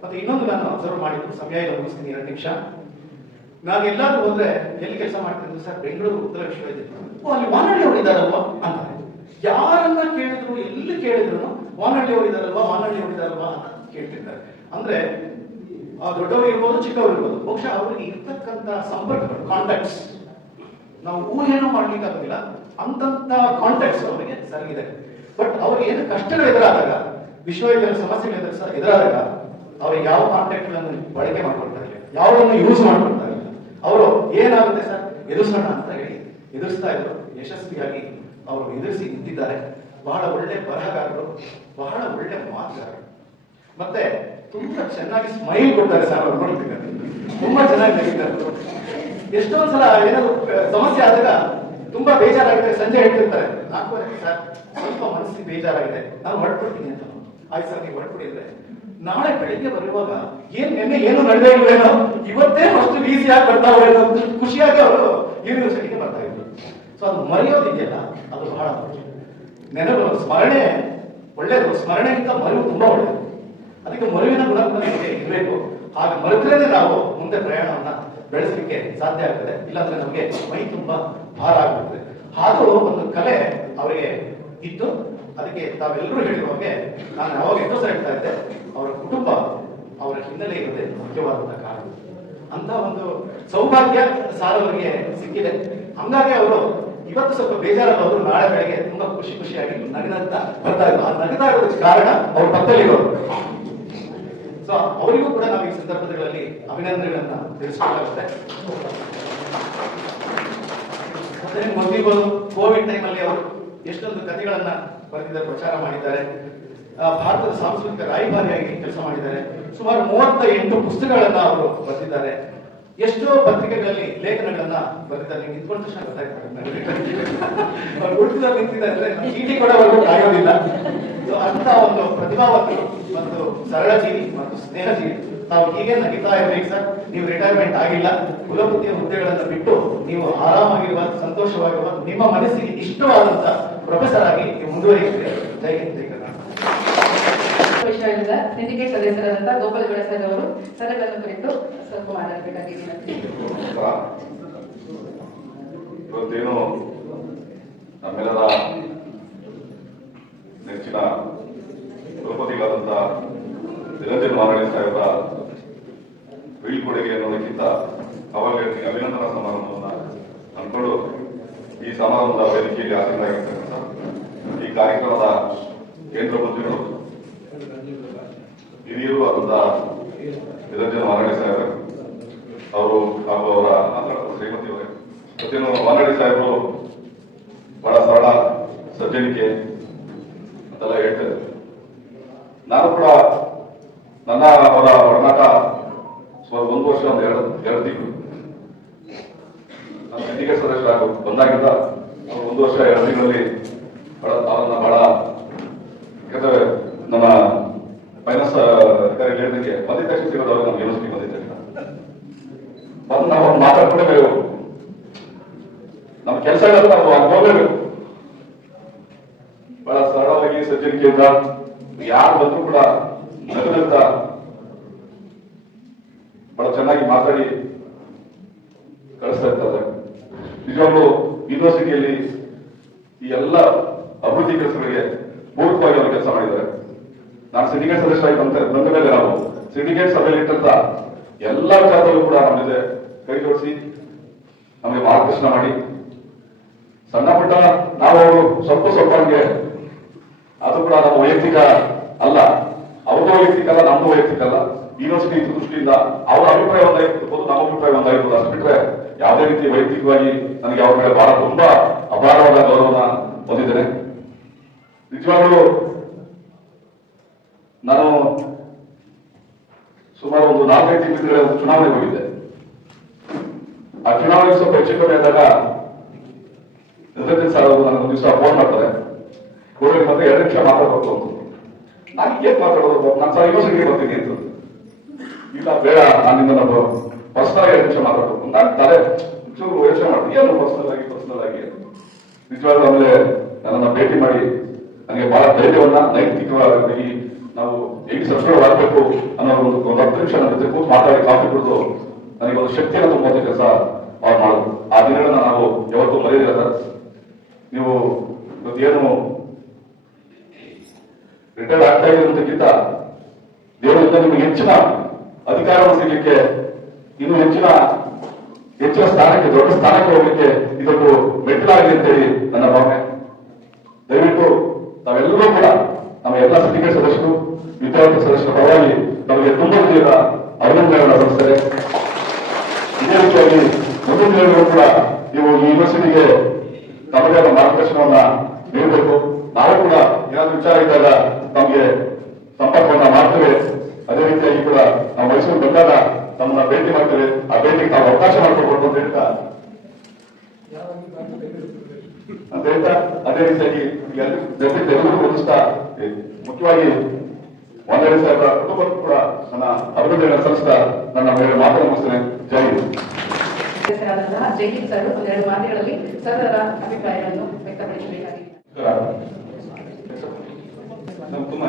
ಮತ್ತೆ ಇನ್ನೊಂದು ನಾನು ಅಬ್ಸರ್ವ್ ಮಾಡಿದ್ದು, ಸಮಯ ಇಲ್ಲ ಮುಗಿಸ್ತೀನಿ, 2 ನಿಮಿಷ. ನಾನು ಎಲ್ಲಾದ್ರೂ ಹೋದ್ರೆ ಎಲ್ಲಿ ಕೆಲಸ ಮಾಡ್ತಿದ್ದು ಸರ್, ಬೆಂಗಳೂರು ಉತ್ತರ ವಿಶ್ವವಿದ್ಯಾಲಯ, ಅಲ್ಲಿ ವಾನಳ್ಳಿ ಅವರು ಇದ್ದಾರಲ್ವಾ ಅಂತ ಯಾರನ್ನ ಕೇಳಿದ್ರು, ಎಲ್ಲಿ ಕೇಳಿದ್ರು ವಾನಳ್ಳಿ ಅವರು ಇದ್ದಾರಲ್ವಾ, ವಾನಳ್ಳಿ ಅವರು ಇದ್ದಾರಲ್ವಾ ಅಂತ ಕೇಳ್ತಿದ್ದಾರೆ. ಅಂದ್ರೆ ದೊಡ್ಡವರು ಇರ್ಬೋದು, ಚಿಕ್ಕವರು ಇರ್ಬೋದು, ಬಹುಶಃ ಅವರಿಗೆ ಇರ್ತಕ್ಕಂತ ಸಂಪರ್ಕಗಳು, ಕಾಂಟ್ಯಾಕ್ಟ್ಸ್ ನಾವು ಊಹೆನೂ ಮಾಡ್ಲಿಕ್ಕೆ ಆಗೋದಿಲ್ಲ. ಅಂತಂತ ಕಾಂಟ್ಯಾಕ್ಟ್ಸ್ ಅವರಿಗೆ ಸರಿಗಿದೆ. ಬಟ್ ಅವ್ರಿಗೆ ಏನು ಕಷ್ಟಗಳು ಎದುರಾದಾಗ, ವಿಶ್ವವಿದ್ಯಾಲಯ ಸಮಸ್ಯೆಗಳು ಎದುರಾದಾಗ ಅವ್ರಿಗೆ ಯಾವ ಕಾಂಟ್ಯಾಕ್ಟ್ ಗಳನ್ನು ಬಳಕೆ ಮಾಡ್ಕೊಳ್ತಾ ಇಲ್ಲ, ಯಾವುದನ್ನು ಯೂಸ್ ಮಾಡ್ಕೊಳ್ತಾ ಇಲ್ಲ. ಅವರು ಏನಾಗುತ್ತೆ ಸರ್ ಎದುರಿಸೋಣ ಅಂತ ಹೇಳಿ ಎದುರಿಸ್ತಾ ಇದ್ರು. ಯಶಸ್ವಿಯಾಗಿ ಅವರು ಎದುರಿಸಿ ನಿಂತಿದ್ದಾರೆ. ಬಹಳ ಒಳ್ಳೆ ಬರಹಗಾರರು, ಬಹಳ ಒಳ್ಳೆ ಮಾತುಗಾರರು, ಮತ್ತೆ ತುಂಬಾ ಚೆನ್ನಾಗಿ ಸ್ಮೈಲ್ ಕೊಡ್ತಾರೆ ಸರ್. ಅವ್ರು ನೋಡ್ತಿದ್ದಾರೆ ತುಂಬಾ ಚೆನ್ನಾಗಿ ನಡೀತಾರೆ. ಎಷ್ಟೊಂದ್ ಸಲ ಏನಾದ್ರು ಸಮಸ್ಯೆ ಆದಾಗ ತುಂಬಾ ಬೇಜಾರಾಗಿದೆ, ಸಂಜೆ ಹೇಳ್ತಿರ್ತಾರೆ 4:15 ಸರ್ ಸ್ವಲ್ಪ ಮನಸ್ಸಿಗೆ ಬೇಜಾರಾಗಿದೆ, ನಾನು ಹೊರಟ್ಬಿಡ್ತೀನಿ ಅಂತ. ಆಯ್ತು ಸರ್ ನೀವು ಹೊರಟ್ಬಿಡಿ ಅಂದ್ರೆ ನಾಳೆ ಬೆಳಿಗ್ಗೆ ಬರುವಾಗ ನಿನ್ನೆ ಏನು ನಡೆದೇ ಇಲ್ವೇನೋ, ಇವತ್ತೇ ಅಷ್ಟು ಈಸಿಯಾಗಿ ಬರ್ತಾವೇನೋ ಖುಷಿಯಾಗಿ ಅವರು ಯೂನಿವರ್ಸಿಟಿಗೆ ಬರ್ತಾ ಇದ್ರು. ಸೊ ಅದು ಮರೆಯೋದಿದೆಯಲ್ಲ ಅದು ಬಹಳ ನೆನಪು, ಸ್ಮರಣೆ ಒಳ್ಳೇದು, ಸ್ಮರಣೆಗಿಂತ ಮರೆವು ತುಂಬಾ ಒಳ್ಳೇದು. ಅದಕ್ಕೆ ಮರುವಿನ ಗುಣ ನಮಗೆ ಇರಬೇಕು. ಆಗ ಮರೆತರೇನೆ ನಾವು ಮುಂದೆ ಪ್ರಯಾಣವನ್ನ ಬೆಳೆಸಲಿಕ್ಕೆ ಸಾಧ್ಯ ಆಗ್ತದೆ, ಇಲ್ಲಾಂದ್ರೆ ನಮಗೆ ಮೈ ತುಂಬಾ ಭಾರ ಆಗ್ಬಿಡ್ತದೆ. ಹಾಗೂ ಒಂದು ಕಲೆ ಅವರಿಗೆ ಇದ್ದು, ಅದಕ್ಕೆ ತಾವೆಲ್ಲರೂ ಹೇಳಿರುವ ಹಾಗೆ ನಾನು ಯಾವಾಗ ಎಷ್ಟೋ ಸಲ ಹೇಳ್ತಾ ಇದ್ದೆ, ಅವರ ಕುಟುಂಬ ಅವರ ಹಿನ್ನೆಲೆ ಇರೋದೇ ಮುಖ್ಯವಾದಂತಹ ಕಾರಣ. ಅಂತ ಒಂದು ಸೌಭಾಗ್ಯ ಸಾರ್ ಅವರಿಗೆ ಸಿಕ್ಕಿದೆ. ಹಂಗಾಗಿ ಅವರು ಇವತ್ತು ಸ್ವಲ್ಪ ಬೇಜಾರಲ್ಲ, ಅವರು ನಾಳೆ ಬೆಳಗ್ಗೆ ತುಂಬಾ ಖುಷಿಯಾಗಿ ನಗನಂತ ಬರ್ತಾ ಇದ್ರು. ಆ ನಗತಾ ಇರೋದಕ್ಕೆ ಕಾರಣ ಅವ್ರ ಪಕ್ಕದಲ್ಲಿರೋರು. ಸೊ ಅವರಿಗೂ ಕೂಡ ನಾವು ಈ ಸಂದರ್ಭಗಳಲ್ಲಿ ಅಭಿನಂದನೆಗಳನ್ನ ತಿಳಿಸ್ಬೇಕಾಗುತ್ತೆ. ಮತ್ತೆ ಮೊದಲಿರ್ಬೋದು ಕೋವಿಡ್ ಟೈಮಲ್ಲಿ ಅವರು ಎಷ್ಟೊಂದು ಕಥೆಗಳನ್ನ ಬರೆದಿದ್ದಾರೆ, ಪ್ರಚಾರ ಮಾಡಿದ್ದಾರೆ. ಭಾರತದ ಸಾಂಸ್ಕೃತಿಕ ರಾಯಭಾರಿಯಾಗಿ ಕೆಲಸ ಮಾಡಿದ್ದಾರೆ. ಸುಮಾರು 38 ಪುಸ್ತಕಗಳನ್ನ ಅವರು ಬರೆದಿದ್ದಾರೆ. ಎಷ್ಟೋ ಪತ್ರಿಕೆಗಳಲ್ಲಿ ಲೇಖನಗಳನ್ನ ಬರೆದಿದ್ದಾರೆ. ನೀವು ನಿಂತ್ಕೊಂಡ ತಕ್ಷಣ ಗೊತ್ತಾಯ್ತು ಹುಡುಕದಲ್ಲಿ ನಿಂತಿದ್ದಾರೆ, ಚೀಟಿ ಕೂಡ ಬರ್ಬೇಕು ಆಗೋದಿಲ್ಲ. ಅಂತ ಒಂದು ಪ್ರತಿಭಾವಂತರು ಮತ್ತು ಸರಳ ಜೀವಿ ಮತ್ತು ಸ್ನೇಹ ಜೀವಿ. ನಾವು ಹೀಗೆ ನಗಿತಾ ಇರ್ಬೇಕು ಸರ್. ನೀವು ರಿಟೈರ್ಮೆಂಟ್ ಆಗಿಲ್ಲ, ಕುಲಪತಿಯ ಹುದ್ದೆಗಳನ್ನು ಬಿಟ್ಟು ನೀವು ಆರಾಮಾಗಿರುವ, ಸಂತೋಷವಾಗಿರುವ, ನಿಮ್ಮ ಮನಸ್ಸಿಗೆ ಇಷ್ಟವಾದಂತ ಪ್ರೊಫೆಸರ್ ಆಗಿ ನೀವು ಮುಂದುವರಿಯುತ್ತೀರಿ. ಜೈ ಹಿಂದ್, ಜೈ ಕರ್ನಾಟಕ. ವಿಷಯದಿಂದ ಸಿಂಡಿಕೇಟ್ ಸದಸ್ಯರಾದಂತಹ ಗೋಪಾಲಗೌಡ ಸರ್ ಅವರು ಸರಗಳನ್ನು ಕುರಿತು ಸ್ವಲ್ಪ ಮಾತಾಡಬೇಕಾಗಿದೆ. ಇವತ್ತೇನು ನಮ್ಮೆಲ್ಲರ ನೆಚ್ಚಿನ ಕುಲಪತಿಗಳಾದಂಥ ನಿರಂಜನ್ ಮಾರಾಣಿ ಸಾಹೇಬರ ಬೀಳ್ಕೊಡುಗೆ ಅನ್ನೋದಕ್ಕಿಂತ ಅವರಿಗೆ ಅಭಿನಂದನಾ ಸಮಾರಂಭವನ್ನು ಅಂದ್ಕೊಂಡು ಈ ಸಮಾರಂಭದ ವೇದಿಕೆಯಲ್ಲಿ ಆಸೀನರಾಗಿರ್ತಕ್ಕಂಥ ಈ ಕಾರ್ಯಕ್ರಮದ ಕೇಂದ್ರ ಮಂತ್ರಿಗಳು ಹಿರಿಯರು ಆದಂತ ನಿರಂಜನ್ ಮಾರಾಣಿ ಸಾಹೇಬರು ಅವರು ಹಾಗೂ ಅವರ ಶ್ರೀಮತಿ ಅವರೇ, ಮತ್ತೇನು ಮಾರಾಣಿ ಸಾಹೇಬರು ಬಹಳ ಸರಳ, ಸಜ್ಜನಿಕೆ ಅಂತೆಲ್ಲ ಹೇಳ್ತಾರೆ. ನಾನು ಕೂಡ ನನ್ನ ಅವರ ಒಡನಾಟ ಸುಮಾರು 1 ವರ್ಷ 2 ತಿಂಗಳು ನಾನು ಸಿಂಡಿಕೇಟ್ ಸದಸ್ಯರಾಗಿ ಬಂದಾಗಿಂದ ಅವರು 1 ವರ್ಷ 2 ತಿಂಗಳಲ್ಲಿ ಅವರನ್ನ ಬಹಳ, ಯಾಕಂದ್ರೆ ನಮ್ಮ ಫೈನಾನ್ಸ್ ಅಧಿಕಾರಿ ಹೇಳಿದಂಗೆ ಬಂದಿದ್ದ ತಕ್ಷಣ ಸಿಗೋದವ್ರು ನಮ್ಮ ಯೂನಿವರ್ಸಿಟಿ ಬಂದಿದ್ದ ತಕ್ಷಣ ಬಂದು ನಾವು ಮಾತಾಡ್ಕೊಳ್ಬೇಕು. ನಮ್ಮ ಕೆಲಸ ಇರೋದು ನಾವು ಹೋಗಲೇಬೇಕು. ಬಹಳ ಸರಳವಾಗಿ ಸಜ್ಜನಿಕೆಯಿಂದ ಯಾರು ಬಂದ್ರು ಕೂಡ ನಗುನಗ್ತಾ ಬಹಳ ಚೆನ್ನಾಗಿ ಮಾತಾಡಿ ಕಳಿಸ್ತಾ ಇರ್ತಾರೆ. ನಿಜವಾಗ್ಲೂ ಯೂನಿವರ್ಸಿಟಿಯಲ್ಲಿ ಈ ಎಲ್ಲ ಅಭಿವೃದ್ಧಿ ಕೆಲಸಗಳಿಗೆ ಪೂರಕವಾಗಿ ಅವರು ಕೆಲಸ ಮಾಡಿದ್ದಾರೆ. ನಾನು ಸಿಂಡಿಕೇಟ್ ಸದಸ್ಯರಾಗಿ ಬಂದ ಮೇಲೆ ನಾವು ಸಿಂಡಿಕೇಟ್ ಸಭೆಯಲ್ಲಿ ಇಟ್ಟಂತ ಎಲ್ಲ ವಿಚಾರದಲ್ಲೂ ಕೂಡ ನಮ್ಮ ಜೊತೆ ಕೈ ಜೋಡಿಸಿ ನಮಗೆ ಮಾರ್ಗದರ್ಶನ ಮಾಡಿ, ಸಣ್ಣ ಪುಟ್ಟ ನಾವು ಅವರು ಸ್ವಲ್ಪ ಹಂಗೆ, ಅದು ಕೂಡ ನಮ್ಮ ವೈಯಕ್ತಿಕ ಅಲ್ಲ, ಅವ್ರದ್ದು ವೈಯಕ್ತಿಕ ಅಲ್ಲ, ನಮ್ದು ವೈಯಕ್ತಿಕ ಅಲ್ಲ, ಯೂನಿವರ್ಸಿಟಿ ದೃಷ್ಟಿಯಿಂದ ಅವರ ಅಭಿಪ್ರಾಯ ಒಂದಾಗಿರ್ಬೋದು, ನಮ್ಮ ಅಭಿಪ್ರಾಯ ಒಂದಾಗಿರ್ಬೋದು. ಅಷ್ಟು ಬಿಟ್ರೆ ಯಾವುದೇ ರೀತಿ ವೈಯಕ್ತಿಕವಾಗಿ ನನಗೆ ಅವ್ರ ಮೇಲೆ ಬಹಳ ತುಂಬಾ ಅಪಾರವಾದ ಗೌರವನ ಹೊಂದಿದ್ದೇನೆ. ನಿಜವಾಗ್ಲೂ ನಾನು ಸುಮಾರು ಒಂದು 4-5 ತಿಂಗಳ ಚುನಾವಣೆಗೆ ಹೋಗಿದ್ದೆ. ಆ ಚುನಾವಣೆಗೆ ಸ್ವಲ್ಪ ಹೆಚ್ಚು ಕಮ್ಮಿ ಆದಾಗ ನಿರಂಜನ್ ಸರ್ ಅವರು ನನಗೆ 1 ದಿವಸ ಫೋನ್ ಮಾಡ್ತಾರೆ, ಕೋವಿಡ್ ಮತ್ತೆ 2 ನಿಮಿಷ ಮಾತಾಡಬೇಕು ಅಂತ. ನಾನು ಏನ್ ಮಾತಾಡೋದು, ನಾನು ಸರ್ ಯೂನಿವರ್ಸಿಟಿಗೆ ಬರ್ತೀನಿ ಅಂತ. ಇಲ್ಲ ಬೇಡ, ನಾನು ನಿಮ್ಮನ್ನ ಪರ್ಸನಲ್ 2 ನಿಮಿಷ ಮಾತಾಡಬೇಕು. ನಾನು ತಲೆ ಚೂರು ಯೋಚನೆ ಮಾಡ್ತೀನಿ, ಏನು ಪರ್ಸನಲ್ ಆಗಿ ನಿಜವಾಗ್ಲೂ ಆಮೇಲೆ ನನ್ನನ್ನು ಭೇಟಿ ಮಾಡಿ ನನಗೆ ಬಹಳ ಧೈರ್ಯವನ್ನ, ನೈತಿಕವಾಗಿ ನಾವು ಹೇಗೆ ಸದೃಢರಾಗಬೇಕು ಅನ್ನೋ ಒಂದು 10 ನಿಮಿಷ ನನ್ನ ಜೊತೆ ಕೂತು ಮಾತಾಡಿ ಕಾಫಿ ಕುಡಿದು ನನಗೆ ಒಂದು ಶಕ್ತಿಯನ್ನು ತುಂಬುವಂತ ಕೆಲಸ ಅವ್ರು ಮಾಡೋದು. ಆ ದಿನಗಳನ್ನ ನಾವು ಯಾವತ್ತೂ ಮರೆಯದಿಲ್ಲ ಸರ್. ನೀವು ಇವತ್ತೇನು ರಿಟೈರ್ಡ್ ಆಗ್ತಾ ಇರೋದಕ್ಕಿಂತ ದೇವರಿಂದ ನಿಮಗೆ ಹೆಚ್ಚಿನ ಅಧಿಕಾರವನ್ನು ಸಿಗಲಿಕ್ಕೆ, ಇನ್ನು ಹೆಚ್ಚಿನ ಸ್ಥಾನಕ್ಕೆ, ದೊಡ್ಡ ಸ್ಥಾನಕ್ಕೆ ಹೋಗ್ಲಿಕ್ಕೆ ಇದೊಂದು ಮೆಟ್ಟಿಲಾಗಲಿ ಅಂತೇಳಿ ನನ್ನ ಭಾವನೆ. ದಯವಿಟ್ಟು ನಾವೆಲ್ಲರೂ ಕೂಡ ನಮ್ಮ ಎಲ್ಲ ಸಿಂಡಿಕೇಟ್ ಸದಸ್ಯರು, ವಿದ್ಯಾರ್ಥಿ ಸದಸ್ಯರ ಪರವಾಗಿ ನಮಗೆ ತುಂಬಾ ರೀತಿಯ ಅಭಿನಂದನೆಗಳನ್ನು ಸಲ್ಲಿಸ್ತಾರೆ. ಇದೇ ರೀತಿಯಾಗಿ ಮುಂದಿನ ದಿನಗಳು ಕೂಡ ನೀವು ಈ ಯೂನಿವರ್ಸಿಟಿಗೆ ತಮ್ಮದೇ ಆದ ಮಾರ್ಗದರ್ಶನವನ್ನ ನೀಡಬೇಕು. ನಾವು ಕೂಡ ಏನಾದ್ರು ವಿಚಾರ ಇದ್ದಾಗ ನಮಗೆ ಸಂಪರ್ಕವನ್ನ ಮಾಡ್ತೇವೆ. ಅದೇ ರೀತಿಯಾಗಿ ಕೂಡ ನಾವು ಮೈಸೂರು ಬಂದಾಗ ನಮ್ಮನ್ನ ಭೇಟಿ ಮಾಡ್ತೇವೆ. ಆ ಭೇಟಿಗೆ ನಾವು ಅವಕಾಶ ಮಾಡಿಕೊಡ್ಬೇಕು ಅಂತ ಹೇಳ್ತಾ ಅದೇ ರೀತಿಯಾಗಿ ಎಲ್ಲರಿಗೂ ಹೊಂದಿಸ್ತಾ ಮುಖ್ಯವಾಗಿ ಒಂದೆರಡು ಸಾವಿರ ಕುಟುಂಬಕ್ಕೂ ಕೂಡ ನನ್ನ ಅಭಿವೃದ್ಧಿಯನ್ನು ಸಲ್ಲಿಸ್ತಾ ನನ್ನ ಮೇಲೆ ಮಾತನ್ನು ಮುಗಿಸ್ತೇನೆ. ಜೈ ಹಿಂದ್. ಸದಸ್ಯರಾದಂತಹ ಜೈಹಿಂದ್ ಸರ್ ಒಂದೆರಡು ಮಾತುಗಳಲ್ಲಿ ಸರ್ರ ಅಭಿಪ್ರಾಯಗಳನ್ನು ವ್ಯಕ್ತಪಡಿಸಬೇಕಾಗಿದೆ. ತುಂಬಾ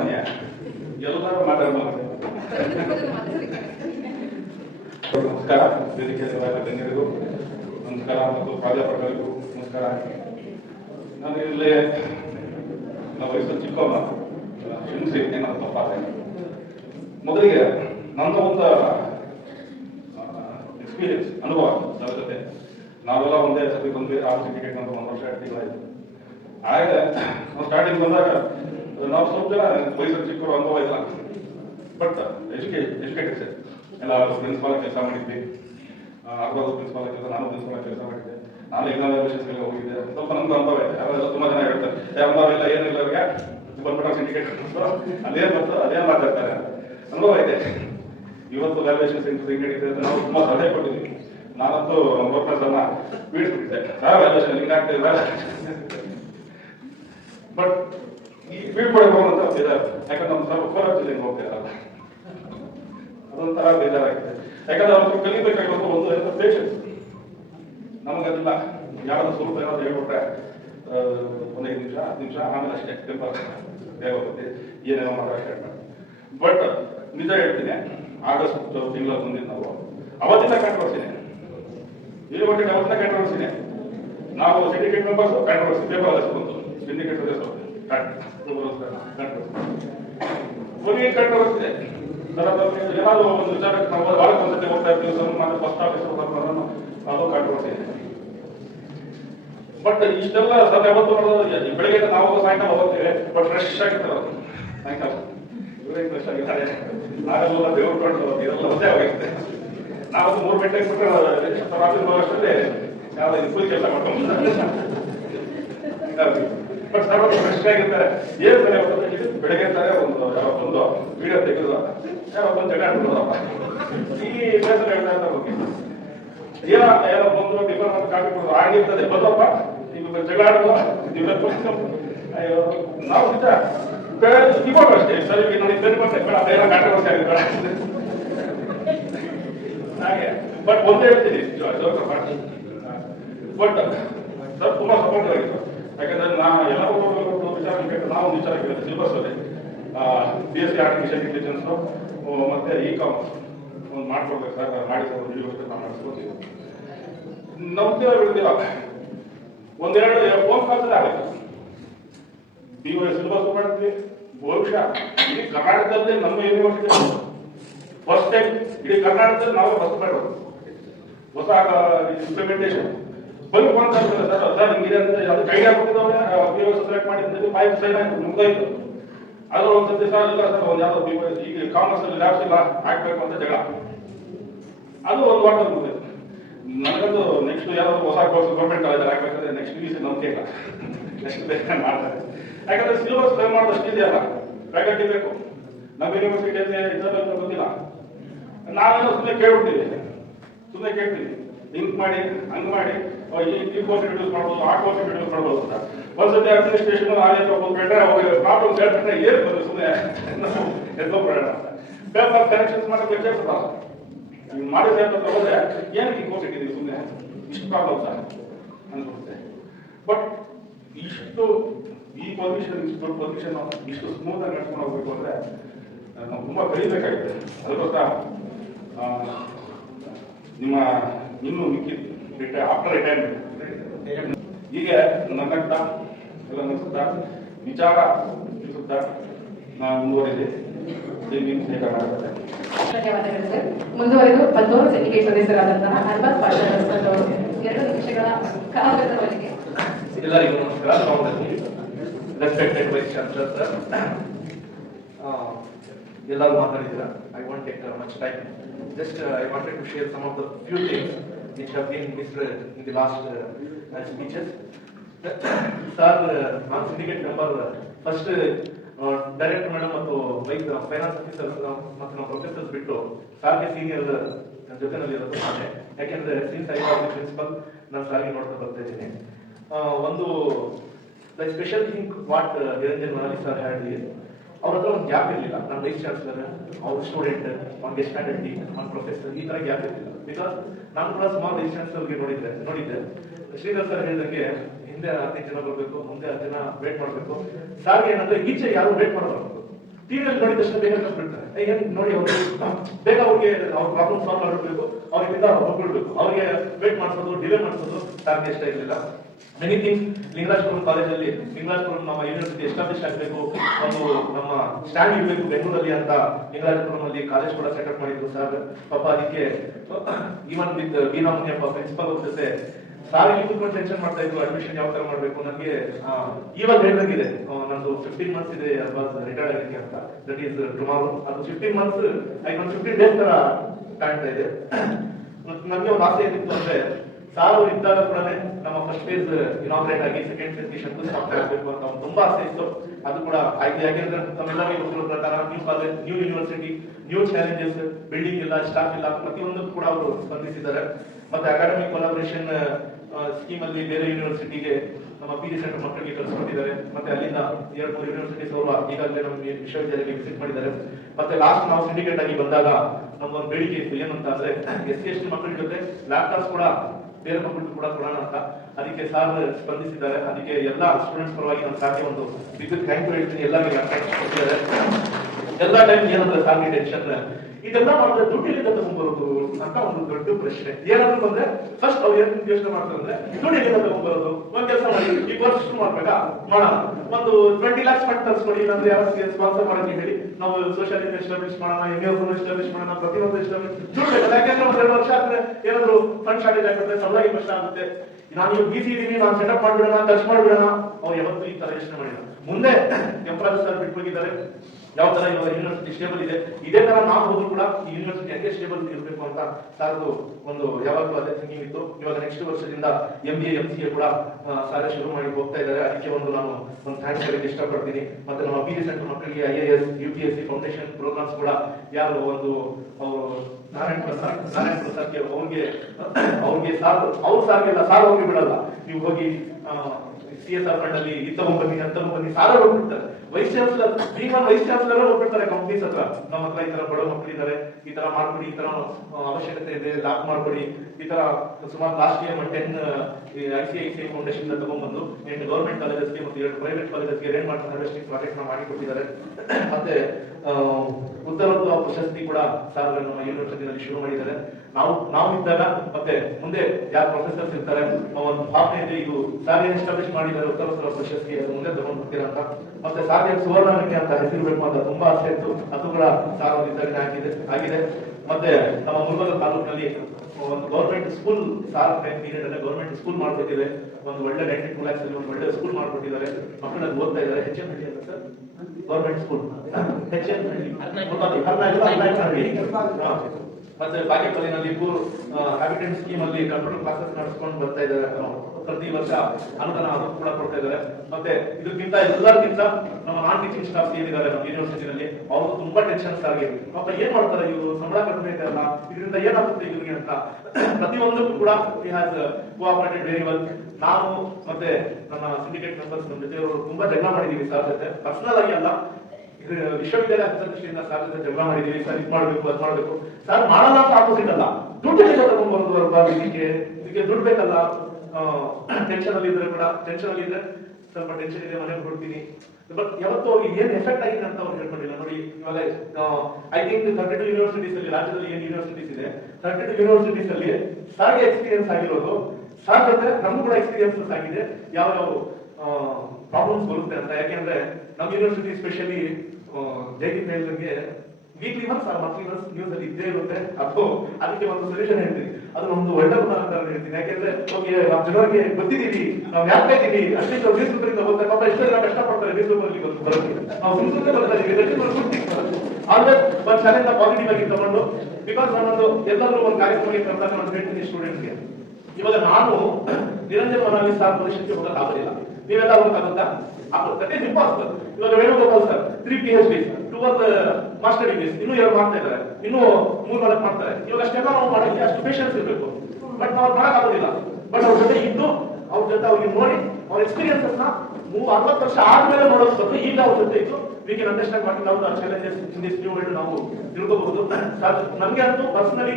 ಎಲ್ಲರೂ ಮಾತಾಡಬಹುದು. ನಮಸ್ಕಾರ. ವೇದಿಕೆಯ ಗಣ್ಯರಿಗೂ ನಮಸ್ಕಾರ ಮತ್ತು ಪ್ರಾಧ್ಯಾಪಕರಿಗೂ ನಮಸ್ಕಾರ. ನಾನು ಇಲ್ಲಿ ನಮ್ಮ ವಯಸ್ಸು ಚಿಕ್ಕವನ್ನ ಕ್ಷಮಿಸಿ ಏನಾದ್ರು ತಪ್ಪಾದ್ರೆ. ಮೊದಲಿಗೆ ನನ್ನ ಒಂದು ಎಕ್ಸ್ಪೀರಿಯನ್ಸ್ ಅನುಭವ ನನ್ನ ಜೊತೆ ನಾವೆಲ್ಲ ಒಂದೇ ಸತಿ ಬಂದ್ವಿ. ಆರ್ ಟಿಕೆಟ್ ಅಂತ 1 ವರ್ಷ 2 ತಿಂಗಳಾಯ್ತು. ಹಾಗೆ ನಾವು ಸ್ಟಾರ್ಟಿಂಗ್ ಬಂದಾಗ ನಾವು ಸ್ವಲ್ಪ ಜನ ವಯಸ್ಸು ಚಿಕ್ಕವರು ಅನುಭವ ಇಲ್ಲ. ಬಟ್ ಎಜುಕೇಟೆಡ್ ಎಲ್ಲ ಪ್ರಿನ್ಸಿಪಾಲ್ ಕೆಲಸ ಮಾಡಿದ್ವಿ. ಅರ್ಬಾದ್ ಪ್ರಿನ್ಸಿಪಾಲ್ ಕೆಲಸ, ನಾನು ಪ್ರಿನ್ಸಿಪಾಲ್ ಕೆಲಸ ಮಾಡಿದ್ದೆ. ನಾನು ಎಕ್ಸಾಮಿನೇಷನ್ಸ್ಗೆ ಹೋಗಿದ್ದೆ. ಸ್ವಲ್ಪ ನಮ್ದು ಅನುಭವ ಇದೆ. ಅವೆಲ್ಲ ತುಂಬಾ ಜನ ಹೇಳ್ತಾರೆ ಅನುಭವ ಇಲ್ಲ ಏನಿಲ್ಲ ಅವ್ರಿಗೆ ಬಂದ್ಬಿಟ್ಟು ಸಿಂಡಿಕೇಟ್ ಅದೇನು ಬರ್ತದೆ ಅದೇನು ಮಾತಾಡ್ತಾರೆ. ಅನುಭವ ಇದೆ. ಇವತ್ತು ವ್ಯಾಲ್ಯೂಯೇಷನ್ ಸಿಂಡಿಕೇಟ್ ಇದೆ ಅಂತ ನಾವು ತುಂಬಾ ಸಲಹೆ ಕೊಟ್ಟಿದ್ವಿ. ನಾನಂತೂ ವರ್ಕರ್ಸ್ ಅನ್ನ ಬೀಳ್ಸ್ಬಿಟ್ಟಿದ್ದೆ. ವ್ಯಾಲ್ಯೂಯೇಷನ್ ಲಿಂಕ್ ಆಗ್ತಿಲ್ಲ. ಬಟ್ ಈ ಬೀಳ್ಕೊಡಬೇಕು ಅಂತ ಬೇಜಾರು. ಯಾಕಂದ್ರೆ ನಮ್ಮ ಸ್ವಲ್ಪ ಕೋಲಾರ ಹೋಗ್ತಾ ಇರಲ್ಲ, ಅದೊಂಥರ ಬೇಜಾರಾಗಿದೆ. ಯಾಕಂದ್ರೆ ಅವ್ರು ಕಲಿಬೇಕಾಗಿರೋದು ಒಂದು ಪೇಷನ್ಸ್. ನಮಗದಿಲ್ಲ. ಯಾರಾದ್ರೂ ಸ್ವಲ್ಪ ಏನಾದ್ರು ಹೇಳ್ಬಿಟ್ರೆ 1 ನಿಮಿಷ 10 ನಿಮಿಷ ಆಮೇಲೆ ಅಷ್ಟೇ ಟೆಂಪರ್ ಬೇಗ ಹೋಗುತ್ತೆ, ಏನೇನೋ ಮಾಡೋಕೆ. ಬಟ್ ನಿಜ ಹೇಳ್ತೀನಿ, ಆಗಸ್ಟ್ ತಿಂಗಳ ಮುಂದಿನ ನಾವು ಅವತ್ತಿನ ಕಾಂಟ್ರವರ್ಸಿನೇ ಯೂನಿವರ್ಸಿಟಿ ಅವತ್ತಿನ ಕಾಂಟ್ರವರ್ಸಿನೇ ನಾವು ಸಿಂಡಿಕೇಟ್ ಮೆಂಬರ್ಸ್ ಕಾಂಟ್ರವರ್ಸಿ ಪೇಪರ್ ಬಂತು. ಸಿಂಡಿಕೇಟ್ ಸದಸ್ಯರು ಕಾಂಟ್ರವರ್ಸಿ ಏನಾದ್ರು ಒಂದು ವಿಚಾರಕ್ಕೆ ನಾವು ವಾರಕ್ಕೆ ಒಂದ್ಸತಿ ಹೋಗ್ತಾ ಇರ್ತೀವಿ. ಮತ್ತೆ ಫಸ್ಟ್ ಆಫೀಸರ್ ಬರ್ತಾರನ್ನು ಅದು ಕಾಂಟ್ರವರ್ಸಿ. ಬಟ್ ಇಷ್ಟೆಲ್ಲ ಸರ್ ಯಾವತ್ತು ಮಾಡೋದು ಬೆಳಿಗ್ಗೆ ನಾವು ಸಾಯಂಕಾಲ ಹೋಗ್ತೇವೆ. ಬಟ್ ಫ್ರೆಶ್ ಆಗಿರ್ತಾರೆ ಅವರು ಸಾಯಂಕಾಲ ಇವರಿಗೆ ಫ್ರೆಶ್ ಆಗಿರ್ತಾರೆ. ನಾವೆಲ್ಲ ದೇವ್ರು ಕಂಡು ಇದೆಲ್ಲ ಒಂದೇ ಆಗುತ್ತೆ. ನಾವು 3 ಗಂಟೆಗೆ ಬಿಟ್ಟರೆ ಆಫೀಸ್ ಬರೋಷ್ಟರಲ್ಲಿ ಯಾವ್ದು ಫುಲ್ ಕೆಲಸ ಮಾಡ್ಕೊಂಡು ಬಟ್ ಸರ್ವ ಫ್ರೆಶ್ ಆಗಿರ್ತಾರೆ. ಏನ್ ಸರಿ ಬೆಳಗ್ಗೆ ಅಂತಾರೆ ಒಂದು ವಿಡಿಯೋ ತೆಗೆದು ಯಾವತ್ತೊಂದು ಜಗಳ ಆಡ್ಬಿಡೋದಪ್ಪ ಈ ಬೇಸರ ಹೇಳ್ತಾ ಇರ್ತಾರೆ. ಬಗ್ಗೆ ಏನೋ ಬಂದು ಡಿಫರ್ ಕಾಪಿ ಕೊಡೋದು ಆಗಿರ್ತದೆ. ಬಂದಪ್ಪ ನೀವು ಜಗಳ ಆಡೋದು ಅಯ್ಯೋ ನಾವು ನಿಜ ಇವಾಗ ಅಷ್ಟೇ ಸರಿ ನನಗೆ ಸರಿ ಬರ್ತೇನೆ ಬೇಡ ಬೇರೆ ಕಾಂಟ್ರವರ್ಸಿ ಆಗಿರ್ಬೇಡ ಹಾಗೆ. ಬಟ್ ಒಂದೇ ಹೇಳ್ತೀನಿ, ಬಟ್ ಸರ್ ತುಂಬಾ ಸಪೋರ್ಟಿವ್ ಆಗಿತ್ತು. ಯಾಕಂದ್ರೆ ನಾನು ಎಲ್ಲ ವಿಚಾರ ನಾವು ವಿಚಾರ ಕೇಳಿದೆ. ಸಿಲೆಬಸ್ ಅಲ್ಲಿ BSc ಆರ್ಟಿಫಿಷಿಯಲ್ ಇಂಟೆಲಿಜೆನ್ಸ್ ಮತ್ತೆ ಇ-ಕಾಮರ್ಸ್ ಒಂದು ಮಾಡ್ಕೊಡ್ಬೇಕು ಸರ್. ಮಾಡಿ ಸರ್ ಒಂದು ಯೂನಿವರ್ಸಿಟಿ ನಾವು ನಡೆಸ್ಕೊತೀವಿ. ನಮ್ಗೆ ಬಿಡುದಿಲ್ಲ. ಒಂದೆರಡು ಫೋನ್ ಕಾಲ್ಸ್ ಆಗಬೇಕು. ಸಿಲೆಬಸ್ ಮಾಡಿದ್ವಿ. ಬಹುಶಃ ಇಡೀ ಕರ್ನಾಟಕದಲ್ಲಿ ನಮ್ಮ ಯೂನಿವರ್ಸಿಟಿ ಫಸ್ಟ್ ಟೈಮ್ ಇಡೀ ಕರ್ನಾಟಕದಲ್ಲಿ ನಾವು ಫಸ್ಟ್ ಮಾಡೋದು ಹೊಸ ಇಂಪ್ಲಿಮೆಂಟೇಷನ್ ಬಂದು ಸರ್ ನಿಮ್ಗೆ ಅಂತ ಅದು ಐಡಿಯಾ ಕೊಟ್ಟಿದ್ದವ್ರೆ ಸೆಲೆಕ್ಟ್ ಮಾಡಿದ್ದು 5 ಸೈನ್ ಆಯ್ತು ಮುಗ್ದೋಯ್ತು. ಅದು ಒಂದ್ಸತಿ ಸರ್ ಇಲ್ಲ ಸರ್ ಒಂದು ಯಾವ್ದು ಈಗ ಕಾಮರ್ಸ್ ಅಲ್ಲಿ ಲ್ಯಾಬ್ಸ್ ಇಲ್ಲ ಹಾಕ್ಬೇಕು ಅಂತ ಜಗಳ. ಅದು ಒಂದು ವಾರದಲ್ಲಿ ಮುಗಿತು. ನನಗಂತೂ ನೆಕ್ಸ್ಟ್ ಯಾವ್ದಾದ್ರು ಹೊಸ ಕೋರ್ಸ್ ಗೌರ್ಮೆಂಟ್ ಕಾಲೇಜಲ್ಲಿ ಹಾಕ್ಬೇಕಂದ್ರೆ ನೆಕ್ಸ್ಟ್ PUC ನಂಬಿಕೆ ಇಲ್ಲ. ನೆಕ್ಸ್ಟ್ ಬೇರೆ ಮಾಡ್ತಾರೆ. ಯಾಕಂದ್ರೆ ಸಿಲೆಬಸ್ ಫ್ರೈ ಮಾಡೋದಷ್ಟು ಇದೆಯಲ್ಲ, ಫ್ಯಾಕಲ್ಟಿ ಬೇಕು. ನಮ್ಮ ಯೂನಿವರ್ಸಿಟಿಯಲ್ಲಿ ಇದೆಲ್ಲ ಗೊತ್ತಿಲ್ಲ. ನಾವೇನೋ ಸುಮ್ಮನೆ ಕೇಳ್ತೀವಿ ಲಿಂಕ್ ಮಾಡಿ ಹಂಗ್ ಮಾಡಿ ಈ ಕೋರ್ಸ್ ಇಂಟ್ರೊಡ್ಯೂಸ್ ಮಾಡ್ಬೋದು, ಆ ಕೋರ್ಸ್ ಇಂಟ್ರೊಡ್ಯೂಸ್ ಮಾಡ್ಬೋದು ಅಂತ. ಒಂದ್ಸತಿ ಅಡ್ಮಿನಿಸ್ಟ್ರೇಷನ್ ಬಂದ್ಬಿಟ್ರೆ ಅವ್ರಿಗೆ ಪ್ರಾಬ್ಲಮ್ಸ್ ಹೇಳ್ಬಿಟ್ರೆ ಏನ್ ಬಂದು ಸುಮ್ಮನೆ ಎದ್ದೋಗ್ಬಿಡೋಣ ಅಂತ ಪೇಪರ್ ಕರೆಕ್ಷನ್ಸ್ ಮಾಡಕ್ಕೆ ಲೆಕ್ಚರ್ಸ್ ಮಾಡಿ ಸೇರ್ಬೇಕು ಹೋದ್ರೆ ಏನಕ್ಕೆ ಈ ಕೋರ್ಸ್ ಇಟ್ಟಿದ್ದೀವಿ ಸುಮ್ಮನೆ ಇಷ್ಟು ಪ್ರಾಬ್ಲಮ್ಸ್ ಅನ್ಸುತ್ತೆ. ಬಟ್ ಇಷ್ಟು ಈ ಪೊಸಿಷನ್ ಇಷ್ಟು ಪೊಸಿಷನ್ ಇಷ್ಟು ಸ್ಮೂತ್ ಆಗಿ ನಡ್ಸ್ಕೊಂಡು ಹೋಗ್ಬೇಕು ಅಂದ್ರೆ ನಾವು ತುಂಬಾ ಕಲಿಬೇಕಾಗಿದೆ. ಅದಕ್ಕೋಸ್ಕರ ನಿಮ್ಮ ಇನ್ನೂ ಮಿಕ್ಕಿದ ಆಫ್ಟರ್ ರಿಟೈರ್ಮೆಂಟ್ ಹೀಗೆ ನನ್ನಂತ ಎಲ್ಲ ನಡೆಸುತ್ತಾ ವಿಚಾರ ತಿಳಿಸುತ್ತಾ ನಾನು ಮುಂದುವರಿದೆ. ಧನ್ಯವಾದಗಳು ಸರ್. ಮುಂದುವರೆದು ಮತ್ತೋರ್ವ ಸಿಂಡಿಕೇಟ್ ಸದಸ್ಯರಾದಂತಹ ಅರ್ಬಾದ್ ಪಾಷಾ ಅವರು 2 ನಿಮಿಷಗಳ ಕಾಗದವರೆಗೆ. ಎಲ್ಲರಿಗೂ ನಮಸ್ಕಾರ. ರೆಸ್ಪೆಕ್ಟೆಡ್ ವೈಸ್ ಚಾನ್ಸಲರ್ ಸರ್, ಎಲ್ಲರೂ ಮಾತಾಡಿದ್ದೀರಾ. I want take much time. Just I wanted to share some of the few things which have been missed in the last speeches. Sir ನಾನು syndicate member first director madam ಮತ್ತು vice finance officer ಮತ್ತು ನಮ್ಮ professors ಬಿಟ್ಟು ಸಾರ್ಗೆ senior ಜೊತೆನಲ್ಲಿ ಇರೋದು ನಾನೇ. ಯಾಕೆಂದ್ರೆ since I was principal ನಾನು ಸಾರಿಗೆ ನೋಡ್ತಾ ಬರ್ತಾ ಇದ್ದೀನಿ. ಒಂದು the special thing what Niranjan Manali sir had ಅವ್ರ ಹತ್ರ ಒಂದು ಗ್ಯಾಪ್ ಇರಲಿಲ್ಲ. ನಾನು ವೈಸ್ ಚಾನ್ಸಲರ್, ಅವ್ರ ಸ್ಟೂಡೆಂಟ್, ಅವ್ನ ಗೆಸ್ಟ್ ಫ್ಯಾಕಲ್ಟಿ, ಅವ್ನ ಪ್ರೊಫೆಸರ್, ಈ ತರ ಗ್ಯಾಪ್ ಇರಲಿಲ್ಲ. ಬಿಕಾಸ್ ನಾನು ಕೂಡ ಸುಮಾರು ವೈಸ್ ಚಾನ್ಸಲರ್ಗೆ ನೋಡಿದ್ದೆ. ಶ್ರೀಧರ್ ಸರ್ ಹೇಳಿದಂಗೆ ಹಿಂದೆ 15 ಜನ ಬರ್ಬೇಕು, ಮುಂದೆ 10 ಜನ ವೇಟ್ ಮಾಡ್ಬೇಕು. ಸಾರಿಗೆ ಏನಂದ್ರೆ ಈಚೆ ಯಾರು ವೇಟ್ ಮಾಡಬಾರ್ದು. ಟಿವಿಯಲ್ಲಿ ನೋಡಿದ ತಕ್ಷಣ ಬೇಗ ಕಲ್ತ್ಬಿಡ್ತಾರೆ. ಏನ್ ನೋಡಿ ಅವ್ರಿಗೆ ಬೇಗ ಅವ್ರಿಗೆ ಅವ್ರ ಪ್ರಾಬ್ಲಮ್ ಸಾಲ್ವ್ ಮಾಡಬೇಕು, ಅವ್ರಿಂದ ಹೋಗ್ಬಿಡ್ಬೇಕು. ಅವ್ರಿಗೆ ವೇಟ್ ಮಾಡಿಸೋದು, ಡಿಲೇ ಮಾಡಿಸೋದು ಸಾರಿಗೆ ಇಷ್ಟ ಇರಲಿಲ್ಲ. ಮೆನಿ ಥಿಂಗ್ಸ್ ಲಿಂಗರಾಜಪುರಂ ಕಾಲೇಜಲ್ಲಿ, ಲಿಂಗರಾಜಪುರಂ ನಮ್ಮ ಯೂನಿವರ್ಸಿಟಿ ಎಸ್ಟಾಬ್ಲಿಷ್ ಆಗಬೇಕು, ಒಂದು ನಮ್ಮ ಸ್ಟ್ಯಾಂಡ್ ಇರಬೇಕು ಬೆಂಗಳೂರಲ್ಲಿ ಅಂತ ಲಿಂಗರಾಜಪುರಂ ಅಲ್ಲಿ ಕಾಲೇಜ್ ಕೂಡ ಸೆಟಪ್ ಮಾಡಿದ್ರು ಸರ್. ಪಾಪ ಅದಕ್ಕೆ even with Beena Muniyappa principal ಅವ್ರ ಜೊತೆ ಸಾರ್ ಇಲ್ಲಿ ಕೂತ್ಕೊಂಡು ಟೆನ್ಷನ್ ಮಾಡ್ತಾ ಇದ್ರು, ಅಡ್ಮಿಷನ್ ಯಾವ ತರ ಮಾಡ್ಬೇಕು. ನನಗೆ ಇವಾಗ ಹೇಳ್ದಂಗಿದೆ ನಂದು 15 ಮಂತ್ಸ್ ಇದೆ ರಿಟೈರ್ಡ್ ಆಗಿದ್ದೀನಿ ಅಂತ. That is tomorrow. ಅದು 15 ಮಂತ್ಸ್ 15 ಡೇಸ್ ತರ ಕಾಣ್ತಾ ಇದೆ. ನಮ್ಗೆ ಒಂದು ಆಸೆ ಏನಿತ್ತು ಅಂದ್ರೆ ಸಾರ್ ಅವ್ರು ಇದ್ದಾಗ ಕೂಡ ನಮ್ಮ ಫಸ್ಟ್ ಫೇಸ್ ಇನಾಗ್ರೇಟ್ ಆಗಿ ಸೆಕೆಂಡ್ ಫೇಸ್ ಶಂಕುಸ್ಥಾಪನೆ ಆಗಬೇಕು ಅಂತ ಒಂದು ತುಂಬಾ ಆಸೆ ಇತ್ತು. ಅದು ಕೂಡ ಆಯ್ತು. ಯಾಕೆಂದ್ರೆ ತಮ್ಮೆಲ್ಲರಿಗೂ ಗೊತ್ತಿರೋ ಪ್ರಕಾರ new college, new university, new challenges, building ಇಲ್ಲ, ಸ್ಟಾಫ್ ಇಲ್ಲ, ಪ್ರತಿಯೊಂದಕ್ಕೂ ಕೂಡ ಅವರು ಸ್ಪಂದಿಸಿದ್ದಾರೆ. ಮತ್ತೆ ಅಕಾಡೆಮಿಕ್ ಕೊಲಾಬರೇಷನ್ ಸ್ಕೀಮ್ ಅಲ್ಲಿ ಬೇರೆ ಯೂನಿವರ್ಸಿಟಿಗೆ ನಮ್ಮ ಪಿ ಜಿ ಸೆಂಟರ್ ಮಕ್ಕಳಿಗೆ ಕಳಿಸ್ಕೊಟ್ಟಿದ್ದಾರೆ. ಮತ್ತೆ ಅಲ್ಲಿಂದ 2-3 ಯೂನಿವರ್ಸಿಟೀಸ್ ಅವರು ಈಗಾಗಲೇ ನಮ್ಮ ವಿಶ್ವವಿದ್ಯಾಲಯಕ್ಕೆ ವಿಸಿಟ್ ಮಾಡಿದ್ದಾರೆ. ಮತ್ತೆ ಲಾಸ್ಟ್ ನಾವು ಸಿಂಡಿಕೇಟ್ ಆಗಿ ಬಂದಾಗ ನಮ್ಗೊಂದು ಬೇಡಿಕೆ ಇತ್ತು, ಏನಂತ ಅಂದ್ರೆ SC/ST ಮಕ್ಕಳ ಜೊತೆ ಲ್ಯಾಪ್ಟಾಪ್ಸ್ ಕೂಡ ಬೇರೆ ಮಕ್ಕಳು ಕೂಡ ಕೊಡೋಣ ಅಂತ. ಅದಕ್ಕೆ ಸಾರ್ ಸ್ಪಂದಿಸಿದ್ದಾರೆ. ಅದಕ್ಕೆ ಎಲ್ಲ ಸ್ಟೂಡೆಂಟ್ಸ್ ಪರವಾಗಿ ನಮ್ಮ ಸಾರ್ಗೆ ಒಂದು ವಿದ್ಯುತ್ ಥ್ಯಾಂಕ್ ಯು ಹೇಳ್ತೀನಿ. ಎಲ್ಲರಿಗೆ ಲ್ಯಾಪ್ಟಾಪ್ ಕೊಟ್ಟಿದ್ದಾರೆ. ಎಲ್ಲ ಟೈಮ್ ಏನಂದ್ರೆ ಸಾರ್ಗೆ ಟೆನ್ಷನ್, ಇದೆಲ್ಲ ಮಾಡಿದ್ರೆ ದುಡ್ಡಿನಿಂದ ತಗೊಂಡ್ಬರೋದು ಅಂತ ಒಂದು ದೊಡ್ಡ ಪ್ರಶ್ನೆ. ಏನಾದ್ರು ಬಂದ್ರೆ ಫಸ್ಟ್ ಅವ್ರು ಏನ್ ಯೋಚನೆ ಮಾಡ್ತಾರೆ ಅಂದ್ರೆ ದುಡ್ಡಿನಿಂದ ತಗೊಂಡ್ಬರೋದು. ಒಂದ್ ಕೆಲಸ ಮಾಡಿ, ಈ ವರ್ಷ ಮಾಡ್ಬೇಕಾ ಮಾಡೋಣ, ಒಂದು 20 lakhs ಫಂಡ್ ತರಿಸ್ಕೊಡಿ, ಅಂದ್ರೆ ಯಾರಿಗೆ ಸ್ಪಾನ್ಸರ್ ಮಾಡೋಕೆ ಹೇಳಿ, ನಾವು ಸೋಷಿಯಲ್ ಎಸ್ಟಾಬ್ಲಿಷ್ ಮಾಡೋಣ, NGOs ಎಸ್ಟಾಬ್ಲಿಷ್ ಮಾಡೋಣ, ಪ್ರತಿಯೊಂದು ಎಸ್ಟಾಬ್ಲಿಷ್ ದುಡ್ಡು ಬೇಕಲ್ಲ. ಯಾಕಂದ್ರೆ ಒಂದ್ 2 ವರ್ಷ ಆದ್ರೆ ಏನಾದ್ರು ಫಂಡ್ ಶಾರ್ಟೇಜ್ ಆಗುತ್ತೆ, ಸಂಬಳ ಕಷ್ಟ ಆಗುತ್ತೆ. ನಾನು ಇವಾಗ ಬಿಸಿ ಇದೀನಿ, ನಾನು ಸೆಟಪ್ ಮಾಡ್ಬಿಡೋಣ, ಖರ್ಚು ಮಾಡ್ಬಿಡೋಣ, ಅವ್ರು ಯಾವತ್ತೂ ಈ ತರ ಯೋಚನೆ ಮಾಡಿಲ್ಲ. ಮುಂದೆ ಕೆಂಪರಾಜ್ ಸರ್ ಬಿಟ್ಬಿಟ್ಟಿದ್ದಾರೆ. ಯಾವ ತರ ಇವಾಗ ಯೂನಿವರ್ಸಿಟಿ ಸ್ಟೇಬಲ್ ಇದೆ, ಇದೇ ತರ ನಾವು ಹೋದ್ರು ಕೂಡ ಈ ಯೂನಿವರ್ಸಿಟಿ ಹೆಂಗೆ ಸ್ಟೇಬಲ್ ಇರಬೇಕು ಅಂತ ಸಾರ್ದು ಒಂದು ಯಾವಾಗಲೂ ಅದೇ ಥಿಂಕಿಂಗ್ ಇತ್ತು. ಇವಾಗ ನೆಕ್ಸ್ಟ್ ವರ್ಷದಿಂದ MBA MCA ಕೂಡ ಸಾರೇ ಶುರು ಮಾಡಿ ಹೋಗ್ತಾ ಇದ್ದಾರೆ. ಅದಕ್ಕೆ ಒಂದು ನಾನು ಒಂದು ಥ್ಯಾಂಕ್ಸ್ ಹೇಳಕ್ಕೆ ಇಷ್ಟಪಡ್ತೀನಿ. ಮತ್ತೆ ನಮ್ಮ PG ಸೆಂಟರ್ ಮಕ್ಕಳಿಗೆ IAS UPSC ಫೌಂಡೇಶನ್ ಪ್ರೋಗ್ರಾಮ್ಸ್ ಕೂಡ ಯಾರು ಒಂದು ಅವರು ನಾರಾಯಣ ಪ್ರಸಾದ್ಗೆ ಅವ್ರಿಗೆ ಸಾರ್, ಅವ್ರ ಸಾರ್ಗೆಲ್ಲ ಸಾರ್ ಹೋಗಿ ಬಿಡಲ್ಲ, ನೀವು ಹೋಗಿ CSR ಫಂಡ್ ಅಲ್ಲಿ ಬನ್ನಿ ಅಂತ ಬನ್ನಿ, ಸಾರ ಹೋಗ್ಬಿಡ್ತಾರೆ. ವೈಸ್ ಚಾನ್ಸಲರ್, ವೈಸ್ ಚಾನ್ಸಲರ್ ಹೋಗ್ಬಿಡ್ತಾರೆ ಕಂಪ್ನೀಸ್ ಹತ್ರ, ನಮ್ಮ ಹತ್ರ ಈ ತರ ಬಡ ಮಕ್ಕಳಿದ್ದಾರೆ, ಈ ತರ ಮಾಡ್ಕೊಡಿ, ಈ ತರ ಅವಶ್ಯಕತೆ ಇದೆ, ಲಾಕ್ ಮಾಡ್ಕೊಡಿ, ಈ ತರ ಸುಮಾರು ಲಾಸ್ಟ್ ಇಯರ್ 10 ICICI ಫೌಂಡೇಶನ್ ತಗೊಂಡ್ಬಂದು 8 ಗವರ್ಮೆಂಟ್ ಕಾಲೇಜಸ್ಗೆ ಮತ್ತು 2 ಪ್ರೈವೇಟ್ ಕಾಲೇಜಸ್ಗೆ ರೇನ್ ಮಾರ್ಕ್ ಹಾರ್ವೆಸ್ಟಿಂಗ್ ಪ್ರಾಜೆಕ್ಟ್ ಮಾಡಿ ಕೊಟ್ಟಿದ್ದಾರೆ. ಮತ್ತೆ ಉತ್ತರೋತ್ತರ ಪ್ರಶಸ್ತಿ ಕೂಡ ಸಾರ್ ನಮ್ಮ ಯೂನಿವರ್ಸಿಟಿನಲ್ಲಿ ಶುರು ಮಾಡಿದ್ದಾರೆ. ನಾವು ಇದ್ದಾಗ ಮತ್ತೆ ಮುಂದೆ ಯಾರು ಪ್ರೊಫೆಸರ್ಸ್ ಇರ್ತಾರೆ ಒಂದು ಭಾವನೆ ಇದೆ, ಇದು ಸಾರಿಗೆ ಎಸ್ಟಾಬ್ಲಿಷ್ ಮಾಡಿದ್ದಾರೆ ಉತ್ತರೋತ್ತರ ಪ್ರಶಸ್ತಿ, ಅದು ಮುಂದೆ ತಗೊಂಡು ಬರ್ತೀರ ಅಂತ. ಮತ್ತೆ ಸಾರಿಗೆ ಸುವರ್ಣಕ್ಕೆ ಅಂತ ಹೆಸರಿಬೇಕು ಅಂತ ತುಂಬಾ ಆಸೆ ಇತ್ತು, ಅದು ಕೂಡ ಸಾರ್ ಇದ್ದಾಗಲೇ ಆಗಿದೆ. ಮತ್ತೆ ನಮ್ಮ ಮುರುಘದ ತಾಲೂಕಿನಲ್ಲಿ ಒಂದು ಗೌರ್ಮೆಂಟ್ ಸ್ಕೂಲ್, ಸಾರ್ ಪೀರಿಯಡ್ ಅಲ್ಲೇ ಗೌರ್ಮೆಂಟ್ ಸ್ಕೂಲ್ ಮಾಡ್ಕೊಟ್ಟಿದೆ. ಒಂದು ಒಳ್ಳೆ 92 lakhs ಅಲ್ಲಿ ಒಂದು ಒಳ್ಳೆ ಸ್ಕೂಲ್ ಮಾಡ್ಕೊಟ್ಟಿದ್ದಾರೆ. ಮಕ್ಕಳಲ್ಲಿ ಓದ್ತಾ ಇದ್ದಾರೆ. HMHD ಅಂತ ಸರ್ ಗೌರ್ಮೆಂಟ್ ಸ್ಕೂಲ್, ಮತ್ತೆ ಬಾಗೇಪಲ್ಲಿನಲ್ಲಿ ಹ್ಯಾಬಿಟೆಂಟ್ ಸ್ಕೀಮ್ ಅಲ್ಲಿ ಕಂಪ್ಯೂಟರ್ ಕ್ಲಾಸಸ್ ನಡೆಸ್ಕೊಂಡು ಬರ್ತಾ ಇದ್ದಾರೆ. ಪ್ರತಿ ವರ್ಷ ಅನುದಾನ ಅದು ಕೂಡ ಕೊಡ್ತಾ ಇದ್ದಾರೆ. ಮತ್ತೆ ಇದಕ್ಕಿಂತ ಎಲ್ಲರಿಗಿಂತ ನಮ್ಮ ನಾನ್ ಟೀಚಿಂಗ್ ಸ್ಟಾಫ್ ಏನಿದ್ದಾರೆ ನಮ್ಮ ಯೂನಿವರ್ಸಿಟಿನಲ್ಲಿ, ಅವರು ತುಂಬಾ ಟೆನ್ಷನ್ಸ್ ಆಗಿ ಪಾಪ ಏನ್ ಮಾಡ್ತಾರೆ ಇವರು, ಸಂಬಳ ಕಡಿಮೆ ಇದೆ ಅಲ್ಲ, ಇದರಿಂದ ಏನಾಗುತ್ತೆ ಇವ್ರಿಗೆ ಅಂತ ಪ್ರತಿಯೊಂದಕ್ಕೂ ಕೂಡ V has cooperated very well. ನಾವು ಮತ್ತೆ ನನ್ನ ಸಿಂಡಿಕೇಟ್ ಮೆಂಬರ್ಸ್ ನಮ್ಮ ಜೊತೆಯವರು ತುಂಬಾ ಜಗಳ ಮಾಡಿದೀವಿ ಸರ್ ಜೊತೆ, ಪರ್ಸನಲ್ ಆಗಿ ಅಲ್ಲ, ವಿಶ್ವವಿದ್ಯಾಲಯ ಹಿತದೃಷ್ಟಿಯಿಂದ ಸಾರ್ ಜೊತೆ ಜಗಳ ಮಾಡಿದೀವಿ. ಸರ್ ಇದು ಮಾಡ್ಬೇಕು, ಅದು ಮಾಡ್ಬೇಕು, ಸರ್ ಮಾಡಲ್ಲ ಅಂತ ಆಪೋಸಿಟ್ ಅಲ್ಲ, ದುಡ್ಡು ತಗೊಂಡ್ಬರೋದು, ಇದಕ್ಕೆ ದುಡ್ಡು ಬೇಕಲ್ಲ. ಟೆನ್ಷನ್ ಅಲ್ಲಿ ಇದ್ರೆ ಕೂಡ, ಟೆನ್ಷನ್ ಅಲ್ಲಿ ಇದ್ರೆ ಸ್ವಲ್ಪ ಟೆನ್ಷನ್ ಇದೆ ಮನೆಗೆ ಕೊಡ್ತೀನಿ, ಬಟ್ ಯಾವತ್ತೂ ಏನ್ ಎಫೆಕ್ಟ್ ಆಗಿದೆ ಅಂತ ಅವ್ರು ಹೇಳ್ಕೊಂಡಿಲ್ಲ. ನೋಡಿ ಇವಾಗ ಐ ಥಿಂಕ್ 32 ಯೂನಿವರ್ಸಿಟೀಸ್ ಅಲ್ಲಿ, ರಾಜ್ಯದಲ್ಲಿ ಏನ್ ಯೂನಿವರ್ಸಿಟೀಸ್ ಇದೆ 32 ಯೂನಿವರ್ಸಿಟೀಸ್ ಅಲ್ಲಿ ಸಾರಿಗೆ ಎಕ್ಸ್ಪೀರಿಯನ್ಸ್ ಆಗಿರೋದು, ಸಾರ್ ಜೊತೆ ನಮಗೂ ಕೂಡ ಎಕ್ಸ್ಪೀರಿಯನ್ಸಸ್ ಆಗಿದೆ ಯಾವ ಪ್ರಾಬ್ಲಮ್ಸ್ ಬರುತ್ತೆ ಅಂತ. ಯಾಕೆಂದ್ರೆ ನಮ್ಮ ಯೂನಿವರ್ಸಿಟಿ ಸ್ಪೆಷಲಿ ಜೈದೀಪ್ ಹೇಳಿದಂಗೆ weekly once or monthly once news ಅಲ್ಲಿ ಇದ್ದೇ ಇರುತ್ತೆ. ಅದು ಅದಕ್ಕೆ ಒಂದು ಸೊಲ್ಯೂಷನ್ ಹೇಳ್ತೀನಿ, ಅದು ಒಂದು ಒಳ್ಳೆ ಅಂತ ಹೇಳ್ತೀನಿ. ಯಾಕೆಂದ್ರೆ ನಾವು ಜನರಿಗೆ ಗೊತ್ತಿದ್ದೀವಿ, ನಾವು ಯಾಕೆ ಇದ್ದೀವಿ, ಅಷ್ಟೇ ನ್ಯೂಸ್ ಪೇಪರ್ ಇಂದ ಹೋಗ್ತಾರೆ, ಪಾಪ ಎಷ್ಟೆಲ್ಲ ಕಷ್ಟಪಡ್ತಾರೆ ನ್ಯೂಸ್ ಪೇಪರ್ ಅಲ್ಲಿ ಬರೋಕ್ಕೆ. ನಾವು ಸುಮ್ಮನೆ ಬರ್ತಾ ಇದೀವಿ, ಆಲ್ವೇಸ್ ಒಂದು ಚಾಲೆಂಜ್ ಪಾಸಿಟಿವ್ ಆಗಿ ತಗೊಂಡು, ಬಿಕಾಸ್ ನಾನೊಂದು ಎಲ್ಲರೂ ಒಂದು ಕಾರ್ಯಕ್ರಮಕ್ಕೆ ಕರೆದಾಗ ನಾನು ಹೇಳ್ತೀನಿ ಸ್ಟೂಡೆಂಟ್ಸ್ಗೆ, ಇವಾಗ ನಾನು ನಿರಂಜನ್ ಮನಾಲಿ ಸಾರ್ ಪ್ರದೇಶಕ್ಕೆ ಹೋಗಕ್ಕಾಗೋದಿಲ್ಲ, ನೀವೆಲ್ಲ ಹೋಗಕ್ಕಾಗುತ್ತಾ? That is impossible. ಇವಾಗ Venugopal sir 3 PhD 2 master degrees ಇನ್ನೂ 2 ಮಾಡ್ತಾ ಇದ್ದಾರೆ, ಇನ್ನೂ 3-4 ಮಾಡ್ತಾರೆ. ಇವಾಗ ಅಷ್ಟೆಲ್ಲ ನಾವು ಮಾಡೋಕ್ಕೆ ಅಷ್ಟು ಪೇಷನ್ಸ್ ಇರಬೇಕು. ಬಟ್ ನಾವು ಮಾಡೋಕ್ಕಾಗೋದಿಲ್ಲ. ಬಟ್ ಅವ್ರ ಜೊತೆ ಇದ್ದು ಅವ್ರ ಜೊತೆ ಅವ್ರಿಗೆ ನೋಡಿ ಅವ್ರ ಎಕ್ಸ್ಪೀರಿಯನ್ಸಸ್ ನ 60 ವರ್ಷ ಆದ್ಮೇಲೆ ನೋಡೋದು ಬದಲು ಈಗ ಅವ್ರ ಜೊತೆ ಇದ್ದು we can understand what is the challenges in this new world ನಾವು ತಿಳ್ಕೋಬಹುದು. ನನಗೆ ಅಂತೂ ಪರ್ಸನಲಿ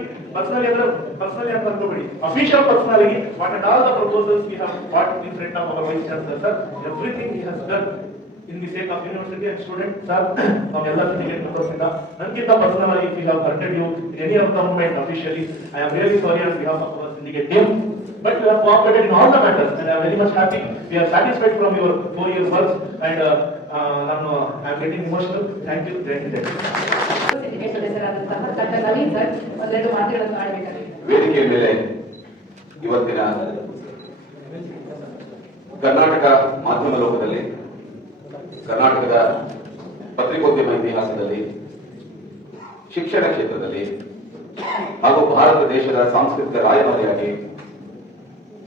ಅಂತ ಅನ್ಕೋಬೇಡಿ, official personally what and all the proposals we have what in front of our vice chancellor sir, everything he has done in the sake of university and student sir, ನಾವೆಲ್ಲ syndicate members ಇಂದ ನನಗಿಂತ personal ಆಗಿ we have hurted you in any of the movement officially. I am really sorry on behalf of our syndicate team, but you have cooperated in all the matters and I am very much happy. We are satisfied from your 4 years work and I am getting emotional. Thank you. Syndicate ಸದಸ್ಯರಾದಂತಹ doctor Naveen sir ಒಂದೆರಡು ಮಾತುಗಳನ್ನು ಆಡಬೇಕಾಗಿದೆ. ವೇದಿಕೆಯ ಮೇಲೆ ಇವತ್ತಿನ ಕರ್ನಾಟಕ ಮಾಧ್ಯಮ ಲೋಕದಲ್ಲಿ, ಕರ್ನಾಟಕದ ಪತ್ರಿಕೋದ್ಯಮ ಇತಿಹಾಸದಲ್ಲಿ, ಶಿಕ್ಷಣ ಕ್ಷೇತ್ರದಲ್ಲಿ ಹಾಗೂ ಭಾರತ ದೇಶದ ಸಾಂಸ್ಕೃತಿಕ ರಾಯಭಾರಿಯಾಗಿ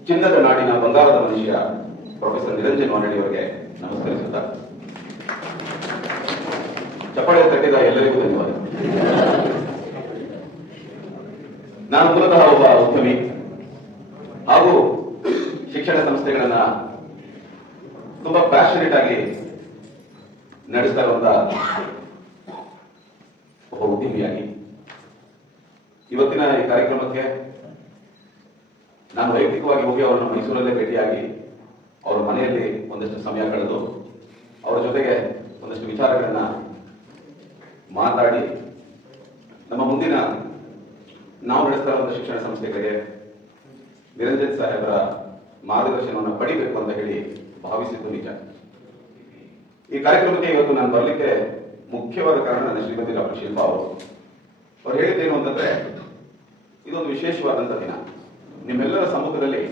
ಚಿನ್ನದ ನಾಡಿನ ಬಂಗಾರದ ಮನುಷ್ಯ ಪ್ರೊಫೆಸರ್ ನಿರಂಜನ್ ವಾನಳ್ಳಿ ಅವರಿಗೆ ನಮಸ್ಕರಿಸುತ್ತಾ ಚಪ್ಪಾಳೆ ತಟ್ಟಿದ ಎಲ್ಲರಿಗೂ ಧನ್ಯವಾದ. ನಾನು ಮೂಲತಃ ಒಬ್ಬ ಉದ್ಯಮಿ ಹಾಗೂ ಶಿಕ್ಷಣ ಸಂಸ್ಥೆಗಳನ್ನ ತುಂಬಾ ಪ್ಯಾಷನೇಟ್ ಆಗಿ ನಡೆಸ್ತಾ ಇರುವಂತ ಒಬ್ಬ ಉದ್ಯಮಿಯಾಗಿ ಇವತ್ತಿನ ಈ ಕಾರ್ಯಕ್ರಮಕ್ಕೆ ನಾನು ವೈಯಕ್ತಿಕವಾಗಿ ಹೋಗಿ ಅವರನ್ನು ಮೈಸೂರಲ್ಲೇ ಭೇಟಿಯಾಗಿ ಅವರ ಮನೆಯಲ್ಲಿ ಒಂದಷ್ಟು ಸಮಯ ಕಳೆದು ಅವರ ಜೊತೆಗೆ ಒಂದಷ್ಟು ವಿಚಾರಗಳನ್ನ ಮಾತಾಡಿ ನಮ್ಮ ಮುಂದಿನ ನಾವು ನಡೆಸ್ತಾ ಇರುವಂತಹ ಶಿಕ್ಷಣ ಸಂಸ್ಥೆಗಳಿಗೆ ನಿರಂಜನ್ ಸಾಹೇಬರ ಮಾರ್ಗದರ್ಶನವನ್ನು ಪಡಿಬೇಕು ಅಂತ ಹೇಳಿ ಭಾವಿಸಿದ್ದು ನಿಜ. ಈ ಕಾರ್ಯಕ್ರಮಕ್ಕೆ ಇವತ್ತು ನಾನು ಬರಲಿಕ್ಕೆ ಮುಖ್ಯವಾದ ಕಾರಣ ನನ್ನ ಶ್ರೀಮತಿ ಡಾಕ್ಟರ್ ಶಿಲ್ಪಾ ಅವರು. ಅವ್ರು ಹೇಳಿದ್ದೇನು ಅಂತಂದ್ರೆ, ಇದೊಂದು ವಿಶೇಷವಾದಂತಹ ದಿನ. ನಿಮ್ಮೆಲ್ಲರ ಸಮ್ಮುಖದಲ್ಲಿ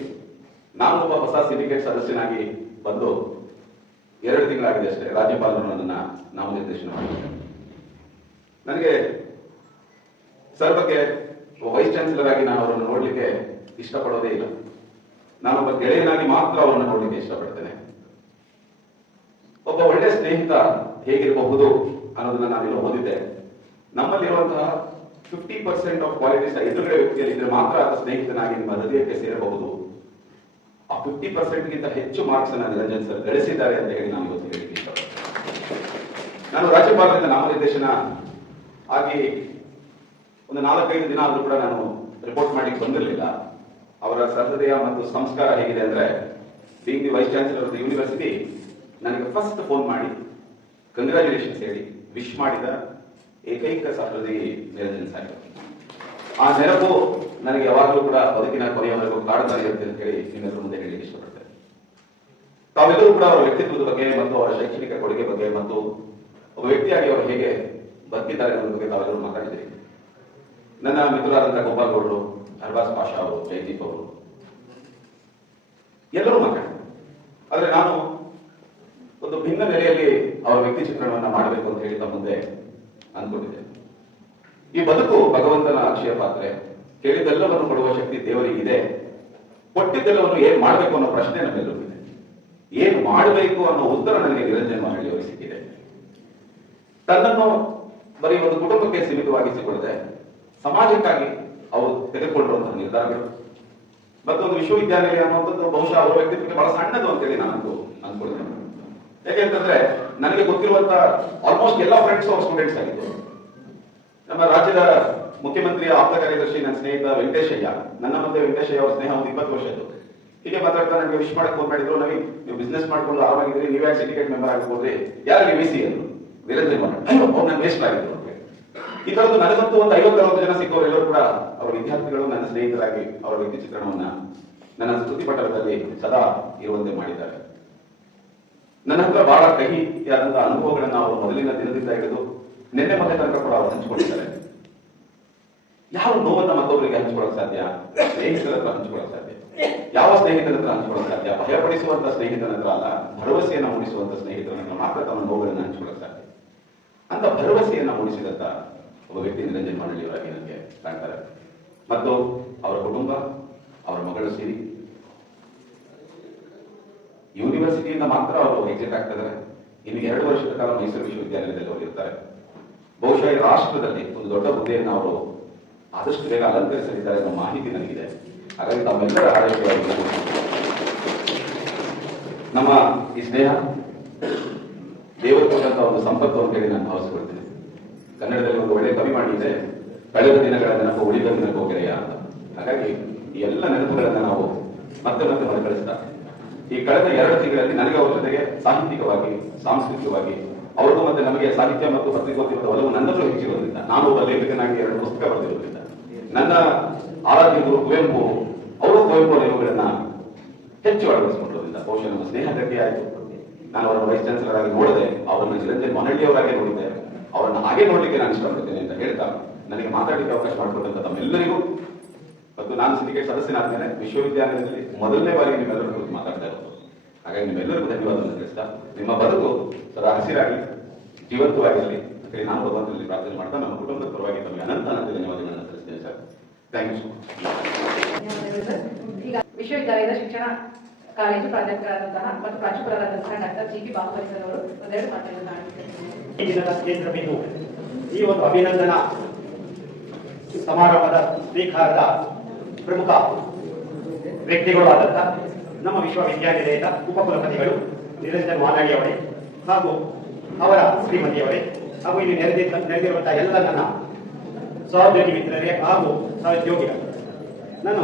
ನಾನೊಬ್ಬ ಹೊಸ ಸಿಂಡಿಕೇಟ್ ಸದಸ್ಯನಾಗಿ ಬಂದು 2 ತಿಂಗಳಾಗಿದೆ ಅಷ್ಟೇ. ರಾಜ್ಯಪಾಲರು ನನ್ನನ್ನ ನಾಮನಿರ್ದೇಶನ ಮಾಡಿದ್ದಾರೆ. ನನಗೆ ಸರ್ ಬಗ್ಗೆ ವೈಸ್ ಚಾನ್ಸಲರ್ ಆಗಿ ನಾನು ಅವರನ್ನು ನೋಡ್ಲಿಕ್ಕೆ ಇಷ್ಟಪಡೋದೇ ಇಲ್ಲ. ನಾನೊಬ್ಬ ಗೆಳೆಯನಾಗಿ ಮಾತ್ರ ಅವರನ್ನು ನೋಡ್ಲಿಕ್ಕೆ ಇಷ್ಟಪಡ್ತೇನೆ. ಒಬ್ಬ ಒಳ್ಳೆ ಸ್ನೇಹಿತ ಹೇಗಿರಬಹುದು ಅನ್ನೋದನ್ನ ನಾನೆಲ್ಲ ಓದಿದ್ದೆ. ನಮ್ಮಲ್ಲಿರುವಂತಹ 50% ಆಫ್ ಕ್ವಾಲಿಟೀಸ್ ಎದುರುಗಡೆ ವ್ಯಕ್ತಿಯಲ್ಲಿ ಇದ್ರೆ ಮಾತ್ರ ಆತ ಸ್ನೇಹಿತನಾಗಿ ನಿಮ್ಮ ಹೃದಯಕ್ಕೆ ಸೇರಬಹುದು. ಆ 50% ಗಿಂತ ಹೆಚ್ಚು ಮಾರ್ಕ್ಸ್ ಅನ್ನ ನಿರಂಜನ್ ಸರ್ ಗಳಿಸಿದ್ದಾರೆ ಅಂತ ಹೇಳಿ ನಾನು ಇವತ್ತು ಹೇಳಿಕ್ಕೆ ಇಷ್ಟಪಡ್ತೇನೆ. ನಾನು ರಾಜ್ಯಪಾಲರಿಂದ ನಾಮನಿರ್ದೇಶನ ಆಗಿ ಒಂದು 4-5 ದಿನ ಆದ್ರೂ ಕೂಡ ನಾನು ರಿಪೋರ್ಟ್ ಮಾಡ್ಲಿಕ್ಕೆ ಬಂದಿರಲಿಲ್ಲ. ಅವರ ಸಹೃದಯ ಮತ್ತು ಸಂಸ್ಕಾರ ಹೇಗಿದೆ ಅಂದ್ರೆ, being the vice chancellor of the university ನನಗೆ ಫಸ್ಟ್ ಫೋನ್ ಮಾಡಿ ಕಂಗ್ರಾಚುಲೇಷನ್ಸ್ ಹೇಳಿ ವಿಶ್ ಮಾಡಿದ ಏಕೈಕ ಸಹೃದಯಿ ನಿರಂಜನ್ ಸಾಹೇಬ್. ಆ ನೆನಪು ನನಗೆ ಯಾವಾಗಲೂ ಕೂಡ ಬದುಕಿನ ಕೊನೆಯವರೆಗೂ ಕಾಡ್ತಾನೆ ಇರುತ್ತೆ ಅಂತ ಹೇಳಿ ನಿಮ್ಮೆಲ್ಲರ ಮುಂದೆ ಹೇಳಿ ಇಷ್ಟಪಡ್ತೇನೆ. ತಾವೆಲ್ಲರೂ ಕೂಡ ಅವರ ವ್ಯಕ್ತಿತ್ವದ ಬಗ್ಗೆ ಮತ್ತು ಅವರ ಶೈಕ್ಷಣಿಕ ಕೊಡುಗೆ ಬಗ್ಗೆ ಮತ್ತು ಒಬ್ಬ ವ್ಯಕ್ತಿಯಾಗಿ ಅವರು ಹೇಗೆ ಬದುಕಿದ್ದಾರೆ ಅನ್ನೋದ್ರ ಬಗ್ಗೆ ತಾವೆಲ್ಲರೂ ಮಾತಾಡಿದ್ದೀರಿ. ನನ್ನ ಮಿತ್ರರಾದಂತಹ ಗೋಪಾಲ್ ಗೌಡರು, ಅರ್ಬಾಸ್ ಪಾಷಾ ಅವರು, ಜೈದೀಪ್ ಅವರು ಎಲ್ಲರೂ ಮಾತಾಡಿದ್ದಾರೆ. ಆದ್ರೆ ನಾನು ಒಂದು ಭಿನ್ನ ನೆಲೆಯಲ್ಲಿ ಅವರ ವ್ಯಕ್ತಿ ಚಿತ್ರಣವನ್ನ ಮಾಡಬೇಕು ಅಂತ ಹೇಳಿ ತಮ್ಮ ಮುಂದೆ ಅಂದ್ಕೊಂಡಿದ್ದೆ. ಈ ಬದುಕು ಭಗವಂತನ ಅಕ್ಷಯ ಪಾತ್ರೆ. ಕೇಳಿದ್ದೆಲ್ಲವನ್ನು ಕೊಡುವ ಶಕ್ತಿ ದೇವರಿಗಿದೆ. ಕೊಟ್ಟಿದ್ದೆಲ್ಲವನ್ನು ಏನ್ ಮಾಡಬೇಕು ಅನ್ನೋ ಪ್ರಶ್ನೆ ನಮ್ಮೆಲ್ಲರೂ ಇದೆ. ಏನ್ ಮಾಡಬೇಕು ಅನ್ನೋ ಉತ್ತರ ನನಗೆ ನಿರಂಜನ್ ವಾನಳ್ಳಿ ಅವರಿಗೆ ಸಿಕ್ಕಿದೆ. ತನ್ನನ್ನು ಬರೀ ಒಂದು ಕುಟುಂಬಕ್ಕೆ ಸೀಮಿತವಾಗಿಸಿಕೊಳ್ಳದೆ ಸಮಾಜಕ್ಕಾಗಿ ಅವರು ತೆಗೆದುಕೊಂಡಿರುವಂತಹ ನಿರ್ಧಾರಗಳು ಮತ್ತೊಂದು ವಿಶ್ವವಿದ್ಯಾನಿಲಯ ಅನ್ನುವಂಥದ್ದು ಬಹುಶಃ ಅವರ ವ್ಯಕ್ತಿತ್ವಕ್ಕೆ ಬಹಳ ಸಣ್ಣದು ಅಂತೇಳಿ ನಾನು ಅನ್ಕೊಳ್ತೇನೆ. ಯಾಕೆಂತಂದ್ರೆ ನನಗೆ ಗೊತ್ತಿರುವಂತ ಆಲ್ಮೋಸ್ಟ್ ಎಲ್ಲ ಫ್ರೆಂಡ್ಸ್ ಅವ್ರ ಸ್ಟೂಡೆಂಟ್ಸ್ ಆಗಿದ್ದು. ನಮ್ಮ ರಾಜ್ಯದ ಮುಖ್ಯಮಂತ್ರಿಯ ಆಪ್ತ ಕಾರ್ಯದರ್ಶಿ ನನ್ನ ಸ್ನೇಹಿತ ವೆಂಕಟೇಶಯ್ಯ, ನನ್ನ ಮತ್ತೆ ವೆಂಕಟೇಶಯ್ಯ ಅವರ ಸ್ನೇಹ ಒಂದು 20 ವರ್ಷದ್ದು. ಹೀಗೆ ಮಾತಾಡ್ತಾ ನನಗೆ ವಿಶ್ ಮಾಡಕ್ ಫೋನ್ ಮಾಡಿದ್ರು. ನೀವು ಬಿಸ್ನೆಸ್ ಮಾಡ್ಕೊಂಡು ಆರಾಮಾಗಿದ್ರಿ, ನೀವೇ ಸಿಂಡಿಕೇಟ್ ಮೆಂಬರ್ ಆಗಿರ್ಬೋದ್ರಿ, ಯಾರಲ್ಲಿ ವಿ ಸಿ ಅಂದ್ರು. ನಿರಂಜನ್ ವಾನಳ್ಳಿ ಅಯ್ಯೋ ಅವ್ರು ನನ್ನ ವೇಸ್ಟ್ ಆಗಿದ್ರು. ಈ ತರದ್ದು ನನಗಂತೂ ಒಂದು 50-60 ಜನ ಸಿಕ್ಕವರೆಲ್ಲರೂ ಕೂಡ ಅವರ ವಿದ್ಯಾರ್ಥಿಗಳು ನನ್ನ ಸ್ನೇಹಿತರಾಗಿ ಅವರ ವ್ಯಕ್ತಿ ಚಿತ್ರಣವನ್ನ ನನ್ನ ಸ್ತುತಿ ಪಟಲದಲ್ಲಿ ಸದಾ ಇರುವಂತೆ ಮಾಡಿದ್ದಾರೆ. ನನ್ನ ಹತ್ರ ಬಹಳ ಕಹಿಯಾದಂತಹ ಅನುಭವಗಳನ್ನ ಅವರು ಮೊದಲಿನ ದಿನದಿಂದ ಹಿಡಿದು ನಿನ್ನೆ ಮೊನ್ನೆ ತನಕ ಕೂಡ ಅವರು ಹಂಚಿಕೊಂಡಿದ್ದಾರೆ. ಯಾವ ನೋವನ್ನ ಮತ್ತೊಬ್ಬರಿಗೆ ಹಂಚಿಕೊಳ್ಳಕ್ ಸಾಧ್ಯ? ಸ್ನೇಹಿತರ ಹತ್ರ ಹಂಚಿಕೊಳ್ಳಕ್ ಸಾಧ್ಯ. ಯಾವ ಸ್ನೇಹಿತರ ಹತ್ರ ಹಂಚಿಕೊಳ್ಳಕ್ ಸಾಧ್ಯ? ಭಯಪಡಿಸುವಂತ ಸ್ನೇಹಿತನ ಹತ್ರ ಅಲ್ಲ, ಭರವಸೆಯನ್ನ ಮೂಡಿಸುವಂತ ಸ್ನೇಹಿತರ ಹತ್ರ ಮಾತ್ರ ತಮ್ಮ ನೋವುಗಳನ್ನ ಹಂಚಿಕೊಳ್ಳಕ್ ಸಾಧ್ಯ. ಅಂತ ಭರವಸೆಯನ್ನ ಮೂಡಿಸಿದಂತ ಒಬ್ಬ ವ್ಯಕ್ತಿ ನಿರಂಜನ್ ವಾನಳ್ಳಿ ಅವರಾಗಿ ನನಗೆ ಕಾಣ್ತಾರೆ. ಮತ್ತು ಅವರ ಕುಟುಂಬ ಅವರ ಮಗಳು ಸಿರಿ ಯೂನಿವರ್ಸಿಟಿಯಿಂದ ಮಾತ್ರ ಅವರು ಎಕ್ಸಿಟ್ ಆಗ್ತಿದ್ದಾರೆ. ಇನ್ನು 2 ವರ್ಷದ ಕಾಲ ಮೈಸೂರು ವಿಶ್ವವಿದ್ಯಾಲಯದಲ್ಲಿ ಅವರು ಇರ್ತಾರೆ. ಬಹುಶಃ ಈ ರಾಷ್ಟ್ರದಲ್ಲಿ ಒಂದು ದೊಡ್ಡ ಹುದ್ದೆಯನ್ನು ಅವರು ಆದಷ್ಟು ಬೇಗ ಅಲಂಕರಿಸಲಿದ್ದಾರೆ ಅನ್ನೋ ಮಾಹಿತಿ ನನಗಿದೆ. ಹಾಗಾಗಿ ತಮ್ಮೆಲ್ಲರ ಆರೈಕೆಯಾಗಿ ನಮ್ಮ ಈ ಸ್ನೇಹ ದೇವರು ಕೊಟ್ಟಂತ ಒಂದು ಸಂಪತ್ತು ಅಂತ ಹೇಳಿ ನಾನು ಭಾವಿಸಿಕೊಳ್ತೇನೆ. ಕನ್ನಡದಲ್ಲಿ ಒಂದು ಒಳ್ಳೆಯ ಕವಿ ಮಾಡಿದೆ, ಕಳೆದ ದಿನಗಳ ನೆನಪು ಉಳಿದ ನೆನಪು ಗೆಳೆಯ ಅಂತ. ಹಾಗಾಗಿ ಈ ಎಲ್ಲ ನೆನಪುಗಳನ್ನ ನಾವು ಮತ್ತೆ ಮತ್ತೆ ಮರುಕಳಿಸ್ತಾ ಈ ಕಳೆದ 2 ತಿಂಗಳಲ್ಲಿ ನನಗೆ ಅವರ ಜೊತೆಗೆ ಸಾಹಿತ್ಯಿಕವಾಗಿ, ಸಾಂಸ್ಕೃತಿಕವಾಗಿ ಅವ್ರಿಗೂ ಮತ್ತೆ ನಮಗೆ ಸಾಹಿತ್ಯ ಮತ್ತು ಪತ್ರಿಕೋದ್ಯಮದ ಒಲವು ನನ್ನಲ್ಲೂ ಹೆಚ್ಚಿರೋದ್ರಿಂದ, ನಾನು ಒಬ್ಬ ಲೇಖಕನಾಗಿ 2 ಪುಸ್ತಕ ಬರೆದಿರೋದ್ರಿಂದ, ನನ್ನ ಆರಾಧ್ಯ ಗುರು ಕುವೆಂಪು ಅವರು ಕುವೆಂಪು ನೆನಪುಗಳನ್ನ ಹೆಚ್ಚು ಅಳವಡಿಸಿಕೊಳ್ಳೋದ್ರಿಂದ ಬಹುಶಃ ನಮ್ಮ ಸ್ನೇಹ ಗಟ್ಟಿಯಾಯಿತು. ನಾನು ಅವರ ವೈಸ್ ಚಾನ್ಸಲರ್ ಆಗಿ ನೋಡದೆ, ಅವರನ್ನು ನಿರಂಜನ್ ಮಾನಳ್ಳಿ ಅವರಾಗೆ ನೋಡಿದ್ದೆ, ಅವರನ್ನು ಹಾಗೆ ನೋಡಲಿಕ್ಕೆ ನಾನು ಇಷ್ಟಪಡ್ತೇನೆ ಅಂತ ಹೇಳ್ತಾ ನನಗೆ ಮಾತಾಡಲಿಕ್ಕೆ ಅವಕಾಶ ಮಾಡಿಕೊಟ್ಟಂತ ತಮ್ಮೆಲ್ಲರಿಗೂ ಮತ್ತು ನಾನು ಸಿಂಡಿಕೇಟ್ ಸದಸ್ಯನಾದ್ಮೇಲೆ ವಿಶ್ವವಿದ್ಯಾಲಯದಲ್ಲಿ ಮೊದಲನೇ ಬಾರಿಗೆ ನಿಮ್ಮೆಲ್ಲರ ಕುರಿತು ಮಾತಾಡ್ತಾ ಇರೋದು. ಹಾಗಾಗಿ ನಿಮ್ಮೆಲ್ಲರಿಗೂ ಧನ್ಯವಾದವನ್ನು ತಿಳಿಸ್ತಾ ನಿಮ್ಮ ಬದುಕು ಸದಾ ಹಸಿರಾಗಿ ಜೀವಂತವಾಗಿರಲಿ ಅಂತೇಳಿ ನಾನು ಭಗವಂತನಲ್ಲಿ ಪ್ರಾರ್ಥನೆ ಮಾಡ್ತಾ ನಮ್ಮ ಕುಟುಂಬದ ಪರವಾಗಿ ತಮಗೆ ಅನಂತ ಧನ್ಯವಾದಗಳನ್ನು ತಿಳಿಸ್ತೇನೆ sir. Thank you so much. ಈಗ ವಿಶ್ವವಿದ್ಯಾಲಯದ ಶಿಕ್ಷಣ ಕಾಲೇಜು ಪ್ರಾಧ್ಯಾಪಕರಾದಂತಹ ಮತ್ತು ಪ್ರಾಂಶುಪಾಲರಾದಂತಹ doctor G P Bahubali sir ಅವರು ಒಂದೆರಡು ಮಾತುಗಳನ್ನು ಆಡಿದ್ದಾರೆ. ಈ ದಿನದ ಕೇಂದ್ರ ಬಿಂದು ಈ ಒಂದು ಅಭಿನಂದನಾ ಸಮಾರಂಭದ ಸ್ವೀಕಾರದ ಪ್ರಮುಖ ವ್ಯಕ್ತಿಗಳು ಆದಂತಹ ನಮ್ಮ ವಿಶ್ವವಿದ್ಯಾನಿಲಯದ ಉಪಕುಲಪತಿಗಳು ನಿರಂಜನ್ ಮಾನಳ್ಳಿ ಅವರೇ ಹಾಗೂ ಅವರ ಶ್ರೀಮತಿಯವರೇ ಹಾಗೂ ಇಲ್ಲಿ ನೆರೆದಿರುವಂತಹ ಎಲ್ಲ ನನ್ನ ಸಹೋದ್ಯೋಗಿ ಮಿತ್ರರೇ ಹಾಗೂ ಸಹೋದ್ಯೋಗಿಗಳು. ನಾನು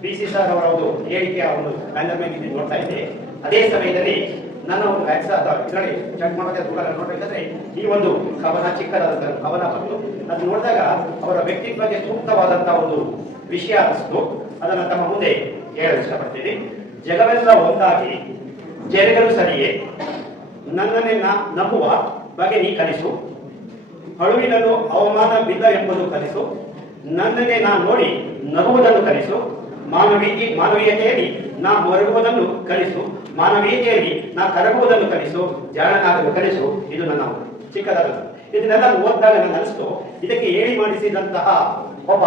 PC ಸರ್ ಅವರ ಒಂದು ಹೇಳಿಕೆಯ ಒಂದು ಬ್ಯಾನರ್ ಮೇಲೆ ನೋಡ್ತಾ ಇದ್ದೆ. ಅದೇ ಸಮಯದಲ್ಲಿ ನನ್ನ ಒಂದು ವ್ಯಾಕ್ಸ ಇದರಲ್ಲಿ ಚೆಕ್ ಮಾಡಬೇಕಾದ್ರೆ ನೋಡ್ಬೇಕಾದ್ರೆ ಈ ಒಂದು ಕವನ ಚಿಕ್ಕದಾದಂತಹ ಕವನ ಬಂದು ಅದು ನೋಡಿದಾಗ ಅವರ ವ್ಯಕ್ತಿತ್ವಕ್ಕೆ ಸೂಕ್ತವಾದಂತಹ ಒಂದು ವಿಷಯ ಅನಿಸ್ತು. ಅದನ್ನು ತಮ್ಮ ಮುಂದೆ ಹೇಳಲು ಇಷ್ಟಪಡ್ತೀನಿ. ಜಗವೆಲ್ಲ ಒಂದಾಗಿ ಜರಗಲು ಸರಿಯೇ, ನನ್ನನ್ನೇ ನಂಬುವ ಬಗೆ ನೀ ಕಲಿಸು, ಅಳುವಿನಲ್ಲೂ ಅವಮಾನ ಬಿದ್ದ ಎಂಬುದು ಕಲಿಸು, ನನ್ನನ್ನೇ ನಾ ನೋಡಿ ನಗುವುದನ್ನು ಕಲಿಸು, ಮಾನವೀಯತೆಯಲ್ಲಿ ನಾ ಮರುಗುವುದನ್ನು ಕಲಿಸು, ಮಾನವೀಯತೆಯಲ್ಲಿ ನಾ ಕರಗುವುದನ್ನು ಕಲಿಸು, ಜಾಣನಾಗಲು ಕಲಿಸು. ಇದು ನನ್ನ ಚಿಕ್ಕದಾದ ಇದನ್ನೆಲ್ಲ ಓದಿದಾಗ ನನಗೆ ಅನಿಸ್ತು, ಇದಕ್ಕೆ ಹೇಳಿ ಮಾಡಿಸಿದಂತಹ ಒಬ್ಬ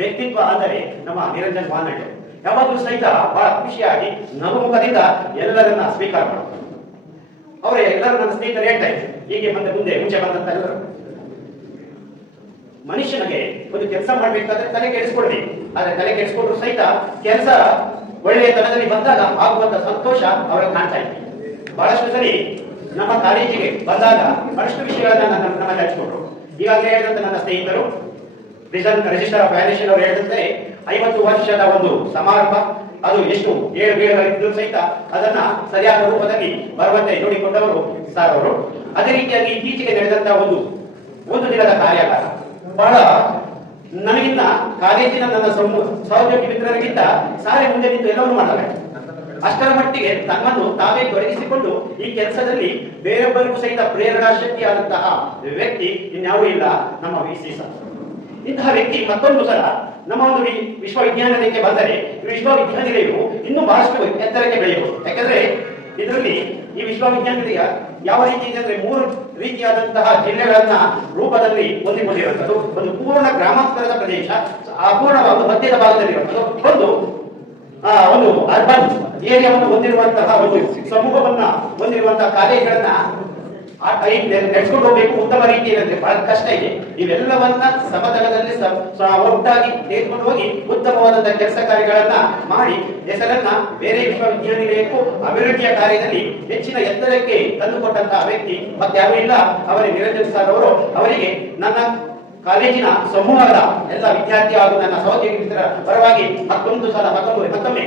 ವ್ಯಕ್ತಿತ್ವ ಅಂದರೆ ನಮ್ಮ ನಿರಂಜನ್ ಮಾನಳ್ಳಿ. ಯಾವಾಗಲೂ ಸಹಿತ ಬಹಳ ಖುಷಿಯಾಗಿ ನಗುಮುಖದಿಂದ ಎಲ್ಲರನ್ನ ಸ್ವೀಕಾರ ಮಾಡೋದು. ಅವರ ಎಲ್ಲರೂ ನನ್ನ ಸ್ನೇಹಿತರು ಹೇಳ್ತಾ ಇದ್ರು, ಹೀಗೆ ಮುಂಚೆ ಬಂದಂತ ಎಲ್ಲರೂ ಮನುಷ್ಯನಿಗೆ ಒಂದು ಕೆಲಸ ಮಾಡ್ಬೇಕಾದ್ರೆ ತಲೆ ಕೆಡಿಸ್ಕೊಳ್ಬೇಕು. ಆದ್ರೆ ತಲೆ ಕೆಡಿಸ್ಕೊಂಡ್ರು ಸಹಿತ ಕೆಲಸ ಒಳ್ಳೆಯ ತನದಲ್ಲಿ ಬಂದಾಗ ಆಗುವಂತ ಸಂತೋಷ ಅವರಿಗೆ ಕಾಣ್ತಾ ಇತ್ತು. ಬಹಳಷ್ಟು ಸರಿ ನಮ್ಮ ಕಾಲೇಜಿಗೆ ಬಂದಾಗ ಬಹಳಷ್ಟು ವಿಷಯಗಳನ್ನ ನಮ್ಮಲ್ಲಿ ಹಂಚಿಕೊಂಡ್ರು. ಈಗಾಗಲೇ ಹೇಳಿದಂತ ನನ್ನ ಸ್ನೇಹಿತರು ರಿಜಿಸ್ಟರ್ ಆಫ್ ವ್ಯಾಲ್ಯೂಷನ್ ಅವರು ಹೇಳಿದಂತೆ 50 ವರ್ಷದ ಒಂದು ಸಮಾರಂಭ, ಅದು ಎಷ್ಟು 7 ಬೀಳಗಳಿದ್ದರೂ ಸಹಿತ ಅದನ್ನ ಸರಿಯಾದ ರೂಪದಲ್ಲಿ ಬರುವಂತೆ ನೋಡಿಕೊಂಡವರು ಸರ್ ಅವರು. ಅದೇ ರೀತಿಯಾಗಿ ಇತ್ತೀಚೆಗೆ ನಡೆದಂತಹ ಒಂದು ದಿನದ ಕಾರ್ಯಾಗಾರ ಬಹಳ ನನಗಿಂತ ಕಾಲೇಜಿನ ನನ್ನ ಸಹೋದ್ಯೋಗಿ ಮಿತ್ರರಿಗಿಂತ ಸಾರಿ ಮುಂದೆ ನಿಂತು ಎಲ್ಲವನ್ನು ಮಾಡಲಾರೆ. ಅಷ್ಟರ ಮಟ್ಟಿಗೆ ತಮ್ಮನ್ನು ತಾವೇ ತೊಡಗಿಸಿಕೊಂಡು ಈ ಕೆಲಸದಲ್ಲಿ ಬೇರೊಬ್ಬರಿಗೂ ಸಹಿತ ಪ್ರೇರಣಾ ಶಕ್ತಿಯಾದಂತಹ ವ್ಯಕ್ತಿ ಇನ್ಯಾವೂ ಇಲ್ಲ, ನಮ್ಮ VC ಸರ್. ಇಂತಹ ವ್ಯಕ್ತಿ ಮತ್ತೊಂದು ಸಲ ನಮ್ಮ ಒಂದು ವಿಶ್ವವಿದ್ಯಾನಿಲಯಕ್ಕೆ ಬಂದರೆ ವಿಶ್ವವಿದ್ಯಾನಿಲಯವು ಇನ್ನೂ ಬಹಳಷ್ಟು ಎತ್ತರಕ್ಕೆ ಬೆಳೆಯಬಹುದು. ಯಾಕಂದ್ರೆ ಇದರಲ್ಲಿ ಈ ವಿಶ್ವವಿದ್ಯಾನಿಲಯ ಯಾವ ರೀತಿ ಇದೆ ಅಂದ್ರೆ 3 ರೀತಿಯಾದಂತಹ ಜಿಲ್ಲೆಗಳನ್ನ ರೂಪದಲ್ಲಿ ಹೊಂದಿಕೊಂಡಿರುವಂಥದ್ದು. ಒಂದು ಪೂರ್ಣ ಗ್ರಾಮಾಂತರದ ಪ್ರದೇಶ, ಅಪೂರ್ಣವಾದ ಮಧ್ಯದ ಭಾಗದಲ್ಲಿರುವಂಥದ್ದು, ಒಂದು ಅರ್ಬನ್ ಏರಿಯಾವನ್ನು ಹೊಂದಿರುವಂತಹ ಒಂದು ಸಮೂಹವನ್ನ ಹೊಂದಿರುವಂತಹ ಕಾಲೇಜುಗಳನ್ನ ನಡೆಸ್ಕೊಂಡು ಹೋಗ್ಬೇಕು ಉತ್ತಮ ರೀತಿಯಲ್ಲಿ. ಬಹಳ ಕಷ್ಟ ಇದೆ. ಇವೆಲ್ಲವನ್ನ ಸಮತಲದಲ್ಲಿ ಒಟ್ಟಾಗಿ ತೆಗೆದುಕೊಂಡು ಹೋಗಿ ಉತ್ತಮವಾದಂತಹ ಕೆಲಸ ಕಾರ್ಯಗಳನ್ನ ಮಾಡಿ ಹೆಸರನ್ನ ಬೇರೆ ವಿಶ್ವವಿದ್ಯಾನಿಲಯಕ್ಕೂ ಅಭಿವೃದ್ಧಿಯ ಕಾರ್ಯದಲ್ಲಿ ಹೆಚ್ಚಿನ ಎತ್ತರಕ್ಕೆ ತಂದುಕೊಟ್ಟಂತಹ ವ್ಯಕ್ತಿ ಮತ್ತಾರೂ ಇಲ್ಲ, ಅವರೇ ನಿರಂಜನ್ ಸರ್ ಅವರು. ಅವರಿಗೆ ನನ್ನ ಕಾಲೇಜಿನ ಸಮೂಹದ ಎಲ್ಲ ವಿದ್ಯಾರ್ಥಿ ಹಾಗೂ ನನ್ನ ಸಹೋದ್ಯೋಗಿ ಮಿತ್ರರ ಪರವಾಗಿ ಮತ್ತೊಮ್ಮೆ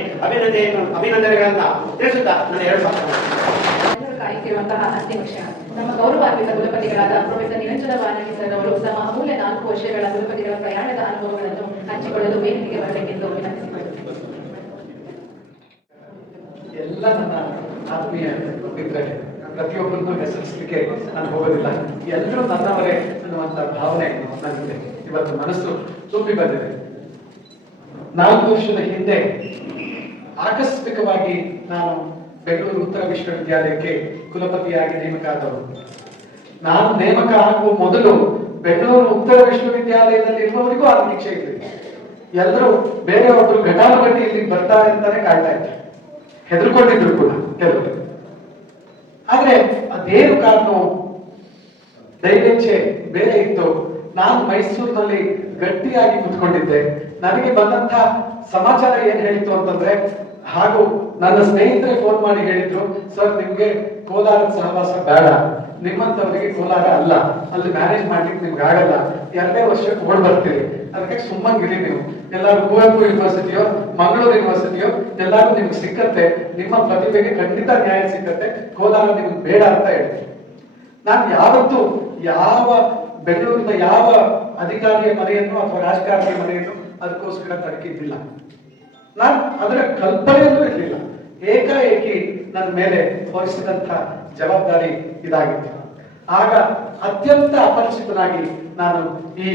ಅಭಿನಂದನೆಗಳನ್ನ ತಿಳಿಸುತ್ತಾ ನನ್ನ 2 ಮಾತುಗಳು ಕಾಯುತ್ತಿರುವಂತಹ ಅಂತಿಮ ಕ್ಷಣ. ನಮ್ಮ ಗೌರವಾನ್ವಿತ ಕುಲಪತಿಗಳಾದ ಪ್ರೊಫೆಸರ್ ನಿರಂಜನ ಮಾನಳ್ಳಿ ಸರ್ ಅವರು ತಮ್ಮ ಅಮೂಲ್ಯ 4 ವರ್ಷಗಳ ಕುಲಪತಿಗಳ ಪ್ರಯಾಣದ ಅನುಭವಗಳನ್ನು ಹಂಚಿಕೊಳ್ಳಲು ವೇದಿಕೆಗೆ ಬರಬೇಕೆಂದು ವಿನಂತಿಸಿಕೊಳ್ಳುತ್ತೇನೆ. ಎಲ್ಲ ನನ್ನ ಆತ್ಮೀಯ ಮಿತ್ರರೇ, ಪ್ರತಿಯೊಬ್ಬರಿಗೂ ಹೆಸರಿಸಲಿಕ್ಕೆ ನಾನು ಹೋಗೋದಿಲ್ಲ, ಎಲ್ಲರೂ ನನ್ನವರೇ ಅನ್ನುವಂತ ಭಾವನೆ ನನಗಿದೆ. ಇವತ್ತು ಮನಸ್ಸು ತುಂಬಿ ಬಂದಿದೆ. 4 ವರ್ಷದ ಹಿಂದೆ ಆಕಸ್ಮಿಕವಾಗಿ ನಾನು ಬೆಂಗಳೂರು ಉತ್ತರ ವಿಶ್ವವಿದ್ಯಾಲಯಕ್ಕೆ ಕುಲಪತಿಯಾಗಿ ನೇಮಕ ಆದವರು. ನಾನು ನೇಮಕ ಆಗುವ ಮೊದಲು ಬೆಂಗಳೂರು ಉತ್ತರ ವಿಶ್ವವಿದ್ಯಾಲಯದಲ್ಲಿ ಇರುವವರಿಗೂ ಆ ನಿರೀಕ್ಷೆ ಇದೆ. ಎಲ್ಲರೂ ಬೇರೆಯೊಬ್ರು ಘಟಾನುಘಟಿ ಇಲ್ಲಿಗೆ ಬರ್ತಾರೆ ಅಂತಾನೆ ಕಾಯ್ತಾ ಇದ್ದಾರೆ, ಹೆದರ್ಕೊಂಡಿದ್ರು ಕೂಡ ಕೆಲವರು. ಆದ್ರೆ ಅದೇನು ಕಾರಣ, ದೈವೇಚ್ಛೆ ಬೇರೆ ಇತ್ತು. ನಾನು ಮೈಸೂರಿನಲ್ಲಿ ಗಟ್ಟಿಯಾಗಿ ಕುತ್ಕೊಂಡಿದ್ದೆ. ನನಗೆ ಬಂದಂತ ಸಮಾಚಾರ ಏನ್ ಹೇಳಿತ್ತು ಅಂತಂದ್ರೆ, ಹಾಗೂ ನನ್ನ ಸ್ನೇಹಿತರೆ ಫೋನ್ ಮಾಡಿ ಹೇಳಿದ್ರು, ಸರ್ ನಿಮ್ಗೆ ಕೋಲಾರದ ಸಹವಾಸ ಬೇಡ, ನಿಮ್ಮಂತವರಿಗೆ ಕೋಲಾರ ಅಲ್ಲ, ಅಲ್ಲಿ ಮ್ಯಾನೇಜ್ ಮಾಡ್ಲಿಕ್ಕೆ ನಿಮ್ಗೆ ಆಗಲ್ಲ, 2 ವರ್ಷಕ್ಕೆ ಓಡ್ ಬರ್ತೀರಿ, ಅದಕ್ಕೆ ಸುಮ್ಮನಿರಿ ನೀವು, ಎಲ್ಲಾರು ಕುವೆಂಪು ಯೂನಿವರ್ಸಿಟಿಯೋ ಮಂಗಳೂರು ಯೂನಿವರ್ಸಿಟಿಯೋ ಎಲ್ಲಾರು ನಿಮ್ಗೆ ಸಿಕ್ಕತ್ತೆ, ನಿಮ್ಮ ಪ್ರತಿಭೆಗೆ ಖಂಡಿತ ನ್ಯಾಯ ಸಿಕ್ಕತ್ತೆ, ಕೋಲಾರ ನಿಮ್ಗೆ ಬೇಡ ಅಂತ ಹೇಳಿದೆ. ನಾನು ಯಾವತ್ತೂ ಯಾವ ಬೆಂಗಳೂರಿನ ಯಾವ ಅಧಿಕಾರಿಯ ಮನೆಯನ್ನು ಅಥವಾ ರಾಜಕಾರಣಿಯ ಮನೆಯನ್ನು ಅದಕ್ಕೋಸ್ಕರ ತಡಕಿದ್ದಿಲ್ಲ. ನಾನು ಅದರ ಕಲ್ಪನೆಯಲ್ಲೂ ಇರಲಿಲ್ಲ. ಏಕಾಏಕಿ ನನ್ನ ಮೇಲೆ ಹೊರಿಸಿದಂತ ಜವಾಬ್ದಾರಿ ಇದಾಗಿತ್ತು. ಆಗ ಅತ್ಯಂತ ಅಪರಿಚಿತನಾಗಿ ನಾನು ಈ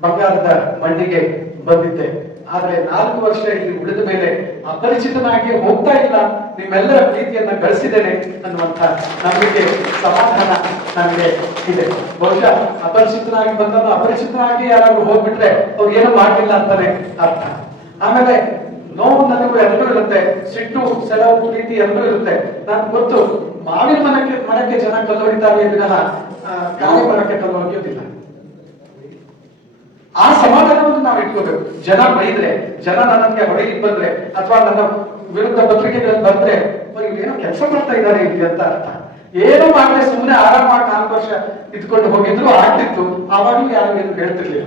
ಬಂಗಾರದ ಮಣ್ಣಿಗೆ ಬಂದಿದ್ದೆ. ಆದ್ರೆ 4 ವರ್ಷ ಇಲ್ಲಿ ಉಳಿದ ಮೇಲೆ ಅಪರಿಚಿತನಾಗಿ ಹೋಗ್ತಾ ಇಲ್ಲ, ನಿಮ್ಮೆಲ್ಲರ ಪ್ರೀತಿಯನ್ನ ಗಳಿಸಿದ್ದೇನೆ ಅನ್ನುವಂತ ನಂಬಿಕೆ, ಸಮಾಧಾನ ನನಗೆ ಇದೆ. ಬಹುಶಃ ಅಪರಿಚಿತನಾಗಿ ಬಂದವನು ಅಪರಿಚಿತನಾಗಿ ಯಾರಾದ್ರೂ ಹೋಗ್ಬಿಟ್ರೆ ಅವ್ರು ಏನೂ ಮಾಡಲಿಲ್ಲ ಅಂತಾನೆ ಅರ್ಥ. ಆಮೇಲೆ ನೋವು ನನಗೂ ಎಲ್ಲರೂ ಇರುತ್ತೆ, ಸಿಟ್ಟು, ಸೆಳವು, ಪ್ರೀತಿ ಎಲ್ಲರೂ ಇರುತ್ತೆ. ನನ್ಗೆ ಗೊತ್ತು, ಮಾವಿನ ಮರಕ್ಕೆ ಜನ ಕಲ್ಲೊಡಿತಾರೆ ವಿನಃ ಗಾಳಿ ಮರಕ್ಕೆ ಕಲ್ಲು ಹೊಡೆಯೋದಿಲ್ಲ. ಆ ಸಮಾಧಾನವನ್ನು ನಾವು ಇಟ್ಕೋಬೇಕು. ಜನ ಬೈದ್ರೆ, ಜನ ನನಗೆ ಹೊಡೆಯಲಿಕ್ಕೆ ಬಂದ್ರೆ, ಅಥವಾ ನನ್ನ ವಿರುದ್ಧ ಪತ್ರಿಕೆಗಳಲ್ಲಿ ಬಂದ್ರೆ, ಏನೋ ಕೆಲಸ ಮಾಡ್ತಾ ಇದ್ದಾರೆ ಇಲ್ಲಿ ಅಂತ ಅರ್ಥ. ಏನೋ ಮಾಡದೆ ಸುಮ್ಮನೆ ಆರಾಮಾಗಿ 4 ವರ್ಷ ಇದ್ಕೊಂಡು ಹೋಗಿದ್ರು ಆಗ್ತಿತ್ತು, ಆವಾಗಲೂ ಯಾರು ಏನು ಹೇಳ್ತಿರ್ಲಿಲ್ಲ.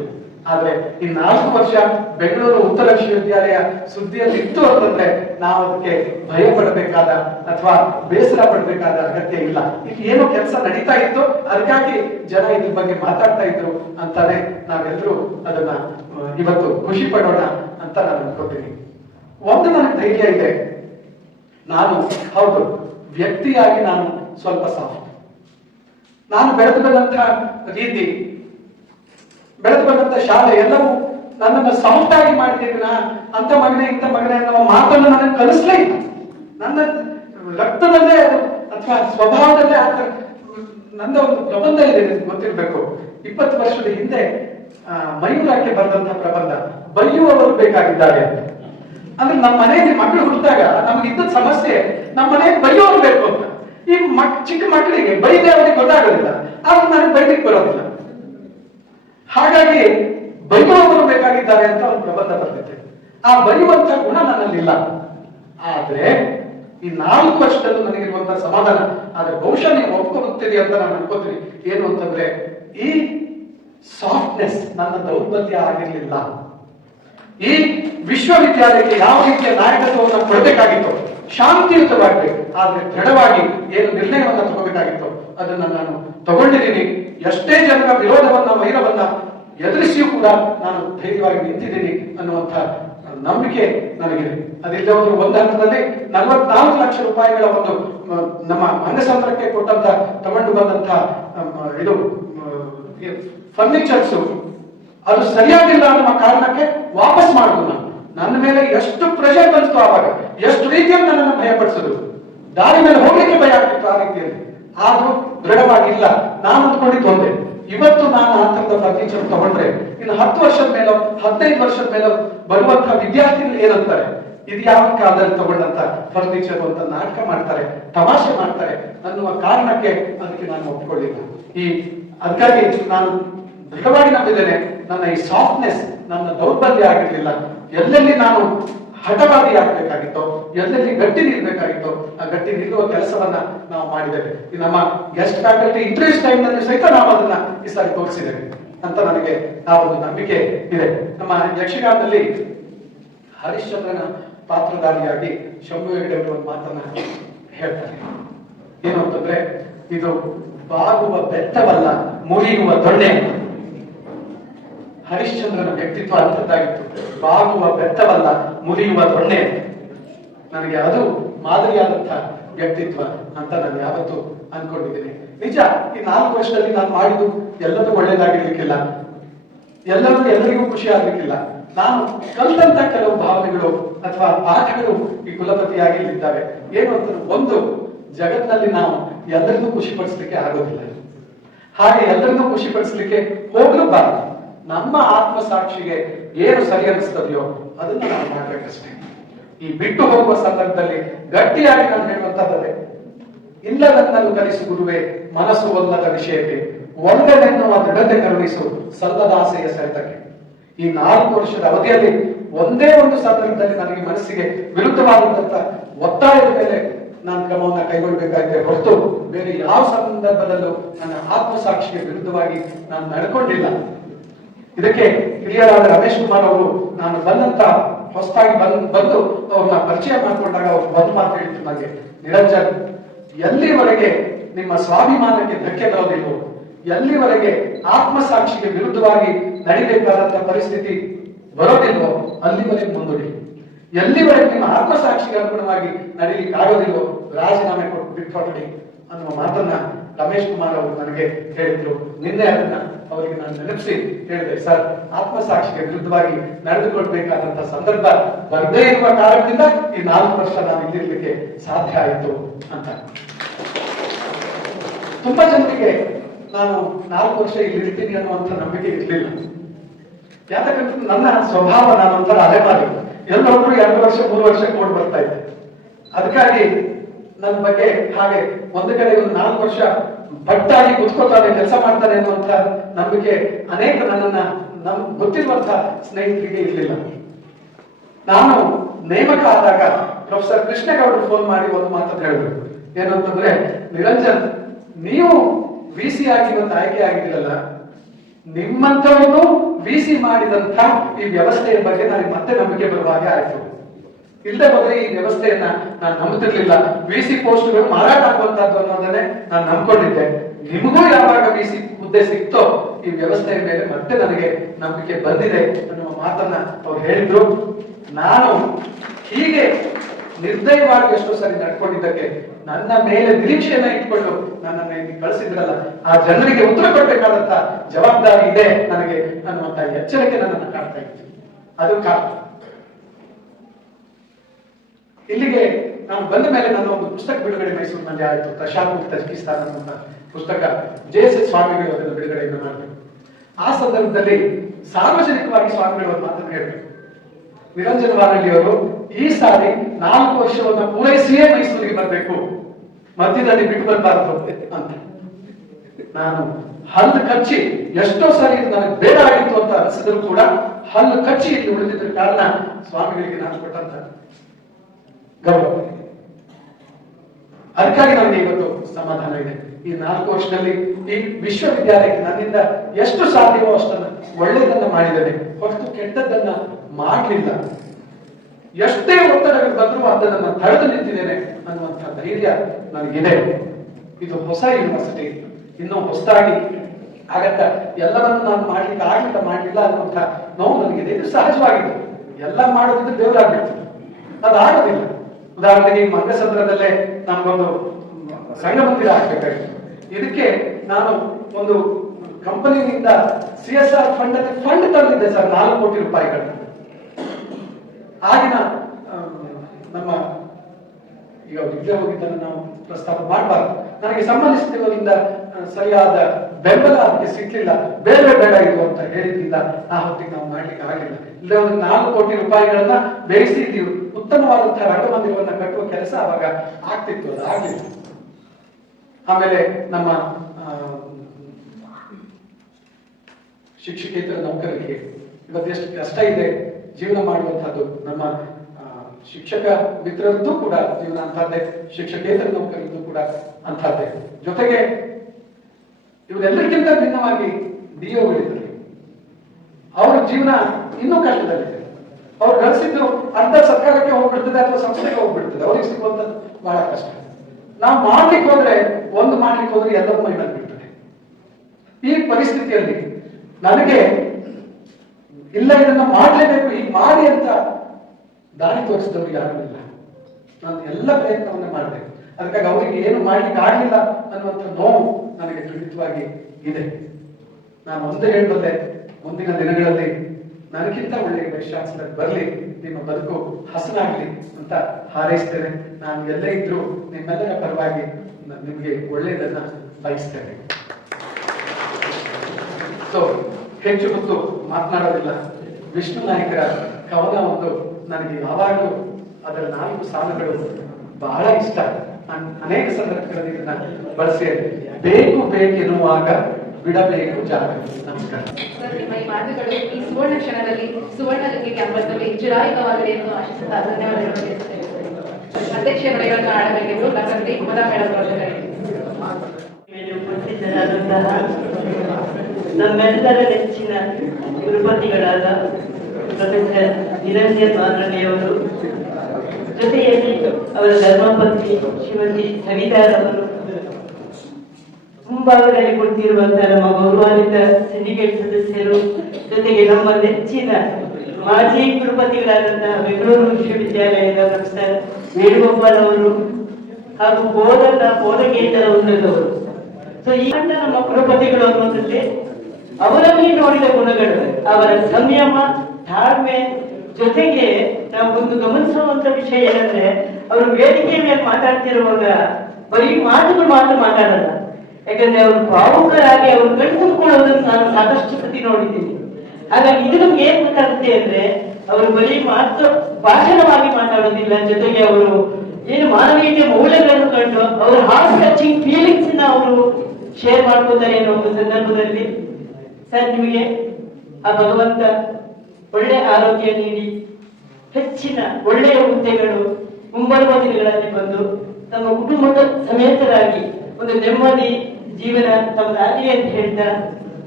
ಆದ್ರೆ ಈ 4 ವರ್ಷ ಬೆಂಗಳೂರು ಉತ್ತರ ವಿಶ್ವವಿದ್ಯಾಲಯ ಸುದ್ದಿಯಲ್ಲಿ ಇತ್ತು ಅಂತಂದ್ರೆ ನಾವು ಅದಕ್ಕೆ ಭಯ ಪಡಬೇಕಾದ ಅಥವಾ ಬೇಸರ ಪಡಬೇಕಾದ ಅಗತ್ಯ ಇಲ್ಲ. ಇಲ್ಲಿ ಏನೋ ಕೆಲಸ ನಡೀತಾ ಇತ್ತು, ಅದಕ್ಕಾಗಿ ಜನ ಇದ್ರ ಬಗ್ಗೆ ಮಾತಾಡ್ತಾ ಇದ್ರು ಅಂತಾನೆ ನಾವೆಲ್ಲರೂ ಅದನ್ನ ಇವತ್ತು ಖುಷಿ ಪಡೋಣ ಅಂತ ನಾನು ಅನ್ಕೋತೀನಿ. ಒಂದು ನನಗೆ ಧೈರ್ಯ ಇದೆ, ನಾನು ಹೌದು ವ್ಯಕ್ತಿಯಾಗಿ ನಾನು ಸ್ವಲ್ಪ ಸಾಫ್ಟ್. ನಾನು ಬೆಳೆದು ಬಂದಂತ ರೀತಿ, ಬೆಳೆದು ಬಂದಂತ ಶಾಲೆ ಎಲ್ಲವೂ ನನ್ನನ್ನು ಸಾಫ್ಟ್ ಆಗಿ ಮಾಡಿದ್ದೀನ. ಅಂತ ಮಗನೇ ಇಂಥ ಮಗನೇ ಅನ್ನೋ ಮಾತನ್ನು ನನಗೆ ಕಲಿಸ್ಲೇ ಇಲ್ಲ. ನನ್ನ ರಕ್ತದಲ್ಲೇ ಅದು ಅಥವಾ ಸ್ವಭಾವದಲ್ಲೇ ನನ್ನ ಒಂದು ಪ್ರಬಂಧ ಇದೆ, ಗೊತ್ತಿರ್ಬೇಕು. 20 ವರ್ಷದ ಹಿಂದೆ ಮಯೂರಕ್ಕೆ ಬರೆದಂತ ಪ್ರಬಂಧ, ಬೈಯುವವರು ಬೇಕಾಗಿದ್ದಾರೆ ಅಂತ. ಅಂದ್ರೆ ನಮ್ಮ ಮನೆಯಲ್ಲಿ ಮಕ್ಕಳು ಹುಟ್ಟಿದಾಗ ನಮಗಿದ್ದ ಸಮಸ್ಯೆ, ನಮ್ಮ ಮನೆಗೆ ಬೈಯೋರು ಬೇಕು ಅಂತ. ಈ ಚಿಕ್ಕ ಮಕ್ಕಳಿಗೆ ಬೈದೆ ಅವರಿಗೆ ಗೊತ್ತಾಗೋದಿಲ್ಲ, ಆದ್ರೆ ನನಗೆ ಬೈಲಿಕ್ಕೆ ಬರೋದಿಲ್ಲ. ಹಾಗಾಗಿ ಬೈಯುವವರು ಬೇಕಾಗಿದ್ದಾರೆ ಅಂತ ಒಂದು ಪ್ರಬಂಧ ಬರೆದಿದ್ದೆ. ಆ ಬೈಯುವಂತ ಗುಣ ನನ್ನಲ್ಲಿಲ್ಲ. ಆದ್ರೆ ಈ 4 ವರ್ಷದಲ್ಲೂ ನನಗಿರುವಂತಹ ಸಮಾಧಾನ, ಆದ್ರೆ ಬಹುಶಃ ನೀವು ಒಪ್ಕೊಳ್ತೀರಿ ಅಂತ ನಾನು ಅನ್ಕೋತೀನಿ. ಏನು ಅಂತಂದ್ರೆ, ಈ ಸಾಫ್ಟ್ನೆಸ್ ನನ್ನ ದೌರ್ಬಲ್ಯ ಆಗಿರ್ಲಿಲ್ಲ. ಈ ವಿಶ್ವವಿದ್ಯಾಲಯಕ್ಕೆ ಯಾವ ರೀತಿಯ ನಾಯಕತ್ವವನ್ನು ಕೊಡಬೇಕಾಗಿತ್ತು, ಶಾಂತಿಯುತವಾಗಬೇಕು, ಆದ್ರೆ ದೃಢವಾಗಿ ಏನು ನಿರ್ಣಯವನ್ನ ತಗೋಬೇಕಾಗಿತ್ತು ಅದನ್ನ ನಾನು ತಗೊಂಡಿದ್ದೀನಿ. ಎಷ್ಟೇ ಜನರ ವಿರೋಧವನ್ನ, ವೈರವನ್ನ ಎದುರಿಸಿಯೂ ಕೂಡ ನಾನು ಧೈರ್ಯವಾಗಿ ನಿಂತಿದ್ದೀನಿ ಅನ್ನುವಂಥ ನಂಬಿಕೆ ನನಗಿದೆ. ಅದಿಲ್ಲದವರು ಒಂದು ಹಂತದಲ್ಲಿ 44 ಲಕ್ಷ ರೂಪಾಯಿಗಳ ಒಂದು ನಮ್ಮ ಅಂಗಸಂತ್ರಕ್ಕೆ ಕೊಟ್ಟಂತ ತಗೊಂಡು ಬಂದಂತ ಇದು ಫರ್ನಿಚರ್ಸ್ ಅದು ಸರಿಯಾಗಿಲ್ಲ ಅನ್ನುವ ಕಾರಣಕ್ಕೆ ವಾಪಸ್ ಮಾಡುದು. ನನ್ನ ಮೇಲೆ ಎಷ್ಟು ಪ್ರೆಷರ್ ಬಂತು, ಆವಾಗ ಎಷ್ಟು ರೀತಿಯಲ್ಲಿ ನನ್ನನ್ನು ಭಯಪಡಿಸಿದ್ರು, ದಾರಿ ಮೇಲೆ ಹೋಗ್ಲಿಕ್ಕೆ ಭಯ ಆಗ್ತಿತ್ತು ಆ ರೀತಿಯಲ್ಲಿ. ಆದ್ರೂ ದೃಢವಾಗಿಲ್ಲ. ನಾನು ಅಂದ್ಕೊಂಡಿದ್ದು ಒಂದೇ, ಇವತ್ತು ನಾನು ಆ ತರದ ಫರ್ನಿಚರ್ ತಗೊಂಡ್ರೆ ಇನ್ನು 10 ವರ್ಷದ ಮೇಲೋ 15 ವರ್ಷದ ಮೇಲೋ ಬರುವಂತಹ ವಿದ್ಯಾರ್ಥಿಗಳು ಏನಂತಾರೆ, ಇದು ಯಾವ ಕಾಲದಲ್ಲಿ ತಗೊಂಡಂತ ಫರ್ನಿಚರ್ ಅಂತ ನಾಟಕ ಮಾಡ್ತಾರೆ, ತಮಾಷೆ ಮಾಡ್ತಾರೆ ಅನ್ನುವ ಕಾರಣಕ್ಕೆ ಅದಕ್ಕೆ ನಾನು ಒಪ್ಪಿಕೊಳ್ಳಿಲ್ಲ. ಅದಕ್ಕಾಗಿ ನಾನು ದೃಢವಾಗಿ ನಂಬಿದ್ದೇನೆ, ನನ್ನ ಈ ಸಾಫ್ಟ್ನೆಸ್ ನನ್ನ ದೌರ್ಬಲ್ಯ ಆಗಿರ್ಲಿಲ್ಲ. ಎಲ್ಲೆಲ್ಲಿ ನಾನು ಹಠವಾದಿ ಆಗ್ಬೇಕಾಗಿತ್ತೋ, ಎಲ್ಲೆಲ್ಲಿ ಗಟ್ಟಿ ನಿಲ್ಬೇಕಾಗಿತ್ತೋ ಆ ಗಟ್ಟಿ ನಿಲ್ಲುವ ಕೆಲಸವನ್ನ ನಾವು ಮಾಡಿದ್ದೇವೆ. ಈ ನಮ್ಮ ಗೆಸ್ಟ್ ಫ್ಯಾಕಲ್ಟಿ ಇಂಟರ್ವ್ಯೂಸ್ ಟೈಮ್ ನಲ್ಲಿ ಸಹಿತ ನಾವು ಅದನ್ನ ಈ ಸಾರಿ ತೋರಿಸಿದ್ದೇವೆ ಅಂತ ನನಗೆ ಆ ಒಂದು ನಂಬಿಕೆ ಇದೆ. ನಮ್ಮ ಯಕ್ಷಗಾನದಲ್ಲಿ ಹರಿಶ್ಚಂದ್ರನ ಪಾತ್ರಧಾರಿಯಾಗಿ ಶಂಭು ಹೆಗಡೆ ಅವರು ಒಂದು ಮಾತನ್ನ ಹೇಳ್ತಾರೆ. ಏನು ಅಂತಂದ್ರೆ, ಇದು ಬಾಗುವ ಬೆತ್ತವಲ್ಲ, ಮುರಿಯುವ ದೊಣ್ಣೆ. ಹರಿಶ್ಚಂದ್ರನ ವ್ಯಕ್ತಿತ್ವ ಅಂತದ್ದಾಗಿತ್ತು, ಬಾಗುವ ಬೆತ್ತವಲ್ಲ, ಮುರಿಯುವ ದೊಣ್ಣೆ. ನನಗೆ ಅದು ಮಾದರಿಯಾದಂತಹ ವ್ಯಕ್ತಿತ್ವ ಅಂತ ನಾನು ಯಾವತ್ತೂ ಅನ್ಕೊಂಡಿದ್ದೀನಿ. ನಿಜ, ಈ 4 ವರ್ಷದಲ್ಲಿ ನಾನು ಮಾಡಿದ್ದು ಎಲ್ಲದೂ ಒಳ್ಳೇದಾಗಿರ್ಲಿಕ್ಕಿಲ್ಲ, ಎಲ್ಲರಿಗೂ ಖುಷಿ ಆಗ್ಲಿಕ್ಕಿಲ್ಲ. ನಾನು ಕಲಿತಂತ ಕೆಲವು ಭಾವನೆಗಳು ಅಥವಾ ಪಾಠಗಳು ಈ ಕುಲಪತಿಯಾಗಿ ಇಲ್ಲಿದ್ದಾವೆ. ಏನು ಅಂತ, ಒಂದು, ಜಗತ್ತಿನಲ್ಲಿ ನಾವು ಎಲ್ಲರಿಗೂ ಖುಷಿ ಪಡಿಸ್ಲಿಕ್ಕೆ ಆಗೋದಿಲ್ಲ, ಹಾಗೆ ಎಲ್ಲರಿಗೂ ಖುಷಿ ಪಡಿಸ್ಲಿಕ್ಕೆ ಹೋಗಲೂಬಾರದು. ನಮ್ಮ ಆತ್ಮಸಾಕ್ಷಿಗೆ ಏನು ಸರಿ ಅನಿಸ್ತದೆಯೋ ಅದನ್ನ ನಾವು ಮಾಡ್ಬೇಕಷ್ಟೇ. ಈ ಬಿಟ್ಟು ಹೋಗುವ ಸಂದರ್ಭದಲ್ಲಿ ಗಟ್ಟಿಯಾಗಿ ನಾನು ಹೇಳುವಂತಹದ್ದೇ, ಇಲ್ಲದನ್ನನ್ನು ಕಲಿಸು ಗುರುವೆ ಮನಸ್ಸು ಒಲ್ಲದ ವಿಷಯಕ್ಕೆ, ಒಂದನೆನ್ನುವ ದೃಢತೆ ಕರುಣಿಸು ಸಲ್ಲದಾಸೆಯ ಸೆಳೆತಕ್ಕೆ. ಈ 4 ವರ್ಷದ ಅವಧಿಯಲ್ಲಿ ಒಂದೇ ಒಂದು ಸಂದರ್ಭದಲ್ಲಿ ನನಗೆ ಮನಸ್ಸಿಗೆ ವಿರುದ್ಧವಾದಂತಹ ಒತ್ತಾಯದ ಮೇಲೆ ನಾನು ಕ್ರಮವನ್ನು ಕೈಗೊಳ್ಳಬೇಕಾಗಿದೆ ಹೊರತು ಬೇರೆ ಯಾವ ಸಂದರ್ಭದಲ್ಲೂ ನನ್ನ ಆತ್ಮಸಾಕ್ಷಿಗೆ ವಿರುದ್ಧವಾಗಿ ನಾನು ನಡ್ಕೊಂಡಿಲ್ಲ. ಇದಕ್ಕೆ ಹಿರಿಯರಾದ ರಮೇಶ್ ಕುಮಾರ್ ಅವರು ನಾನು ಬಂದಂತ ಹೊಸದಾಗಿ ಬಂದು ಅವ್ರನ್ನ ಪರಿಚಯ ಮಾಡಿಕೊಂಡಾಗ ಅವ್ರು ಬಂದು ಮಾತು ಹೇಳಿದ್ರು ನನಗೆ, ನಿರಂಜನ್, ಎಲ್ಲಿವರೆಗೆ ನಿಮ್ಮ ಸ್ವಾಭಿಮಾನಕ್ಕೆ ಧಕ್ಕೆ ಬರೋದಿಲ್ವೋ, ಎಲ್ಲಿವರೆಗೆ ಆತ್ಮಸಾಕ್ಷಿಗೆ ವಿರುದ್ಧವಾಗಿ ನಡಿಬೇಕಾದಂತ ಪರಿಸ್ಥಿತಿ ಬರೋದಿಲ್ವೋ ಅಲ್ಲಿವರೆಗೆ ಮುಂದೂಡಿ, ಎಲ್ಲಿವರೆಗೆ ನಿಮ್ಮ ಆತ್ಮಸಾಕ್ಷಿಗೆ ಅನುಗುಣವಾಗಿ ನಡೀಲಿಕ್ಕೆ ಆಗೋದಿಲ್ವೋ ರಾಜೀನಾಮೆ ಕೊಟ್ಟು ಬಿಟ್ಟು ಹೊರಡಿ ಅನ್ನುವ ಮಾತನ್ನ ರಮೇಶ್ ಕುಮಾರ್ ಅವರು ನನಗೆ ಹೇಳಿದ್ರು. ನಿನ್ನೆ ಅದನ್ನ ಅವರಿಗೆ ನಾನು ನೆನಪಿಸಿ ಹೇಳಿದೆ, ಸರ್, ಆತ್ಮಸಾಕ್ಷಿಗೆ ವಿರುದ್ಧವಾಗಿ ನಡೆದುಕೊಳ್ಬೇಕಾದಂತಹ ಸಂದರ್ಭ ಬರದೇ ಇರುವ ಕಾರಣದಿಂದ ಈ 4 ವರ್ಷ ನಾನು ಇಲ್ಲಿರ್ಲಿಕ್ಕೆ ಸಾಧ್ಯ ಆಯಿತು ಅಂತ. ತುಂಬಾ ಜನರಿಗೆ ನಾನು 4 ವರ್ಷ ಇಲ್ಲಿ ಇರ್ತೀನಿ ಅನ್ನುವಂಥ ನಂಬಿಕೆ ಇರಲಿಲ್ಲ. ಯಾಕಂದ್ರೆ ನನ್ನ ಸ್ವಭಾವ ನಾನೊಂಥರ ಅಲೆಮಾರಿ, ಎಲ್ಲೊಬ್ರು 2 ವರ್ಷ 3 ವರ್ಷ ಕೋಡ್ ಬರ್ತಾ ಇದ್ದೆ. ಅದಕ್ಕಾಗಿ ನನ್ನ ಬಗ್ಗೆ ಹಾಗೆ ಒಂದು ಕಡೆ ಒಂದು 4 ವರ್ಷ ಬಟ್ಟಾಗಿ ಕುತ್ಕೋತಾನೆ ಕೆಲಸ ಮಾಡ್ತಾನೆ ಅನ್ನುವಂಥ ನಂಬಿಕೆ ಅನೇಕ ನಮ್ ಗೊತ್ತಿರುವಂತಹ ಸ್ನೇಹಿತರಿಗೆ ಇರಲಿಲ್ಲ. ನಾನು ನೇಮಕ ಆದಾಗ ಪ್ರೊಫೆಸರ್ ಕೃಷ್ಣೇಗೌಡರು ಫೋನ್ ಮಾಡಿ ಒಂದು ಮಾತನ್ನು ಹೇಳಿದ್ರು, ಏನಂತಂದ್ರೆ, ನಿರಂಜನ್, ನೀವು VC ಆಗಿ ಇವತ್ತು ಆಯ್ಕೆ ಆಗಿದ್ದೀರಲ್ಲ, ನಿಮ್ಮಂತವನ್ನು VC ಮಾಡಿದಂತ ಈ ವ್ಯವಸ್ಥೆಯ ಬಗ್ಗೆ ನನಗೆ ಮತ್ತೆ ನಂಬಿಕೆ ಬರುವ ಹಾಗೆ ಆಯ್ತು. ಇಲ್ಲದೆ ಹೋದ್ರೆ ಈ ವ್ಯವಸ್ಥೆಯನ್ನ ನಾನು ನಂಬುತ್ತಿರ್ಲಿಲ್ಲ. VC ಪೋಸ್ಟ್ಗಳು ಮಾರಾಟ ಆಗುವಂತದ್ದು ಅನ್ನೋದನ್ನೇ ನಾನು ನಂಬ್ಕೊಂಡಿದ್ದೆ. ನಿಮಗೂ ಯಾವಾಗ VC ಹುದ್ದೆ ಸಿಕ್ತೋ ಈ ವ್ಯವಸ್ಥೆಯ ಮೇಲೆ ಮತ್ತೆ ನನಗೆ ನಂಬಿಕೆ ಬಂದಿದೆ ಅನ್ನುವ ಮಾತನ್ನ ಅವ್ರು ಹೇಳಿದ್ರು. ನಾನು ಹೀಗೆ ನಿರ್ದಯವಾಗಿ ಎಷ್ಟೋ ಸರಿ ನಡ್ಕೊಂಡಿದ್ದಕ್ಕೆ, ನನ್ನ ಮೇಲೆ ನಿರೀಕ್ಷೆಯನ್ನ ಇಟ್ಕೊಂಡು ನನ್ನನ್ನು ಇಲ್ಲಿ ಕಳಿಸಿದ್ರಲ್ಲ, ಆ ಜನರಿಗೆ ಉತ್ತರ ಕೊಡ್ಬೇಕಾದಂತ ಜವಾಬ್ದಾರಿ ಇದೆ ನನಗೆ ಅನ್ನುವಂತ ಎಚ್ಚರಿಕೆ ನನ್ನನ್ನು ಕಾಡ್ತಾ ಇತ್ತು. ಅದು ಕಾರಣ. ಇಲ್ಲಿಗೆ ನಾನು ಬಂದ ಮೇಲೆ ನನ್ನ ಒಂದು ಪುಸ್ತಕ ಬಿಡುಗಡೆ ಮೈಸೂರಿನಲ್ಲಿ ಆಯಿತು. ತಶಾಮುಖ ತಜ್ಕಿಸ್ತಾನ ಅನ್ನುವಂತ ಪುಸ್ತಕ JS ಸ್ವಾಮಿಗಳು ಅದನ್ನು ಬಿಡುಗಡೆಯನ್ನು ಮಾಡಬೇಕು. ಆ ಸಂದರ್ಭದಲ್ಲಿ ಸಾರ್ವಜನಿಕವಾಗಿ ಸ್ವಾಮಿಗಳು ಒಂದು ಮಾತನ್ನು ಹೇಳಬೇಕು, ನಿರಂಜನ್ ವಾನಳ್ಳಿ ಅವರು ಈ ಸಾರಿ 4 ವರ್ಷವನ್ನ ಪೂರೈಸಿಯೇ ಮೈಸೂರಿಗೆ ಬರಬೇಕು, ಮಧ್ಯದಲ್ಲಿ ಬಿಟ್ಟು ಬರಬಾರದು ಅಂತ. ನಾನು ಹಲ್ಲು ಕಚ್ಚಿ, ಎಷ್ಟೋ ಸಾರಿ ನನಗೆ ಬೇಡ ಆಗಿತ್ತು ಅಂತ ಅನಿಸಿದ್ರು ಕೂಡ ಹಲ್ಲು ಕಚ್ಚಿ ಇಲ್ಲಿ ಉಳಿದಿದ್ರ ಕಾರಣ ಸ್ವಾಮಿಗಳಿಗೆ ನಾನು ಕೊಟ್ಟಂತ ಗೌರವ. ಅದಕ್ಕಾಗಿ ನನಗೆ ಇವತ್ತು ಸಮಾಧಾನ ಇದೆ. ಈ 4 ವರ್ಷದಲ್ಲಿ ಈ ವಿಶ್ವವಿದ್ಯಾಲಯಕ್ಕೆ ನನ್ನಿಂದ ಎಷ್ಟು ಸಾಧ್ಯವೋ ಅಷ್ಟನ್ನ ಒಳ್ಳೆಯದನ್ನ ಮಾಡಿದ್ದೇನೆ ಹೊರತು ಕೆಟ್ಟದ್ದನ್ನ ಮಾಡಲಿಲ್ಲ. ಎಷ್ಟೇ ಒತ್ತಡಗಳು ಬಂದರೂ ಅದನ್ನ ತಡೆದು ನಿಂತಿದ್ದೇನೆ ಅನ್ನುವಂತಹ ಧೈರ್ಯ ನನಗಿದೆ. ಇದು ಹೊಸ ಯೂನಿವರ್ಸಿಟಿ, ಇನ್ನೂ ಹೊಸದಾಗಿ ಹಾಗಂತ ಎಲ್ಲವನ್ನೂ ನಾನು ಮಾಡ್ಲಿಕ್ಕೆ ಮಾಡಲಿಲ್ಲ ಅನ್ನುವಂಥ ನೋವು ನನಗಿದೆ. ಇದು ಸಹಜವಾಗಿದೆ. ಎಲ್ಲ ಮಾಡೋದಿದ್ದು ದೇವರಾಗ್ಬಿಡ್ತು, ಅದು ಆಗೋದಿಲ್ಲ. ಉದಾಹರಣೆಗೆ ಈ ಮಂಗಸಂದ್ರದಲ್ಲೇ ನಮಗೊಂದು ರಂಗಮಂದಿರ ಹಾಕ್ಬೇಕಾಗಿತ್ತು. ಇದಕ್ಕೆ ನಾನು ಒಂದು ಕಂಪನಿಯಿಂದ CSR ಫಂಡ್ ತಂದಿದ್ದೆ ಸರ್, 4 ಕೋಟಿ ರೂಪಾಯಿಗಳನ್ನ. ಆಗಿನ ನಮ್ಮ ಈಗ ವಿದ್ಯೆ ಹೋಗಿದ್ದನ್ನು ನಾವು ಪ್ರಸ್ತಾಪ ಮಾಡಬಾರ್ದು. ನನಗೆ ಸಂಬಂಧಿಸಿದವರಿಂದ ಸರಿಯಾದ ಬೆಂಬಲ ಅದಕ್ಕೆ ಸಿಕ್ಲಿಲ್ಲ. ಬೇಡ ಇದು ಅಂತ ಹೇಳಿದ್ರಿಂದ ಆ ಹೊತ್ತಿಗೆ ನಾವು ಮಾಡ್ಲಿಕ್ಕೆ ಆಗಿಲ್ಲ. ಇಲ್ಲ ಒಂದು 4 ಕೋಟಿ ರೂಪಾಯಿಗಳನ್ನ ಬೇಯಿಸಿ ಉತ್ತಮವಾದಂತಹ ರಂಗಮಂದಿರವನ್ನ ಕಟ್ಟುವ ಕೆಲಸ ಅವಾಗ ಆಗ್ತಿತ್ತು, ಅದು ಆಗ್ಲಿಲ್ಲ. ಆಮೇಲೆ ನಮ್ಮ ಶಿಕ್ಷಕೇತರ ನೌಕರರಿಗೆ ಇವತ್ತು ಎಷ್ಟು ಕಷ್ಟ ಇದೆ ಜೀವನ ಮಾಡುವಂತಹದ್ದು. ನಮ್ಮ ಶಿಕ್ಷಕ ಮಿತ್ರರದ್ದು ಕೂಡ ಜೀವನ ಅಂತಹದ್ದೇ, ಶಿಕ್ಷಕೇತರ ನೌಕರರದ್ದು ಕೂಡ ಅಂತಹದ್ದೇ. ಜೊತೆಗೆ ಇವರೆಲ್ಲರಿಗಿಂತ ಭಿನ್ನವಾಗಿ DOಗಳಿದ್ದಾರೆ. ಅವರ ಜೀವನ ಇನ್ನೂ ಕಷ್ಟದಲ್ಲಿದೆ. ಅವ್ರು ಗಳಿಸಿದ್ದು ಅರ್ಧ ಸರ್ಕಾರಕ್ಕೆ ಹೋಗ್ಬಿಡ್ತದೆ ಅಥವಾ ಸಂಸ್ಥೆಗೆ ಹೋಗ್ಬಿಡ್ತದೆ. ಅವ್ರಿಗೆ ಸಿಗುವಂಥದ್ದು ಬಹಳ ಕಷ್ಟ. ನಾವು ಮಾಡ್ಲಿಕ್ಕೆ ಹೋದ್ರೆ ಎಲ್ಲರೂ ಮೈ ಮೇಲೆ ಬಿಡ್ತದೆ. ಈ ಪರಿಸ್ಥಿತಿಯಲ್ಲಿ ನನಗೆ ಇಲ್ಲ, ಇದನ್ನ ಮಾಡಲೇಬೇಕು, ಈಗ ಮಾಡಿ ಅಂತ ದಾರಿ ತೋರಿಸಿದವರು ಯಾರೂ ಇಲ್ಲ. ನಾನು ಎಲ್ಲ ಪ್ರಯತ್ನವನ್ನ ಮಾಡಿದೆ. ಅದಕ್ಕಾಗಿ ಅವರಿಗೆ ಏನು ಮಾಡ್ಲಿಕ್ಕೆ ಆಗಲಿಲ್ಲ ಅನ್ನುವಂಥ ನೋವು ನನಗೆ ಖಂಡಿತವಾಗಿ ಇದೆ. ನಾನು ಒಂದೇ ಹೇಳಬಲ್ಲೆ, ಮುಂದಿನ ದಿನಗಳಲ್ಲಿ ನನಗಿಂತ ಒಳ್ಳೆಯ ವೈಸ್ ಚಾನ್ಸಲರ್ ಬರಲಿ, ನಿಮ್ಮ ಬದುಕು ಹಸನಾಗ್ಲಿ ಅಂತ ಹಾರೈಸ್ತೇನೆ. ನಾನು ಎಲ್ಲೇ ಇದ್ರು ನಿಮ್ಮೆಲ್ಲರ ಪರವಾಗಿ ನಿಮಗೆ ಒಳ್ಳೆಯದನ್ನ ಬಯಸ್ತೇನೆ. ಸೊ ಹೆಚ್ಚು ಹೊತ್ತು ಮಾತನಾಡೋದಿಲ್ಲ. ವಿಷ್ಣು ನಾಯಕರ ಕವನ ಒಂದು ನನಗೆ ಯಾವಾಗಲೂ ಅದರ 4 ಸಾಲುಗಳು ಬಹಳ ಇಷ್ಟ. ನಾನು ಅನೇಕ ಸಂದರ್ಭಗಳಲ್ಲಿ ಇದನ್ನ ಬಳಸಿ ಬೇಕು ಬೇಕೆನ್ನುವಾಗ ಬಿಡಬೇಕು ಜಾಗ. ನಮಸ್ಕಾರ ಸರ್, ನಿಮ್ಮ ಈ ಮಾತುಗಳು ಈ ಸುವರ್ಣ ಕ್ಷಣದಲ್ಲಿ ಸುವರ್ಣಲಿಂಗಿ ಕ್ಯಾಂಪಸ್ನಲ್ಲಿ ಚಿರಾಯುಧವಾಗಲಿ ಎಂದು ಆಶಿಸುತ್ತಾ ಧನ್ಯವಾದಗಳು ತಿಳಿಸುತ್ತೇವೆ. ಅಧ್ಯಕ್ಷ ನುಡಿಗಳನ್ನು ಆಡಬೇಕೆಂದು ಡಾಕ್ಟರ್ ಡಿ ಕುಮದಾ ಮೇಡಮ್ ಅವರನ್ನು ಉಪಸ್ಥಿತರಾದಂತಹ ನಮ್ಮೆಲ್ಲರ ನೆಚ್ಚಿನ ಗುರುಪತಿಗಳಾದ ಪ್ರೊಫೆಸರ್ ನಿರಂಜನ್ ಮಾದ್ರನೆಯವರು, ಜೊತೆಯಲ್ಲಿ ಅವರ ಧರ್ಮಪತ್ನಿ ಶ್ರೀಮತಿ ಸವಿತಾರವರು, ಮುಂಭಾಗದಲ್ಲಿ ಕುಳಿತಿರುವಂತಹ ನಮ್ಮ ಗೌರವಾನ್ವಿತ ಸಿಂಡಿಕೇಟ್ ಸದಸ್ಯರು, ಜೊತೆಗೆ ನಮ್ಮ ನೆಚ್ಚಿನ ಮಾಜಿ ಕುಲಪತಿಗಳಾದಂತಹ ಬೆಂಗಳೂರು ವಿಶ್ವವಿದ್ಯಾಲಯದ ಪ್ರೊಫೆಸರ್ ವೇಣುಗೋಪಾಲ್ ಅವರು ಹಾಗೂ ಬೋಧಕೇತರ ವೃಂದದವರು. ಸೊ ಈ ನಮ್ಮ ಕುಲಪತಿಗಳು ಅನ್ನೋದ್ರಲ್ಲಿ ಅವರಲ್ಲಿ ನೋಡಿದ ಗುಣಗಳು, ಅವರ ಸಂಯಮ, ತಾಳ್ಮೆ, ಜೊತೆಗೆ ನಾವು ಒಂದು ಗಮನಿಸುವಂತ ವಿಷಯ ಏನಂದ್ರೆ, ಅವರು ವೇದಿಕೆಯ ಮೇಲೆ ಮಾತಾಡ್ತಿರುವಾಗ ಬರೀ ಮಾತುಗಳು ಮಾತಾಡಲ್ಲ. ಯಾಕಂದ್ರೆ ಅವರು ಭಾವುಕರಾಗಿ ಅವರು ಕಣ್ತುಂಬಿಕೊಳ್ಳೋದನ್ನು ನಾನು ಸಾಕಷ್ಟು ಸತಿ ನೋಡಿದ್ದೀನಿ. ಹಾಗಾಗಿ ಇದು ನಮ್ಗೆ ಏನ್ ಗೊತ್ತಾಗುತ್ತೆ ಅಂದ್ರೆ, ಅವರು ಬರೀ ಭಾಷಣವಾಗಿ ಮಾತಾಡೋದಿಲ್ಲ, ಜೊತೆಗೆ ಅವರು ಏನು ಮಾನವೀಯತೆ ಮೌಲ್ಯಗಳನ್ನು ಕಂಡು ಅವರು ಹಾರ್ಟ್ ಟಚಿಂಗ್ ಫೀಲಿಂಗ್ಸ್ ನ ಅವರು ಶೇರ್ ಮಾಡ್ಕೋತಾರೆ ಅನ್ನೋ ಒಂದು ಸಂದರ್ಭದಲ್ಲಿ, ಸರ್ ನಿಮಗೆ ಆ ಭಗವಂತ ಒಳ್ಳೆ ಆರೋಗ್ಯ ನೀಡಿ ಹೆಚ್ಚಿನ ಒಳ್ಳೆಯ ಹುದ್ದೆಗಳು ಮುಂಬರುವ ದಿನಗಳಲ್ಲಿ ಬಂದು ತಮ್ಮ ಕುಟುಂಬದ ಸಮೇತರಾಗಿ ಒಂದು ನೆಮ್ಮದಿ ಜೀವನ ತಮ್ಮದಾಗಲಿ ಅಂತ ಹೇಳ್ತಾ,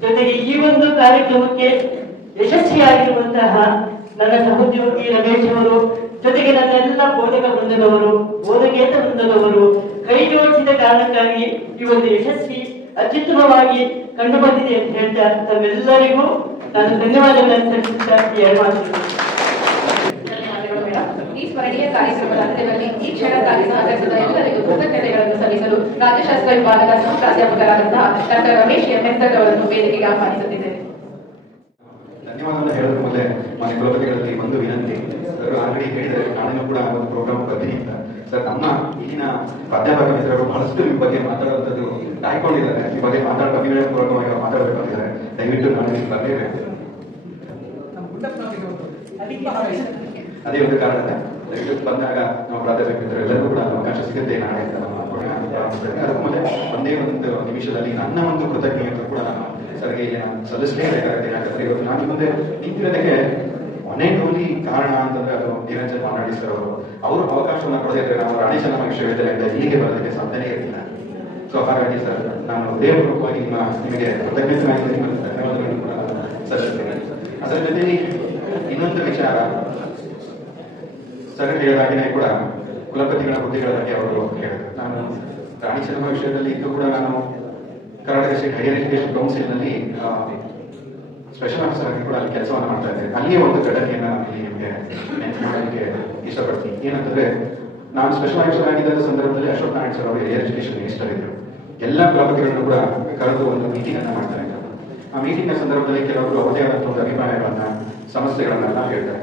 ಜೊತೆಗೆ ಈ ಒಂದು ಕಾರ್ಯಕ್ರಮಕ್ಕೆ ಯಶಸ್ವಿಯಾಗಿರುವಂತಹ ನನ್ನ ಸಹೋದ್ಯೋಗಿ ರಮೇಶ್ ಅವರು, ಜೊತೆಗೆ ನನ್ನ ಎಲ್ಲ ಬೋಧಕ ವೃಂದದವರು, ಬೋಧಕೇತ ವೃಂದದವರು ಕೈ ಜೋಡಿಸಿದ ಕಾರಣಕ್ಕಾಗಿ ಈ ಒಂದು ಯಶಸ್ವಿ ಅತ್ಯುತ್ತಮವಾಗಿ ಕಂಡು ಬಂದಿದೆ ಅಂತ ಹೇಳ್ತಾ ತಮ್ಮೆಲ್ಲರಿಗೂ ನಾನು ಧನ್ಯವಾದಗಳನ್ನು ಸಲ್ಲಿಸುತ್ತಾ ಈ ಮಾತುಗಳು. ಈ ಸ್ಮರಣೀಯ ಕಾರ್ಯಕ್ರಮದ ಅಂತ್ಯದಲ್ಲಿ ಈ ಕ್ಷಣಕ್ಕಾಗಿ ಸಹಕರಿಸಿದ ಎಲ್ಲರಿಗೂ ಕೃತಜ್ಞತೆಗಳನ್ನು ಸಲ್ಲಿಸಲು ರಾಜ್ಯಶಾಸ್ತ್ರ ವಿಭಾಗದ ಸಹ ಪ್ರಾಧ್ಯಾಪಕರಾದಂತಹ ಡಾಕ್ಟರ್ ರಮೇಶ್ ಎಂಎಸ್ಆರ್ ಅವರನ್ನು ವೇದಿಕೆಗೆ ಆಹ್ವಾನಿಸುತ್ತಿದ್ದೇನೆ. ಧನ್ಯವಾದವನ್ನು ಹೇಳೋದ್ರ ಮೊದಲೇ ಮಾನ್ಯ ಕುಲಪತಿಗಳಲ್ಲಿ ಒಂದು ವಿನಂತಿ. ಸರ್ ಆಲ್ರೆಡಿ ಹೇಳಿದರೆ ನಾನೇನು ಕೂಡ ಒಂದು ಪ್ರೋಗ್ರಾಮ್ ಬರ್ತೀನಿ ಅಂತ. ಸರ್ ನಮ್ಮ ಈಗಿನ ಪ್ರಾಧ್ಯಾಪಕ ಮಿತ್ರರು ಬಹಳಷ್ಟು ನಿಮ್ಮ ಬಗ್ಗೆ ಮಾತಾಡುವಂಥದ್ದು ಕಾಯ್ಕೊಂಡಿದ್ದಾರೆ. ಈ ಬಗ್ಗೆ ಅಭಿನಯ ಪೂರ್ವಕವಾಗಿ ಮಾತಾಡಬೇಕಾಗಿದ್ದಾರೆ. ದಯವಿಟ್ಟು ನಾನು ಇಲ್ಲಿ ಬರಲೇಬೇಕು. ಅದೇ ಒಂದು ಕಾರಣ, ದಯವಿಟ್ಟು ಬಂದಾಗ ನಮ್ಮ ಪ್ರಾಧ್ಯಾಪಕ ಮಿತ್ರರೆಲ್ಲರಿಗೂ ಕೂಡ ಅವಕಾಶ ಸಿಗುತ್ತೆ ನಾಳೆ ಅಂತ ಅದಕ್ಕೆ ಮುಂದೆ ಒಂದೇ ಒಂದು ನಿಮಿಷದಲ್ಲಿ ನನ್ನ ಒಂದು ಕೃತಜ್ಞತೆ ಕೂಡ ನಾನು ಸರ್ಗೆ ಇಲ್ಲಿ ಸಲ್ಲಿಸಲೇಬೇಕಾಗುತ್ತೆ. ಯಾಕಂದ್ರೆ ಇವತ್ತು ನಾನು ಮುಂದೆ ನಿಂತಿರೋದಕ್ಕೆ ಅನೇಕಲ್ಲಿ ಕಾರಣ ಅಂತಂದ್ರೆ ಅದು ನಿರಂಜನ್ ಮಾನಾಡಿ ಸರ್ ಅವರು ಅವಕಾಶವನ್ನು ಕೊಡದೇ ಇದ್ರೆ ನಾವು ರಾಣಿ ಚೆನ್ನಮ್ಮ ವಿಶ್ವವಿದ್ಯಾಲಯದಿಂದ ಇಲ್ಲಿಗೆ ಬರೋದಕ್ಕೆ ಸಾಧ್ಯನೇ ಇರಲಿಲ್ಲ. ಸೊ ಹಾಗಾಗಿ ಸರ್ ನಾನು ಹೃದಯಪೂರ್ವಕವಾಗಿ ನಿಮಗೆ ಕೃತಜ್ಞತೆ ಧನ್ಯವಾದಗಳನ್ನು ಕೂಡ ಸಲ್ಲಿಸ್ತೇನೆ. ಅದರ ಜೊತೆಗೆ ಇನ್ನೊಂದು ವಿಚಾರ, ಸರ್ ಹೇಳಿದಾಗನೇ ಕೂಡ ಕುಲಪತಿಗಳ ಹುದ್ದೆಗಳ ಬಗ್ಗೆ ಅವರು ಹೇಳಿದ್ರು. ನಾನು ರಾಣಿ ಚೆನ್ನಮ್ಮ ವಿಷಯದಲ್ಲಿ ಇದ್ದು ಕೂಡ ನಾನು Karnataka state higher education council ನಲ್ಲಿ ಸ್ಪೆಷಲ್ ಆಫೀಸರ್ ಆಗಿ ಕೂಡ ಅಲ್ಲಿ ಕೆಲಸವನ್ನು ಮಾಡ್ತಾ ಇದ್ದೇನೆ. ಅಲ್ಲಿಯೇ ಒಂದು ಘಟನೆಯನ್ನ ನಿಮಗೆ ಮಾಡಲಿಕ್ಕೆ ಇಷ್ಟಪಡ್ತೀನಿ. ಏನಂತಂದ್ರೆ, ನಾನು ಸ್ಪೆಷಲ್ ಆಫೀಸರ್ ಆಗಿದ್ದ ಸಂದರ್ಭದಲ್ಲಿ ಅಶೋಕ್ ನಾರಾಯಣ್ ಸರ್ ಅವರು ಹೈಯರ್ ಎಜುಕೇಶನ್ ಮಿನಿಸ್ಟರ್ ಇದ್ರು. ಎಲ್ಲ ಕುಲಪತಿಗಳನ್ನು ಕೂಡ ಕರೆದು ಒಂದು ಮೀಟಿಂಗ್ ಅನ್ನ ಮಾಡ್ತಾರೆ. ಆ ಮೀಟಿಂಗ್ ನ ಸಂದರ್ಭದಲ್ಲಿ ಕೆಲವರು ಅವರದೇ ಆದಂತಹ ಒಂದು ಅಭಿಪ್ರಾಯಗಳನ್ನ, ಸಮಸ್ಯೆಗಳನ್ನೆಲ್ಲ ಹೇಳ್ತಾರೆ.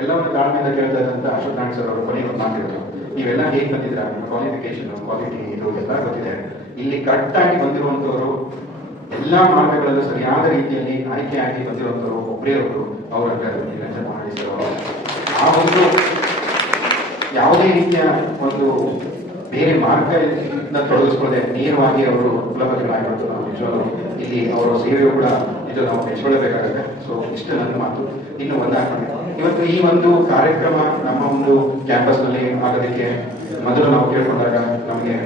ಎಲ್ಲವನ್ನು ತಾಳ್ಮೆಯಿಂದ ಕೇಳ್ತಾ ಇದ್ದಂತ ಅಶೋಕ್ ನಾರಾಯಣ್ ಸರ್ ಅವರು ಕೊನೆಗೆ ಒಂದು ಮಾತಿದ್ರು, ನೀವೆಲ್ಲ ಹೇಗೆ ಬಂದಿದ್ರ, ಕ್ವಾಲಿಫಿಕೇಶನ್, ಕ್ವಾಲಿಟಿ ಇದು ಎಲ್ಲ ಗೊತ್ತಿದೆ. ಇಲ್ಲಿ ಕರೆಕ್ಟ್ ಆಗಿ ಬಂದಿರುವಂತವರು ಎಲ್ಲಾ ಮಾರ್ಗಗಳಲ್ಲೂ ಸರಿಯಾದ ರೀತಿಯಲ್ಲಿ ಆಯ್ಕೆಯಾಗಿ ಬಂದಿರುವಂತವರು ಒಬ್ಬರೇ ಒಬ್ಬರು ಅವರ ನಿರಂಜನ್ ಮಾಡಿ ಸರ್. ಆ ಒಂದು ಯಾವುದೇ ರೀತಿಯ ಒಂದು ಬೇರೆ ಮಾರ್ಗದಿಂದ ತೊಡಗಿಸ್ಕೊಳ್ಳದೆ ನೇರವಾಗಿ ಅವರು ಕುಲಪತಿಗಳಾಗಿರೋದು ನಾವು ನಿಜವಾಗ್ಲೂ ಇಲ್ಲಿ ಅವರ ಸೇವೆಯು ಕೂಡ ಇದು ನಾವು ಮೆಚ್ಚಿಕೊಳ್ಳಬೇಕಾಗುತ್ತೆ. ಸೊ ಇಷ್ಟು ನನ್ನ ಮಾತು. ಇನ್ನು ಒಂದಾಗ್ತದೆ, ಇವತ್ತು ಈ ಒಂದು ಕಾರ್ಯಕ್ರಮ ನಮ್ಮ ಒಂದು ಕ್ಯಾಂಪಸ್ ನಲ್ಲಿ ಆಗೋದಕ್ಕೆ ಮೊದಲು ನಾವು ಕೇಳ್ಕೊಂಡಾಗ ನಮಗೆ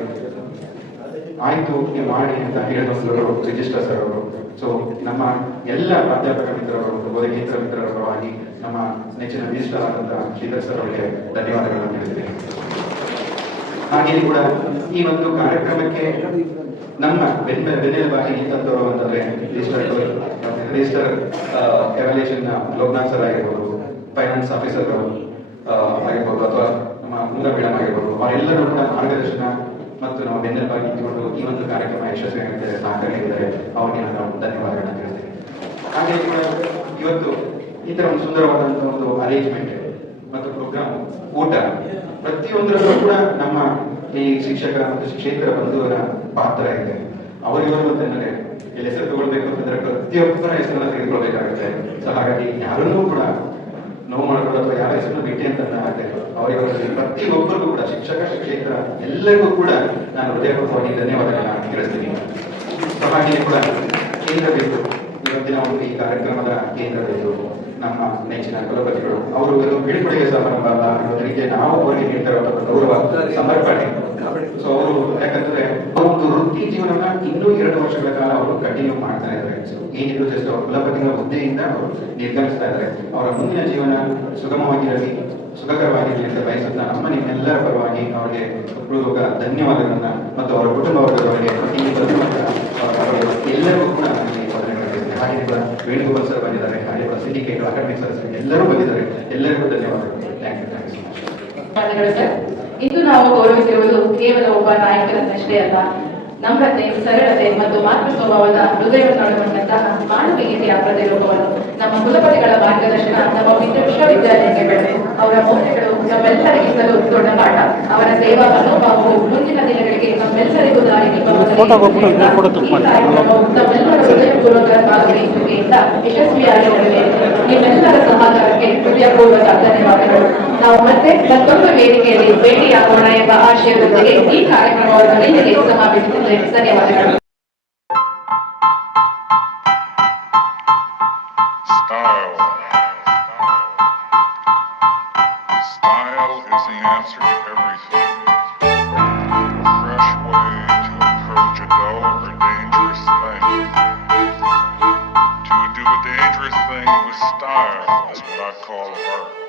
ಆಯ್ತು ನೀವು ಮಾಡಿ ಅಂತ ಹೇಳಿದವರು ರಿಜಿಸ್ಟರ್ ಸರ್ ಅವರು. ಸೊ ನಮ್ಮ ಎಲ್ಲ ಪ್ರಾಧ್ಯಾಪಕ ಮಿತ್ರರು, ಬೋಧಕೇತರ ಮಿತ್ರರ ಪರವಾಗಿ ನಮ್ಮ ನೆಚ್ಚಿನ ರಿಜಿಸ್ಟರ್ ಆದಂತಹ ಶ್ರೀಧರ್ ಸರ್ ಅವರಿಗೆ ಧನ್ಯವಾದಗಳನ್ನು ತಿಳಿಸ್ತೇನೆ. ಹಾಗೆಯೇ ಕೂಡ ಈ ಒಂದು ಕಾರ್ಯಕ್ರಮಕ್ಕೆ ನಮ್ಮ ಬೆನ್ನೆಲುಬಾಗಿ ನಿಂತವರು ಅಂತಂದ್ರೆ ರಿಜಿಸ್ಟರ್ ಎವ್ಯಾಲ್ಯೂಯೇಷನ್ ಲೋಕನಾಥ್ ಸರ್ ಆಗಿರ್ಬೋದು, ಫೈನಾನ್ಸ್ ಆಫೀಸರ್ ಆಗಿರ್ಬೋದು, ಅಥವಾ ನಮ್ಮ ಮೂಲ ಮೇಡಮ್ ಆಗಿರ್ಬೋದು, ಅವರೆಲ್ಲರೂ ಕೂಡ ಮಾರ್ಗದರ್ಶನ ಮತ್ತು ನಾವು ಬೆನ್ನೆಲುಬಾಗಿ ನಿಂತುಕೊಂಡು ಈ ಒಂದು ಕಾರ್ಯಕ್ರಮ ಯಶಸ್ವಿಯಾಗಿದೆ ಸಹಕರಿಸಿದ್ದಾರೆ. ಅವರಿಗೆ ನಾನು ಧನ್ಯವಾದಗಳನ್ನು ತಿಳಿಸ್ತೇನೆ. ಹಾಗೆ ಕೂಡ ಇವತ್ತು ಈ ತರ ಒಂದು ಸುಂದರವಾದಂತಹ ಒಂದು ಅರೇಂಜ್ಮೆಂಟ್ ಮತ್ತು ಪ್ರೋಗ್ರಾಮ್, ಊಟ, ಪ್ರತಿಯೊಂದರಲ್ಲೂ ಕೂಡ ನಮ್ಮ ಈ ಶಿಕ್ಷಕರ ಮತ್ತು ಶಿಕ್ಷಕರ ಬಂಧುವರ ಪಾತ್ರ ಇದೆ. ಅವರಿವರು ಮತ್ತೆ ನನಗೆ ಹೆಸರು ತಗೊಳ್ಬೇಕು ಅಂತಂದ್ರೆ ಪ್ರತಿಯೊಬ್ಬರ ಹೆಸರನ್ನ ತೆಗೆದುಕೊಳ್ಬೇಕಾಗುತ್ತೆ. ಸೊ ಹಾಗಾಗಿ ಯಾರನ್ನೂ ಕೂಡ ನೋವು ಮಾಡ್ಕೊಳ್ಳೋ ಅಥವಾ ಯಾರ ಹೆಸರನ್ನು ಬಿಟ್ಟೆ ಅಂತ ಆಗದೆ ಅವರಿಗೆ ಪ್ರತಿಯೊಬ್ಬರಿಗೂ ಕೂಡ ಶಿಕ್ಷಕ ಶಿಕ್ಷಕರ ಎಲ್ಲರಿಗೂ ಕೂಡ ನಾನು ಹೃದಯಪೂರ್ವಕವಾಗಿ ಧನ್ಯವಾದಗಳನ್ನ ತಿಳಿಸ್ತೀನಿ. ಸೊ ಹಾಗೆಯೇ ಕೂಡ ಕೇಂದ್ರ ಬಿಂದು ಇವತ್ತಿನ ಒಂದು ಈ ಕಾರ್ಯಕ್ರಮದ ಕೇಂದ್ರ ಬಿಂದು ನಮ್ಮ ನೆಚ್ಚಿನ ಕುಲಪತಿಗಳು. ಅವರು ಇದು ಬೀಳ್ಕೊಡುಗೆ ಸಮಾರಂಭ ಅಲ್ಲ ಅನ್ನೋದಕ್ಕೆ ನಾವು ಅವರಿಗೆ ನೀಡ್ತಿರುವಂತಹ ಗೌರವ ಸಮರ್ಪಣೆ. ಸೊ ಅವರು ಯಾಕಂದ್ರೆ ಒಂದು ವೃತ್ತಿ ಜೀವನನ ಇನ್ನೂ 2 ವರ್ಷಗಳ ಕಾಲ ಅವರು ಕಂಟಿನ್ಯೂ ಮಾಡ್ತಾ ಇದ್ದಾರೆ. ಸೊ ಏನಿದ್ರು ಜಸ್ಟ್ ಅವ್ರ ಕುಲಪತಿಗಳ ಹುದ್ದೆಯಿಂದ ಅವರು ನಿರ್ಗಮಿಸ್ತಾ ಇದ್ದಾರೆ. ಅವರ ಮುಂದಿನ ಜೀವನ ಸುಗಮವಾಗಿರಲಿ, ಸುಖಕರವಾಗಿರಲಿ ಅಂತ ಬಯಸುತ್ತಾ ನಮ್ಮ ನಿಮ್ಮೆಲ್ಲರ ಪರವಾಗಿ ಅವರಿಗೆ ಹೃದಯಪೂರ್ವಕ ಧನ್ಯವಾದಗಳನ್ನ ಮತ್ತು ಅವರ ಕುಟುಂಬ ವರ್ಗದವರಿಗೆ ಎಲ್ಲರಿಗೂ ಕೂಡ ಹಾಗೆ ಕೂಡ ವೇಣುಗೋಪಾಲ್ ಸರ್ ಬಂದಿದ್ದಾರೆ, ಹಾಗೆ ಕೂಡ ಸಿಂಡಿಕೇಟ್ ಅಕಾಡೆಮಿಕ್ ಸದಸ್ಯರು ಎಲ್ಲರೂ ಬಂದಿದ್ದಾರೆ. ಎಲ್ಲರಿಗೂ ಧನ್ಯವಾದಗಳು. Thank you so much. Sir, ಇಂದು ನಾವು ಗೌರವಿಸಿರುವುದು ಕೇವಲ ಒಬ್ಬ ನಾಯಕರನ್ನಷ್ಟೇ ಅಲ್ಲ, ನಮ್ರತೆ, ಸರಳತೆ ಮತ್ತು ಮಾತೃ ಸ್ವಭಾವದ ಹೃದಯವನ್ನೊಳಗೊಂಡಂತಹ ಮಾನವೀಯತೆಯ ಪ್ರತಿರೂಪವನ್ನು ನಮ್ಮ ಕುಲಪತಿಗಳ ಮಾರ್ಗದರ್ಶನ ನಮ್ಮ ವಿಶ್ವವಿದ್ಯಾಲಯಕ್ಕೆ ಬೆಳೆದು ಅವರ ಮೌಲ್ಯಗಳು ನಮ್ಮೆಲ್ಲರಿಗಿಂತಲೂ ದೊಡ್ಡ ಪಾಠ. ಅವರ ಸೇವಾ ಮನೋಭಾವವು ಮುಂದಿನ ದಿನಗಳಿಗೆ ನಮ್ಮೆಲ್ಲರಿಗೂ ದಾರಿ ನಮ್ಮೆಲ್ಲರ ಹೃದಯಪೂರ್ವಕ ಭಾಗವಹಿಸುವಿಕೆಯಿಂದ ಯಶಸ್ವಿಯಾಗಿ ನಡೆಯಲಿದೆ. ನಿಮ್ಮೆಲ್ಲರ ಸಹಕಾರಕ್ಕೆ ಹೃದಯಪೂರ್ವಕ ಧನ್ಯವಾದಗಳು. ನಾವು ಮತ್ತೆ ಮತ್ತೊಂದು ವೇದಿಕೆಯಲ್ಲಿ ಭೇಟಿಯಾಗೋಣ ಎಂಬ ಆಶಯದೊಂದಿಗೆ ಈ ಕಾರ್ಯಕ್ರಮವನ್ನು ಇಲ್ಲಿಗೆ ಸಮಾಪಿಸುತ್ತೇವೆ. ಧನ್ಯವಾದಗಳು. Style is the answer to everything. A fresh way to approach a dull or dangerous thing. To do a dangerous thing with style is what I call art.